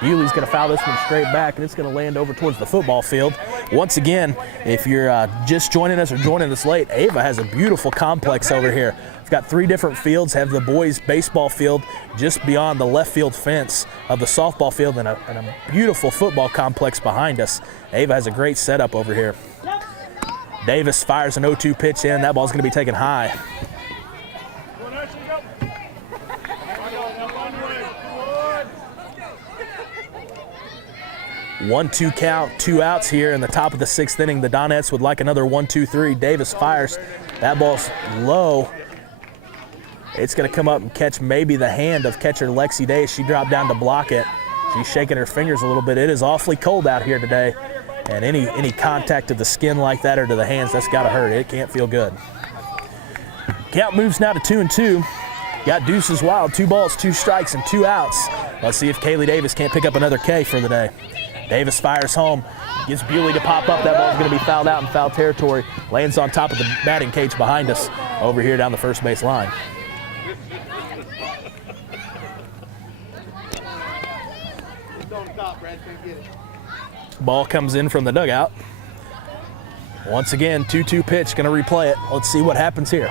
Bewley's going to foul this one straight back, and it's going to land over towards the football field. Once again, if you're just joining us or joining us late, Ava has a beautiful complex over here. We've got 3 different fields, have the boys' baseball field just beyond the left field fence of the softball field, and a beautiful football complex behind us. Ava has a great setup over here. Davis fires an 0-2 pitch in. That ball's going to be taken high. 1-2 count, 2 outs here in the top of the 6th inning. The Donettes would like another 1-2-3. Davis fires. That ball's low. It's going to come up and catch maybe the hand of catcher Lexi Day. She dropped down to block it. She's shaking her fingers a little bit. It is awfully cold out here today, and any contact to the skin like that or to the hands, that's got to hurt. It can't feel good. Count moves now to 2-2. Got deuces wild, 2 balls, 2 strikes, and 2 outs. Let's see if Kaylee Davis can't pick up another K for the day. Davis fires home, gets Bewley to pop up. That ball's going to be fouled out in foul territory. Lands on top of the batting cage behind us over here down the first base line. Ball comes in from the dugout. Once again, 2-2 pitch, going to replay it. Let's see what happens here.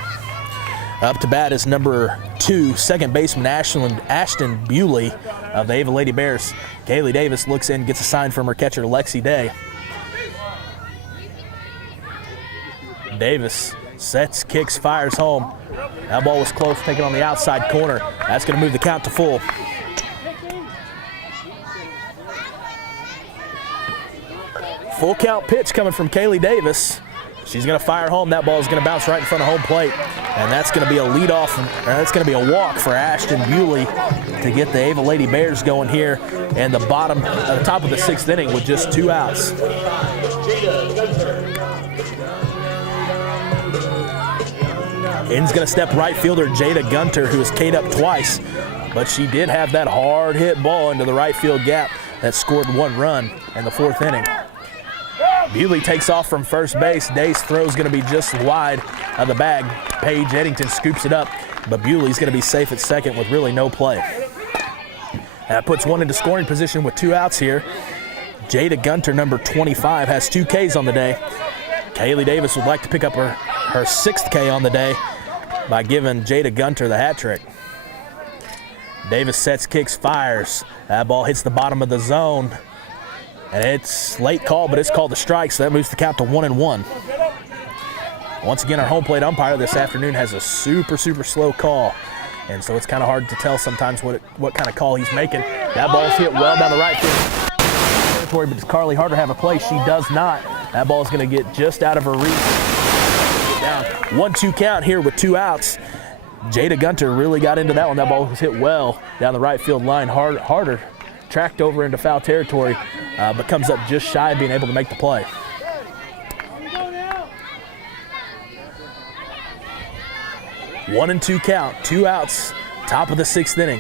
Up to bat is number 2, second baseman Ashton Bewley of the Ava Lady Bears. Kaylee Davis looks in, gets a sign from her catcher Lexi Day. Davis sets, kicks, fires home. That ball was close, taken on the outside corner. That's going to move the count to full. Full count pitch coming from Kaylee Davis. She's going to fire home. That ball is going to bounce right in front of home plate. And that's going to be a leadoff, that's going to be a walk for Ashton Bewley to get the Ava Lady Bears going here and the top of the 6th inning with just 2 outs. In's going to step right fielder Jada Gunter, who is K'd up twice, but she did have that hard hit ball into the right field gap that scored 1 run in the 4th inning. Bewley takes off from first base. Day's throw is going to be just wide of the bag. Paige Eddington scoops it up, but Bewley's going to be safe at second with really no play. That puts 1 into scoring position with 2 outs here. Jada Gunter, number 25, has 2 Ks on the day. Kaylee Davis would like to pick up her 6th K on the day by giving Jada Gunter the hat trick. Davis sets, kicks, fires. That ball hits the bottom of the zone. And it's late call, but it's called a strike, so that moves the count to 1-1. Once again, our home plate umpire this afternoon has a super slow call, and so it's kind of hard to tell sometimes what kind of call he's making. That ball's hit well down the right field territory, but does Carly Harder have a play? She does not. That ball is going to get just out of her reach. Get down. 1-2 count here with 2 outs. Jada Gunter really got into that one. That ball was hit well down the right field line. Harder tracked over into foul territory, but comes up just shy of being able to make the play. One and 2 count, 2 outs, top of the 6th inning.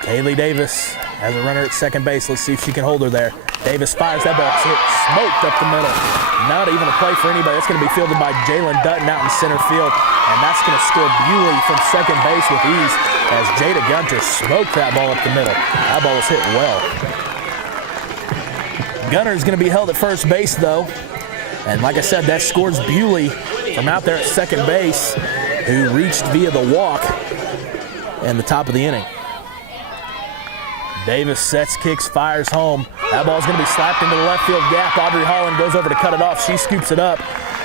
Kaylee Davis has a runner at second base. Let's see if she can hold her there. Davis fires. That ball's hit smoked up the middle. Not even a play for anybody. That's going to be fielded by Jalen Dutton out in center field, and that's going to score Bewley from second base with ease as Jada Gunter smoked that ball up the middle. That ball was hit well. Gunter is going to be held at first base, though, and like I said, that scores Bewley from out there at second base, who reached via the walk in the top of the inning. Davis sets, kicks, fires home. That ball's going to be slapped into the left field gap. Audrey Holland goes over to cut it off. She scoops it up.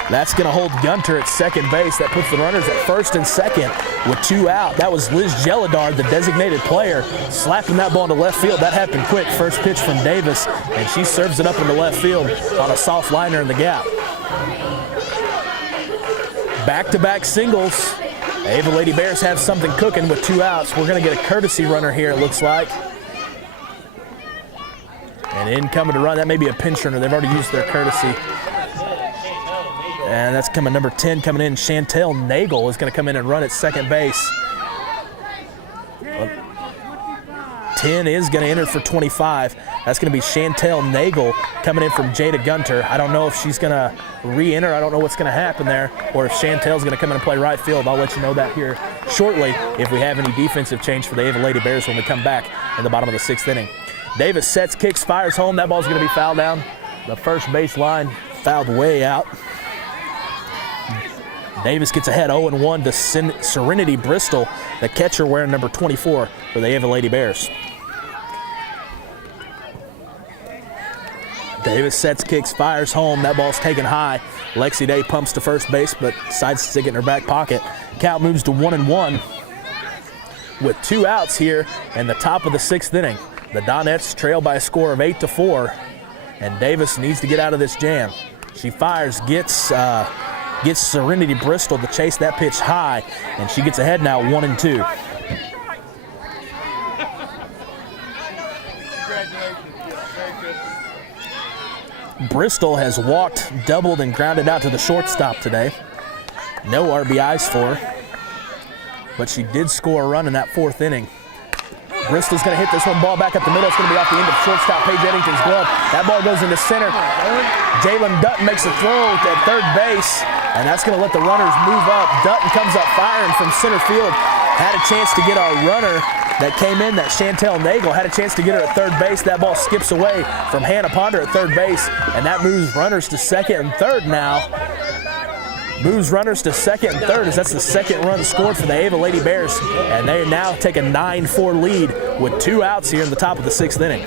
That's going to hold Gunter at second base. That puts the runners at first and second with 2 out. That was Liz Gelladard, the designated player, slapping that ball into left field. That happened quick. First pitch from Davis, and she serves it up into left field on a soft liner in the gap. Back-to-back singles. Ava Lady Bears have something cooking with 2 outs. We're going to get a courtesy runner here, it looks like. And in coming to run, that may be a pinch runner. They've already used their courtesy. And that's coming number 10 coming in. Chantel Nagel is going to come in and run at second base. 10 is going to enter for 25. That's going to be Chantel Nagel coming in from Jada Gunter. I don't know if she's going to re-enter. I don't know what's going to happen there, or if Chantel's going to come in and play right field. I'll let you know that here shortly if we have any defensive change for the Ava Lady Bears when we come back in the bottom of the 6th inning. Davis sets, kicks, fires home. That ball's going to be fouled down the first base line, fouled way out. Davis gets ahead 0-1 to Serenity Bristol, the catcher wearing number 24 for the Ava Lady Bears. Davis sets, kicks, fires home. That ball's taken high. Lexi Day pumps to first base, but decides to stick it in her back pocket. Count moves to 1-1 with 2 outs here in the top of the 6th inning. The Donettes trail by a score of 8-4, and Davis needs to get out of this jam. She fires, gets Serenity Bristol to chase that pitch high, and she gets ahead now 1-2. Bristol has walked, doubled, and grounded out to the shortstop today. No RBIs for her, but she did score a run in that 4th inning. Bristol's going to hit this one ball back up the middle. It's going to be off the end of shortstop Paige Eddington's glove. That ball goes into center. Jalen Dutton makes a throw at third base, and that's going to let the runners move up. Dutton comes up firing from center field. Had a chance to get our runner that came in, that Chantel Nagel, had a chance to get her at third base. That ball skips away from Hannah Ponder at third base, and that moves runners to second and third now. Moves runners to second and third as that's the 2nd run scored for the Ava Lady Bears, and they now take a 9-4 lead with 2 outs here in the top of the 6th inning.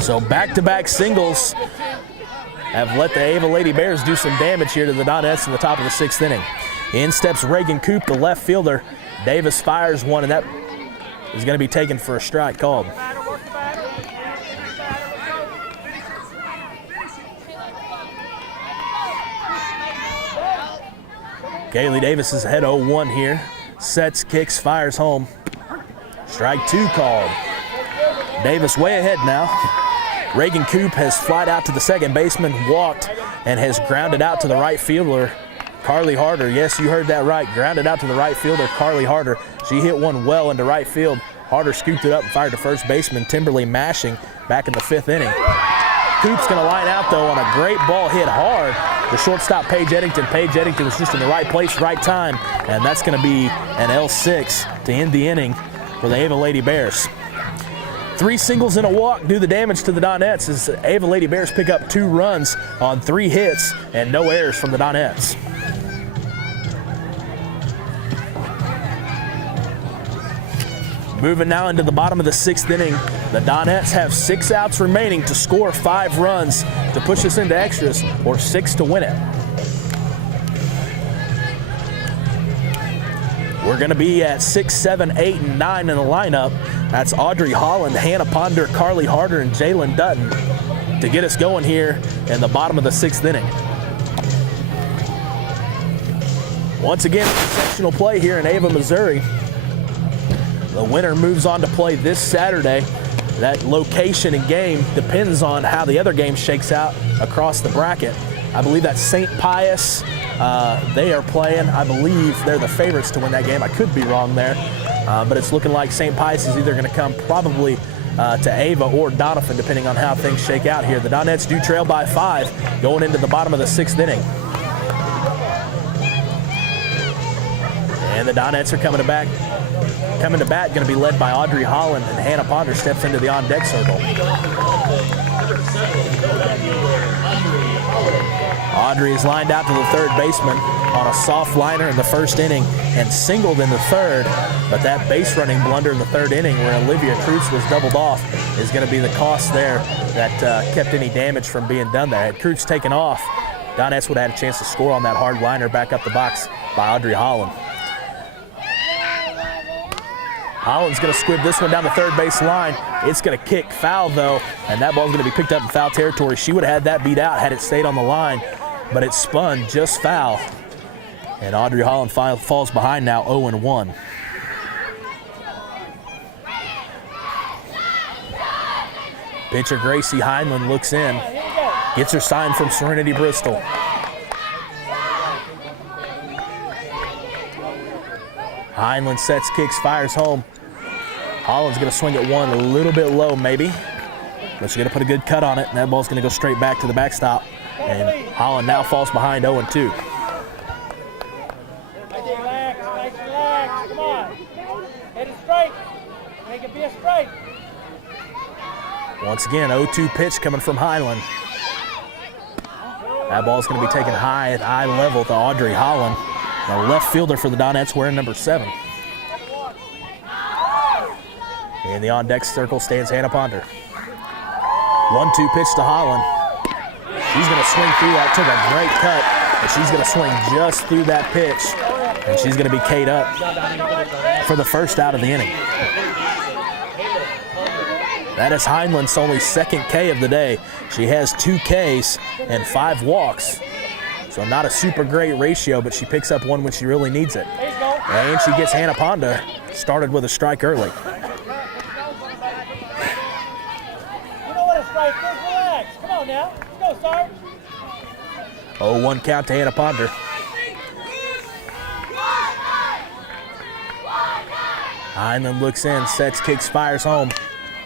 So back-to-back singles have let the Ava Lady Bears do some damage here to the Donettes in the top of the 6th inning. In steps Reagan Coop, the left fielder. Davis fires one, and that is going to be taken for a strike called. Kaylee Davis is ahead 0-1 here. Sets, kicks, fires home. Strike 2 called. Davis way ahead now. Reagan Coop has flied out to the second baseman, walked, and has grounded out to the right fielder, Carly Harder. Yes, you heard that right. Grounded out to the right fielder, Carly Harder. She hit one well into right field. Harder scooped it up and fired to first baseman, Timberly Mashing, back in the 5th inning. Coop's going to line out, though, on a great ball hit hard. The shortstop, Paige Eddington. Paige Eddington was just in the right place, right time, and that's going to be an L6 to end the inning for the Ava Lady Bears. 3 singles and a walk do the damage to the Donettes as the Ava Lady Bears pick up 2 runs on 3 hits and no errors from the Donettes. Moving now into the bottom of the 6th inning, the Donettes have 6 outs remaining to score 5 runs to push us into extras, or 6 to win it. We're going to be at 6, 7, 8, and 9 in the lineup. That's Audrey Holland, Hannah Ponder, Carly Harder, and Jalen Dutton to get us going here in the bottom of the 6th inning. Once again, sectional play here in Ava, Missouri. The winner moves on to play this Saturday. That location and game depends on how the other game shakes out across the bracket. I believe that's St. Pius. They are playing. I believe they're the favorites to win that game. I could be wrong there. But it's looking like St. Pius is either going to come probably to Ava or Doniphan, depending on how things shake out here. The Donettes do trail by 5 going into the bottom of the 6th inning. And the Donettes are coming to bat, going to be led by Audrey Holland, and Hannah Ponder steps into the on-deck circle. Audrey is lined out to the third baseman on a soft liner in the 1st inning and singled in the 3rd, but that base running blunder in the 3rd inning where Olivia Kreutz was doubled off is going to be the cost there that kept any damage from being done there. Had Kreutz taken off, Donettes would have had a chance to score on that hard liner back up the box by Audrey Holland. Holland's going to squib this one down the third base line. It's going to kick foul, though, and that ball's going to be picked up in foul territory. She would have had that beat out had it stayed on the line, but it spun just foul. And Audrey Holland falls behind now 0-1. Pitcher Gracie Heinlein looks in, gets her sign from Serenity Bristol. Heinlein sets, kicks, fires home. Holland's going to swing at one a little bit low maybe, but she's going to put a good cut on it, and that ball's going to go straight back to the backstop. And Holland now falls behind 0-2. Relax. Come on. Hit it straight. Make it be a straight. Once again, 0-2 pitch coming from Highland. That ball's going to be taken high at eye level to Audrey Holland, the left fielder for the Donettes, wearing number 7. In the on-deck circle stands Hannah Ponder. 1-2 pitch to Holland. She's going to swing through that, took a great cut, but she's going to swing just through that pitch, and she's going to be K'd up for the first out of the inning. That is Heinland's only second K of the day. She has 2 Ks and 5 walks. So not a super great ratio, but she picks up one when she really needs it. And she gets Hannah Ponda started with a strike early. You know what a strike is? Relax. Come on now. Let's go, Sarge. 0-1 count to Hannah Ponder. Heinland looks in, sets, kicks, fires home.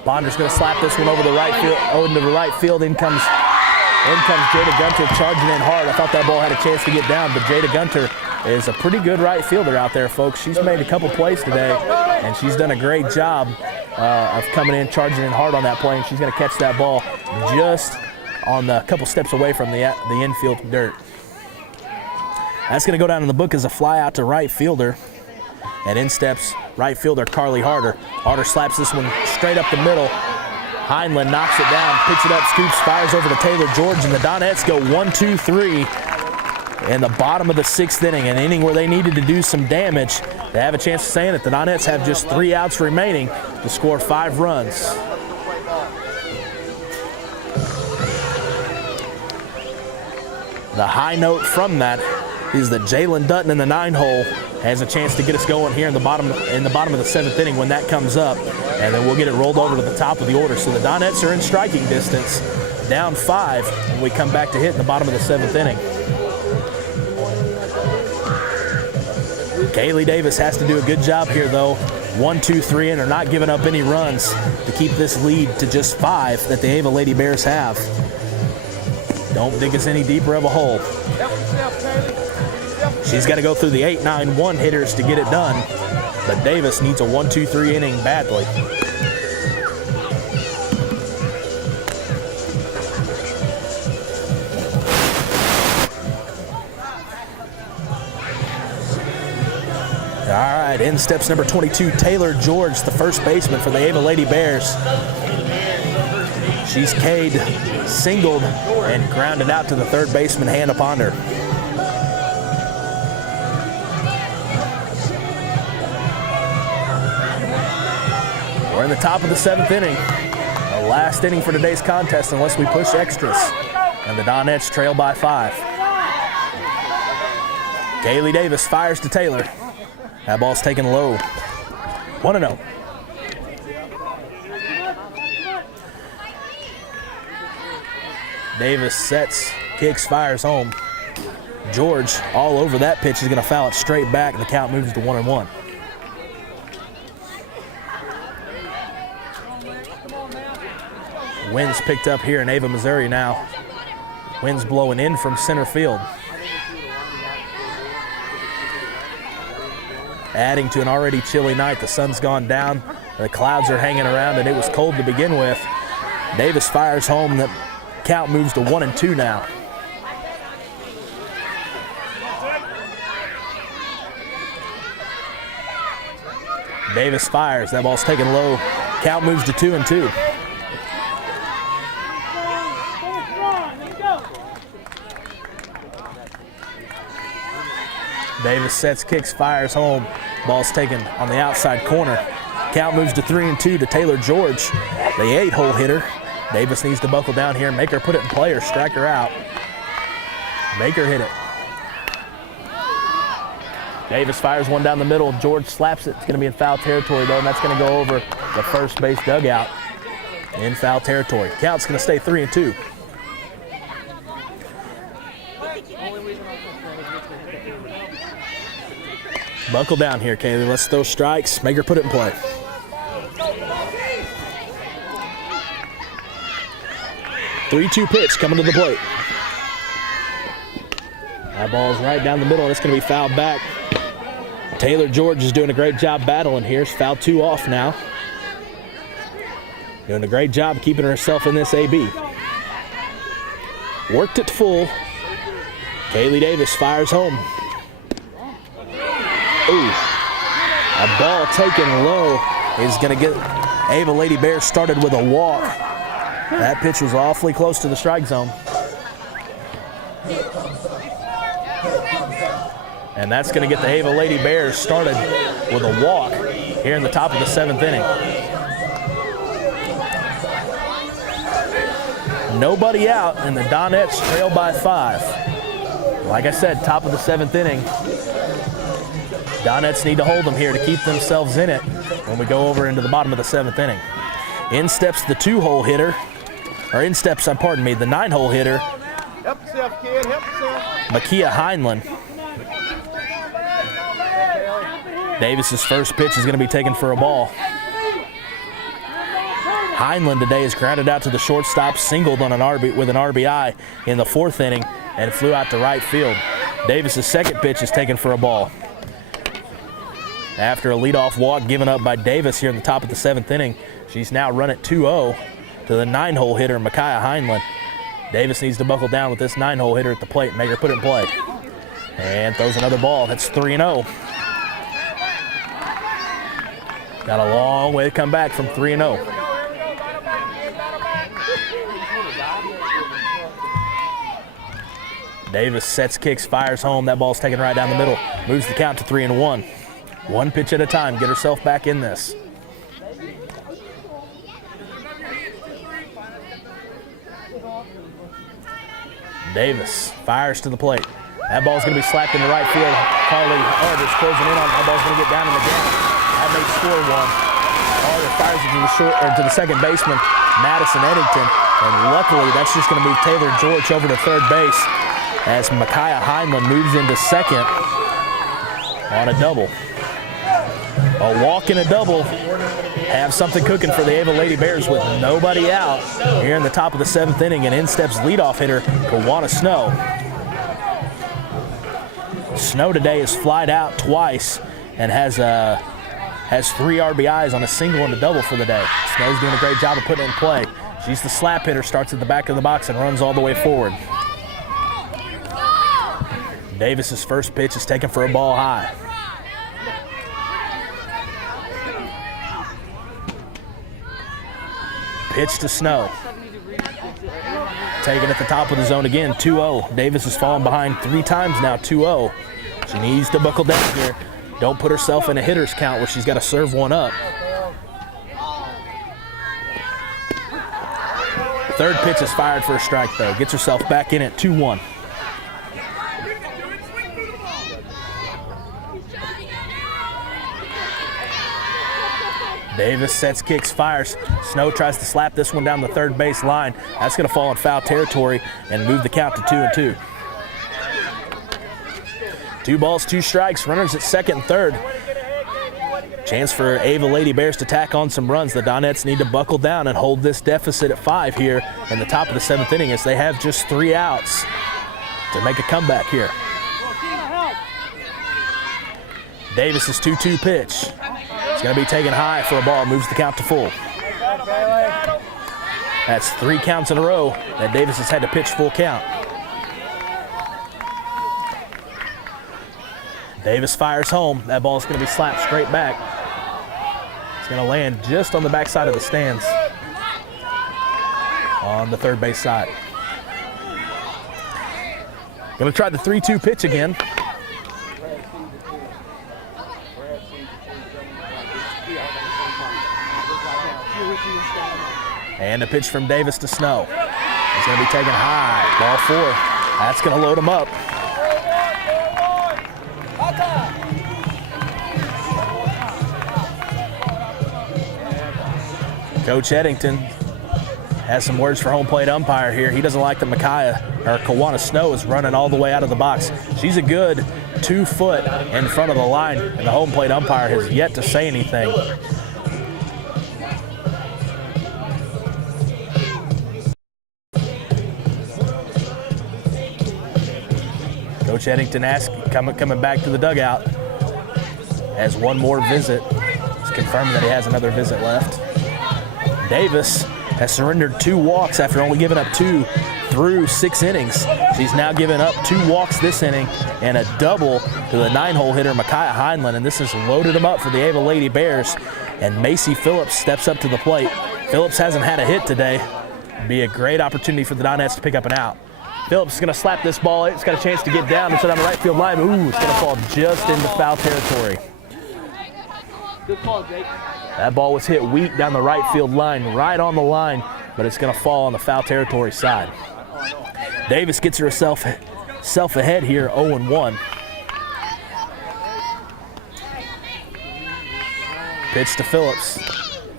Ponder's going to slap this one over the right field. Into the right field. In comes Jada Gunter charging in hard. I thought that ball had a chance to get down, but Jada Gunter is a pretty good right fielder out there, folks. She's made a couple plays today, and she's done a great job of coming in, charging in hard on that play, and she's going to catch that ball just on the couple steps away from the infield dirt. That's going to go down in the book as a fly out to right fielder, and in steps right fielder Carly Harder. Harder slaps this one straight up the middle. Heinland knocks it down, picks it up, scoops, fires over to Taylor George, and the Donettes go 1-2-3 in the bottom of the 6th inning, an inning where they needed to do some damage. They have a chance of saying it. The Donettes have just 3 outs remaining to score 5 runs. The high note from that is that Jalen Dutton in the 9-hole has a chance to get us going here in the bottom of the 7th inning when that comes up, and then we'll get it rolled over to the top of the order. So the Donettes are in striking distance, down 5 when we come back to hit in the bottom of the 7th inning. Kaylee Davis has to do a good job here, though. 1-2-3 in, are not giving up any runs to keep this lead to just 5 that the Ava Lady Bears have. Don't dig us any deeper of a hole. She's got to go through the 8-9-1 hitters to get it done, but Davis needs a 1-2-3 inning badly. All right, in steps number 22, Taylor George, the first baseman for the Ava Lady Bears. She's K'd, singled, and grounded out to the third baseman, Hannah Ponder. We're in the top of the 7th inning. The last inning for today's contest unless we push extras. And the Donettes trail by 5. Kaylee Davis fires to Taylor. That ball's taken low. 1-0. Davis sets, kicks, fires home. George all over that pitch is going to foul it straight back, and the count moves to 1-1. Wind's picked up here in Ava, Missouri now. Wind's blowing in from center field. Adding to an already chilly night. The sun's gone down, the clouds are hanging around, and it was cold to begin with. Davis fires home. The count moves to 1-2 now. Davis fires. That ball's taken low. Count moves to 2-2. Davis sets, kicks, fires home. Ball's taken on the outside corner. Count moves to 3-2 to Taylor George, the 8-hole hitter. Davis needs to buckle down here, make her put it in play or strike her out. Make her hit it. Davis fires one down the middle. George slaps it. It's going to be in foul territory, though, and that's going to go over the first base dugout in foul territory. Count's going to stay 3-2. Buckle down here, Kaylee. Let's throw strikes. Make her put it in play. 3-2 pitch coming to the plate. That ball's right down the middle, and it's going to be fouled back. Taylor George is doing a great job battling here. She's fouled 2 off now. Doing a great job keeping herself in this AB. Worked it full. Kaylee Davis fires home. Ooh. A ball taken low is going to get Ava Lady Bears started with a walk. That pitch was awfully close to the strike zone. And that's going to get the Ava Lady Bears started with a walk here in the top of the 7th inning. Nobody out, and the Donettes trail by 5. Like I said, top of the 7th inning. Donettes need to hold them here to keep themselves in it when we go over into the bottom of the 7th inning. In steps the 2-hole hitter, or in steps, pardon me, the 9-hole hitter. Help yourself, kid. Help yourself. Makia Heinlein. Davis's first pitch is going to be taken for a ball. Heinlein today is grounded out to the shortstop, singled on an RBI in the 4th inning, and flew out to right field. Davis's second pitch is taken for a ball. After a leadoff walk given up by Davis here in the top of the 7th inning, she's now run at 2-0 to the 9-hole hitter, Makia Heinlein. Davis needs to buckle down with this 9-hole hitter at the plate and make her put it in play. And throws another ball. That's 3-0. Got a long way to come back from 3-0. Davis sets, kicks, fires home. That ball's taken right down the middle. Moves the count to 3-1. One pitch at a time. Get herself back in this. Davis fires to the plate. That ball's going to be slapped into right field. Carly Arter's closing in on it. That ball's going to get down in the gap. That makes score 1. Arter fires it to the second baseman, Madison Eddington. And luckily, that's just going to move Taylor George over to third base as Makia Heinlein moves into second on a double. A walk and a double have something cooking for the Ava Lady Bears with nobody out here in the top of the 7th inning, and in steps leadoff hitter Kawana Snow. Snow today has flied out twice and has 3 RBIs on a single and a double for the day. Snow's doing a great job of putting it in play. She's the slap hitter, starts at the back of the box and runs all the way forward. Davis's first pitch is taken for a ball high. Pitch to Snow. Taken at the top of the zone again, 2-0. Davis has fallen behind 3 times now, 2-0. She needs to buckle down here. Don't put herself in a hitter's count where she's got to serve one up. Third pitch is fired for a strike, though. Gets herself back in at 2-1. Davis sets, kicks, fires. Snow tries to slap this one down the third base line. That's going to fall in foul territory and move the count to 2-2. 2 balls, 2 strikes. Runners at second and third. Chance for Ava Lady Bears to tack on some runs. The Donettes need to buckle down and hold this deficit at 5 here in the top of the 7th inning as they have just 3 outs to make a comeback here. Davis's 2-2 pitch. It's going to be taken high for a ball. Moves the count to full. That's 3 counts in a row that Davis has had to pitch full count. Davis fires home. That ball is going to be slapped straight back. It's going to land just on the backside of the stands on the third base side. Going to try the 3-2 pitch again. And a pitch from Davis to Snow. It's going to be taken high. Ball 4. That's going to load him up. Coach Eddington has some words for home plate umpire here. He doesn't like that Kawana Snow is running all the way out of the box. She's a good 2 foot in front of the line, and the home plate umpire has yet to say anything. Coach Eddington coming back to the dugout. Has one more visit. He's confirming that he has another visit left. Davis has surrendered 2 walks after only giving up 2 through 6 innings. She's now given up 2 walks this inning and a double to the 9-hole hitter, Micaiah Heinlein, and this has loaded them up for the Ava Lady Bears. And Macy Phillips steps up to the plate. Phillips hasn't had a hit today. Be a great opportunity for the Donettes to pick up an out. Phillips is going to slap this ball. It's got a chance to get down and sit on the right field line. Ooh, it's going to fall just into foul territory. Good call, Jake. That ball was hit weak down the right field line, right on the line, but it's going to fall on the foul territory side. Davis gets herself ahead here, 0-1. Pitch to Phillips.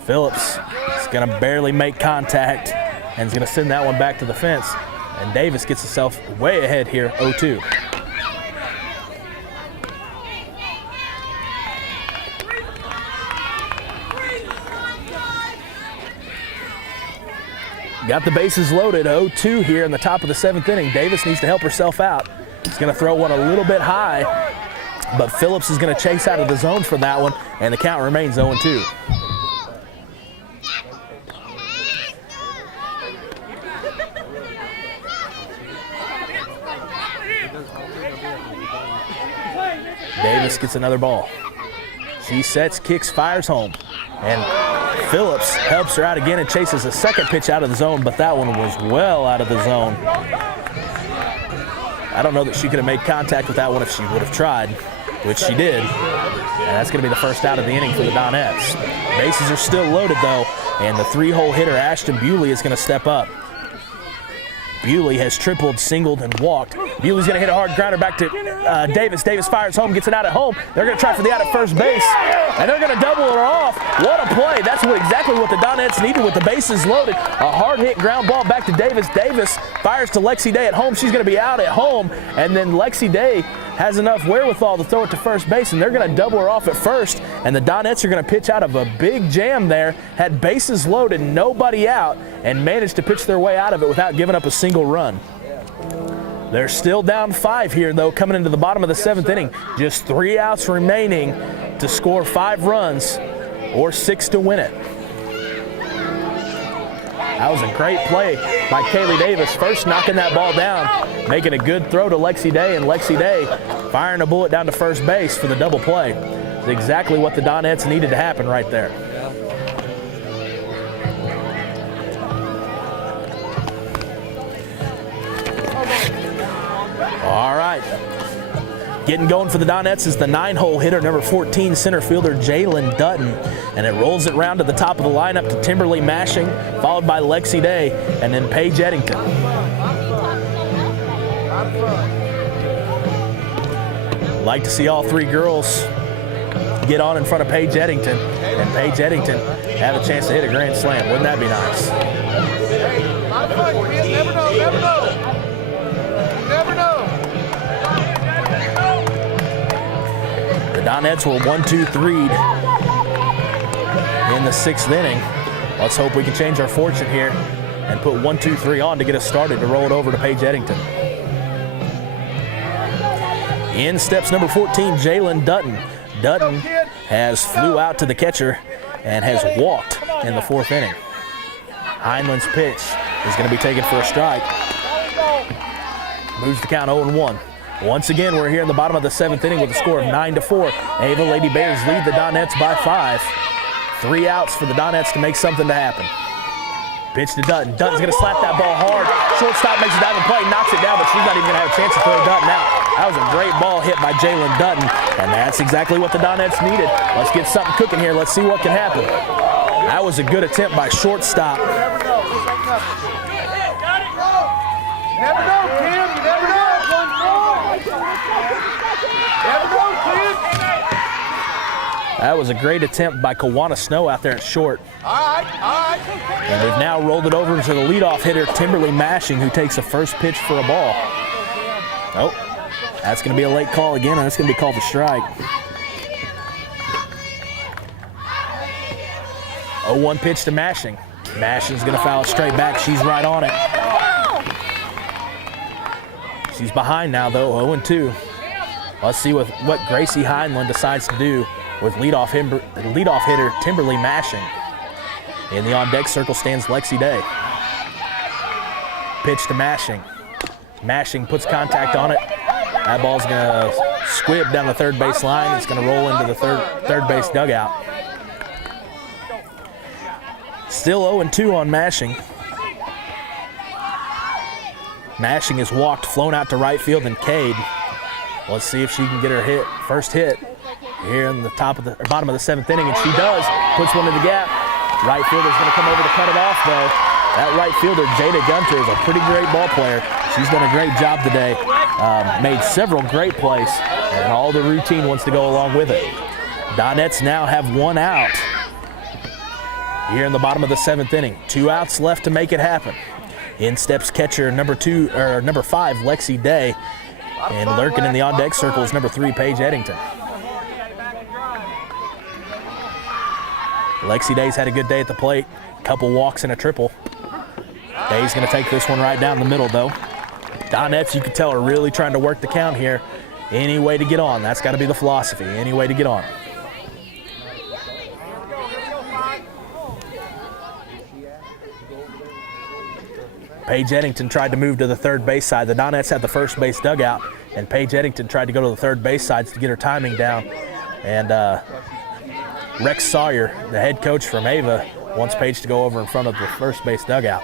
Phillips is going to barely make contact and is going to send that one back to the fence. And Davis gets himself way ahead here, 0-2. Got the bases loaded, 0-2 here in the top of the 7th inning. Davis needs to help herself out. He's going to throw one a little bit high, but Phillips is going to chase out of the zone for that one, and the count remains 0-2. Davis gets another ball. She sets, kicks, fires home, and Phillips helps her out again and chases a second pitch out of the zone, but that one was well out of the zone. I don't know that she could have made contact with that one if she would have tried, which she did. And that's going to be the first out of the inning for the Donettes. Bases are still loaded, though, and the 3-hole hitter, Ashton Bewley, is going to step up. Bewley has tripled, singled, and walked. Bewley's going to hit a hard grounder back to Davis. Davis fires home, gets it out at home. They're going to try for the out at first base, and they're going to double her off. What a play. That's exactly what the Donettes needed with the bases loaded. A hard-hit ground ball back to Davis. Davis fires to Lexi Day at home. She's going to be out at home, and then Lexi Day has enough wherewithal to throw it to first base, and they're going to double her off at first, and the Donettes are going to pitch out of a big jam there, had bases loaded, nobody out, and managed to pitch their way out of it without giving up a single run. They're still down 5 here, though, coming into the bottom of the 7th inning. Just 3 outs remaining to score 5 runs or 6 to win it. That was a great play by Kaylee Davis, first knocking that ball down, making a good throw to Lexi Day, and Lexi Day firing a bullet down to first base for the double play. It's exactly what the Donettes needed to happen right there. All right. Getting going for the Donettes is the 9-hole hitter, number 14 center fielder Jalen Dutton. And it rolls it round to the top of the lineup to Timberly Mashing, followed by Lexi Day, and then Paige Eddington. Like to see all 3 girls get on in front of Paige Eddington, and Paige Eddington have a chance to hit a grand slam. Wouldn't that be nice? Never know, never know. Never know. The Donettes were 1-2-3'd in the 6th inning. Let's hope we can change our fortune here and put 1-2-3 on to get us started to roll it over to Paige Eddington. In steps number 14, Jalen Dutton. Dutton has flew out to the catcher and has walked in the 4th inning. Heinlein's pitch is going to be taken for a strike. Moves the count 0-1. Once again, we're here in the bottom of the 7th inning with a score of 9-4. Ava Lady Bears lead the Donettes by 5. 3 outs for the Donettes to make something to happen. Pitch to Dutton. Dutton's going to slap that ball hard. Shortstop makes a diving play, knocks it down, but she's not even going to have a chance to throw Dutton out. That was a great ball hit by Jalen Dutton, and that's exactly what the Donettes needed. Let's get something cooking here. Let's see what can happen. That was a good attempt by shortstop. Never know, Kim. You never know. Never know, kid. That was a great attempt by Kawana Snow out there at short. All right. And they've now rolled it over to the leadoff hitter, Timberly Mashing, who takes a first pitch for a ball. Oh, that's going to be a late call again, and that's going to be called a strike. 0-1 pitch to Mashing. Mashing's going to foul it straight back. She's right on it. She's behind now, though, 0-2. Let's see what Gracie Heinlein decides to do with leadoff hitter Timberly Mashing. In the on-deck circle stands Lexi Day. Pitch to Mashing. Mashing puts contact on it. That ball's going to squib down the third base line. It's going to roll into the third base dugout. Still 0-2 on Mashing. Mashing is walked, flown out to right field, and Cade. Let's see if she can get her first hit here in the bottom of the 7th inning, and she does. Puts one in the gap. Right fielder's going to come over to cut it off, though. That right fielder, Jada Gunter, is a pretty great ball player. She's done a great job today. Made several great plays, and all the routine wants to go along with it. Donettes now have 1 out here in the bottom of the 7th inning. 2 outs left to make it happen. In steps catcher number 5, Lexi Day, and lurking in the on-deck circle is number 3, Paige Eddington. Lexi Day's had a good day at the plate. Couple walks and a triple. Day's going to take this one right down the middle, though. Donettes, you can tell, are really trying to work the count here. Any way to get on. That's got to be the philosophy. Any way to get on. Paige Eddington tried to move to the third base side. The Donettes had the first base dugout, and Paige Eddington tried to go to the third base sides to get her timing down. And Rex Sawyer, the head coach from Ava, wants Paige to go over in front of the first base dugout.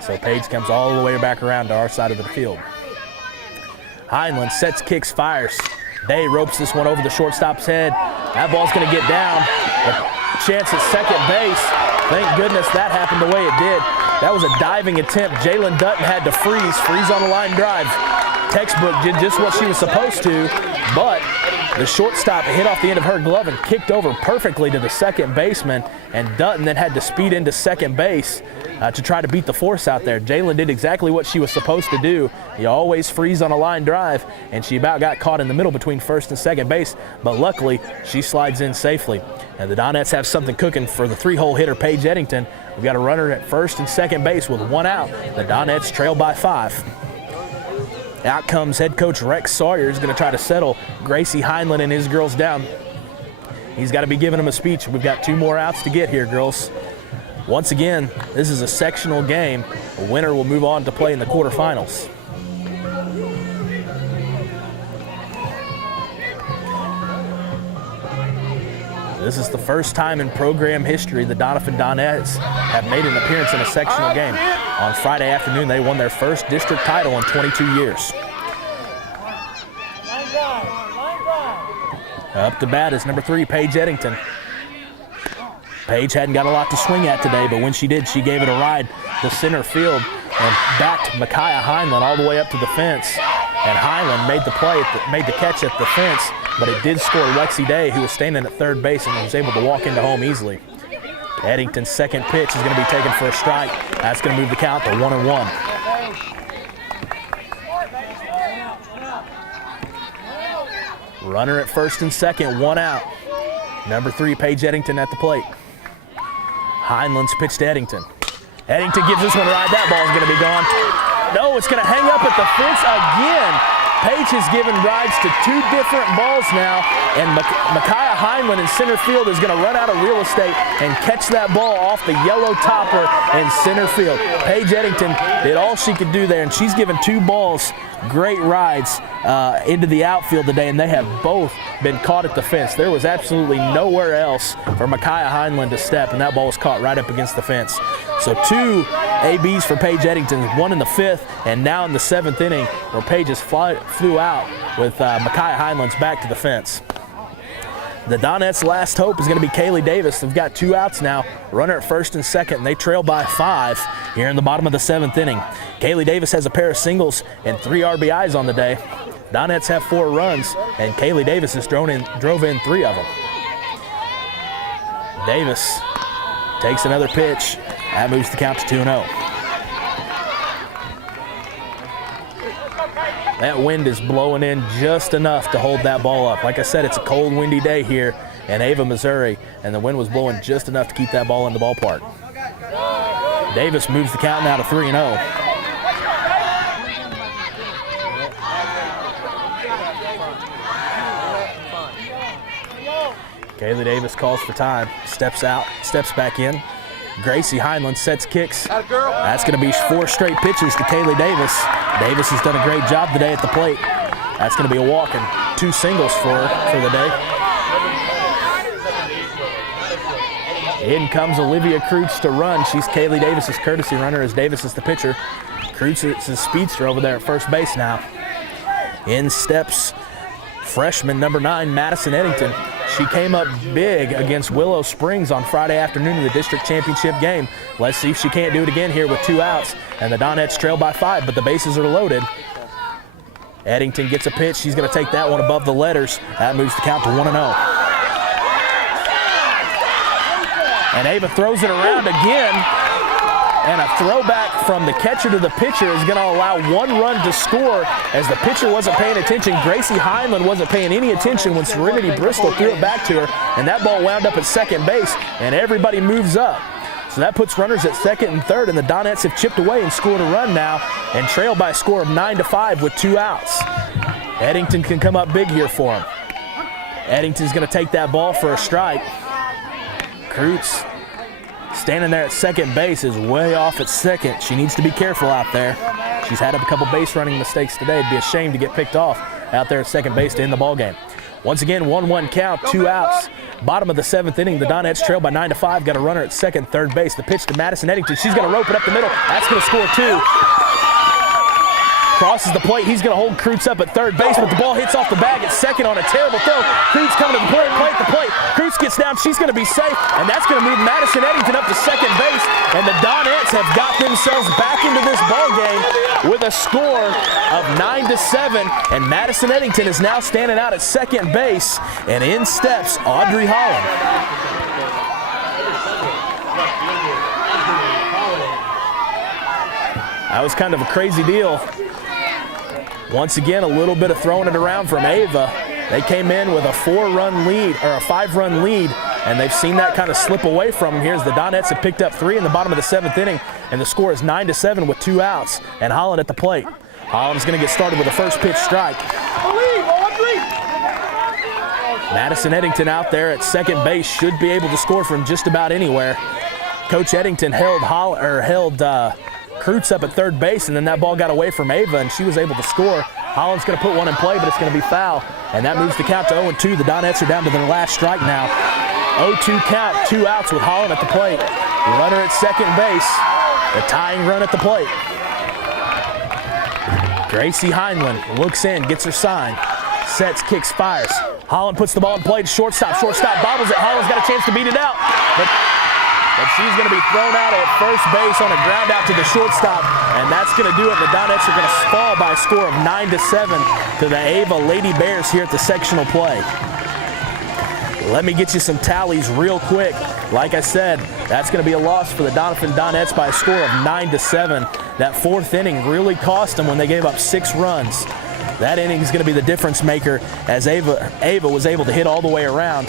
So Paige comes all the way back around to our side of the field. Heinlein sets, kicks, fires. Day ropes this one over the shortstop's head. That ball's going to get down. A chance at second base. Thank goodness that happened the way it did. That was a diving attempt. Jalen Dutton had to freeze on the line drive. Textbook did just what she was supposed to, but the shortstop hit off the end of her glove and kicked over perfectly to the second baseman, and Dutton then had to speed into second base to try to beat the force out there. Jalen did exactly what she was supposed to do. You always freeze on a line drive, and she about got caught in the middle between first and second base, but luckily she slides in safely. And the Donettes have something cooking for the 3-hole hitter, Paige Eddington. We've got a runner at first and second base with 1 out. The Donettes trail by 5. Out comes head coach Rex Sawyer. He's going to try to settle Gracie Heinlein and his girls down. He's got to be giving them a speech. We've got 2 more outs to get here, girls. Once again, this is a sectional game. A winner will move on to play in the quarterfinals. This is the first time in program history the Doniphan Donettes have made an appearance in a sectional game. On Friday afternoon, they won their first district title in 22 years. Up to bat is number 3, Paige Eddington. Paige hadn't got a lot to swing at today, but when she did, she gave it a ride to center field and backed Micaiah Heinlein all the way up to the fence. And Heinlein made the catch at the fence, but it did score Lexi Day, who was standing at third base and was able to walk into home easily. Eddington's second pitch is going to be taken for a strike. That's going to move the count to 1-1. Runner at first and second, 1 out. Number 3, Paige Eddington at the plate. Heinlein's pitch to Eddington. Eddington gives this one a ride. That ball's going to be gone. No, it's going to hang up at the fence again. Paige has given rides to 2 different balls now, and Micaiah Heinlein in center field is going to run out of real estate and catch that ball off the yellow topper in center field. Paige Eddington did all she could do there, and she's given 2 balls great rides into the outfield today, and they have both been caught at the fence. There was absolutely nowhere else for Micaiah Heinlein to step, and that ball was caught right up against the fence. So 2 ABs for Paige Eddington, 1 in the 5th, and now in the 7th inning, where Paige just flew out with Micaiah Heinlein's back to the fence. The Donettes' last hope is going to be Kaylee Davis. They've got 2 outs now, runner at first and second, and they trail by 5 here in the bottom of the 7th inning. Kaylee Davis has a pair of singles and 3 RBIs on the day. Donettes have 4 runs, and Kaylee Davis has drove in 3 of them. Davis takes another pitch. That moves the count to 2-0. That wind is blowing in just enough to hold that ball up. Like I said, it's a cold, windy day here in Ava, Missouri, and the wind was blowing just enough to keep that ball in the ballpark. Davis moves the count now to 3-0. Kaylee Davis calls for time, steps out, steps back in. Gracie Heinlein sets kicks. That's going to be 4 straight pitches to Kaylee Davis. Davis has done a great job today at the plate. That's going to be a walk and 2 singles for her for the day. In comes Olivia Kreutz to run. She's Kaylee Davis's courtesy runner as Davis is the pitcher. Kreutz is a speedster over there at first base now. In steps freshman number 9, Madison Eddington. She came up big against Willow Springs on Friday afternoon in the district championship game. Let's see if she can't do it again here with 2 outs. And the Donettes trail by 5, but the bases are loaded. Eddington gets a pitch. She's going to take that one above the letters. That moves the count to 1-0. And Ava throws it around again. And a throwback from the catcher to the pitcher is going to allow 1 run to score as the pitcher wasn't paying attention. Gracie Heinlein wasn't paying any attention when Serenity Bristol threw it back to her, and that ball wound up at second base, and everybody moves up. So that puts runners at second and third, and the Donettes have chipped away and scored a run now and trail by a score of 9-5 with 2 outs. Eddington can come up big here for him. Eddington's going to take that ball for a strike. Kreutz standing there at second base is way off at second. She needs to be careful out there. She's had a couple base running mistakes today. It'd be a shame to get picked off out there at second base to end the ball game. Once again, 1-1 count, 2 outs. Bottom of the 7th inning, the Donettes trail by 9-5. Got a runner at second, third base. The pitch to Madison Eddington. She's going to rope it up the middle. That's going to score 2. Crosses the plate. He's going to hold Kreutz up at third base, but the ball hits off the bag at second on a terrible throw. Kreutz coming to the plate, the plate. Kreutz gets down. She's going to be safe, and that's going to move Madison Eddington up to second base. And the Donettes have got themselves back into this ball game with a score of 9-7. And Madison Eddington is now standing out at second base, and in steps Audrey Holland. That was kind of a crazy deal. Once again, a little bit of throwing it around from Ava. They came in with a 4-run lead, or a 5-run lead, and they've seen that kind of slip away from them here as the Donettes have picked up 3 in the bottom of the 7th inning, and the score is 9-7 with 2 outs, and Holland at the plate. Holland's going to get started with a first pitch strike. Madison Eddington out there at second base should be able to score from just about anywhere. Coach Eddington held Kreutz up at third base, and then that ball got away from Ava, and she was able to score. Holland's going to put one in play, but it's going to be foul, and that moves the count to 0-2. The Donettes are down to their last strike now. 0-2 count, 2 outs with Holland at the plate. Runner at second base, the tying run at the plate. Gracie Heinlein looks in, gets her sign, sets, kicks, fires. Holland puts the ball in play to shortstop. Shortstop bobbles it. Holland's got a chance to beat it out, but she's going to be thrown out at first base on a ground out to the shortstop, and that's going to do it. The Donettes are going to fall by a score of 9-7 to the Ava Lady Bears here at the sectional play. Let me get you some tallies real quick. Like I said, that's going to be a loss for the Doniphan Donettes by a score of 9-7. That 4th inning really cost them when they gave up 6 runs. That inning is going to be the difference maker as Ava was able to hit all the way around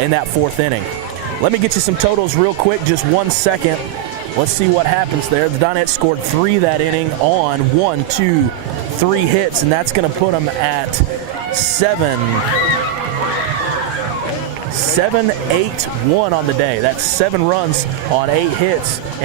in that 4th inning. Let me get you some totals real quick, just 1 second. Let's see what happens there. The Donettes scored 3 that inning on 3 hits, and that's going to put them at 7-8-1 on the day. That's 7 runs on 8 hits.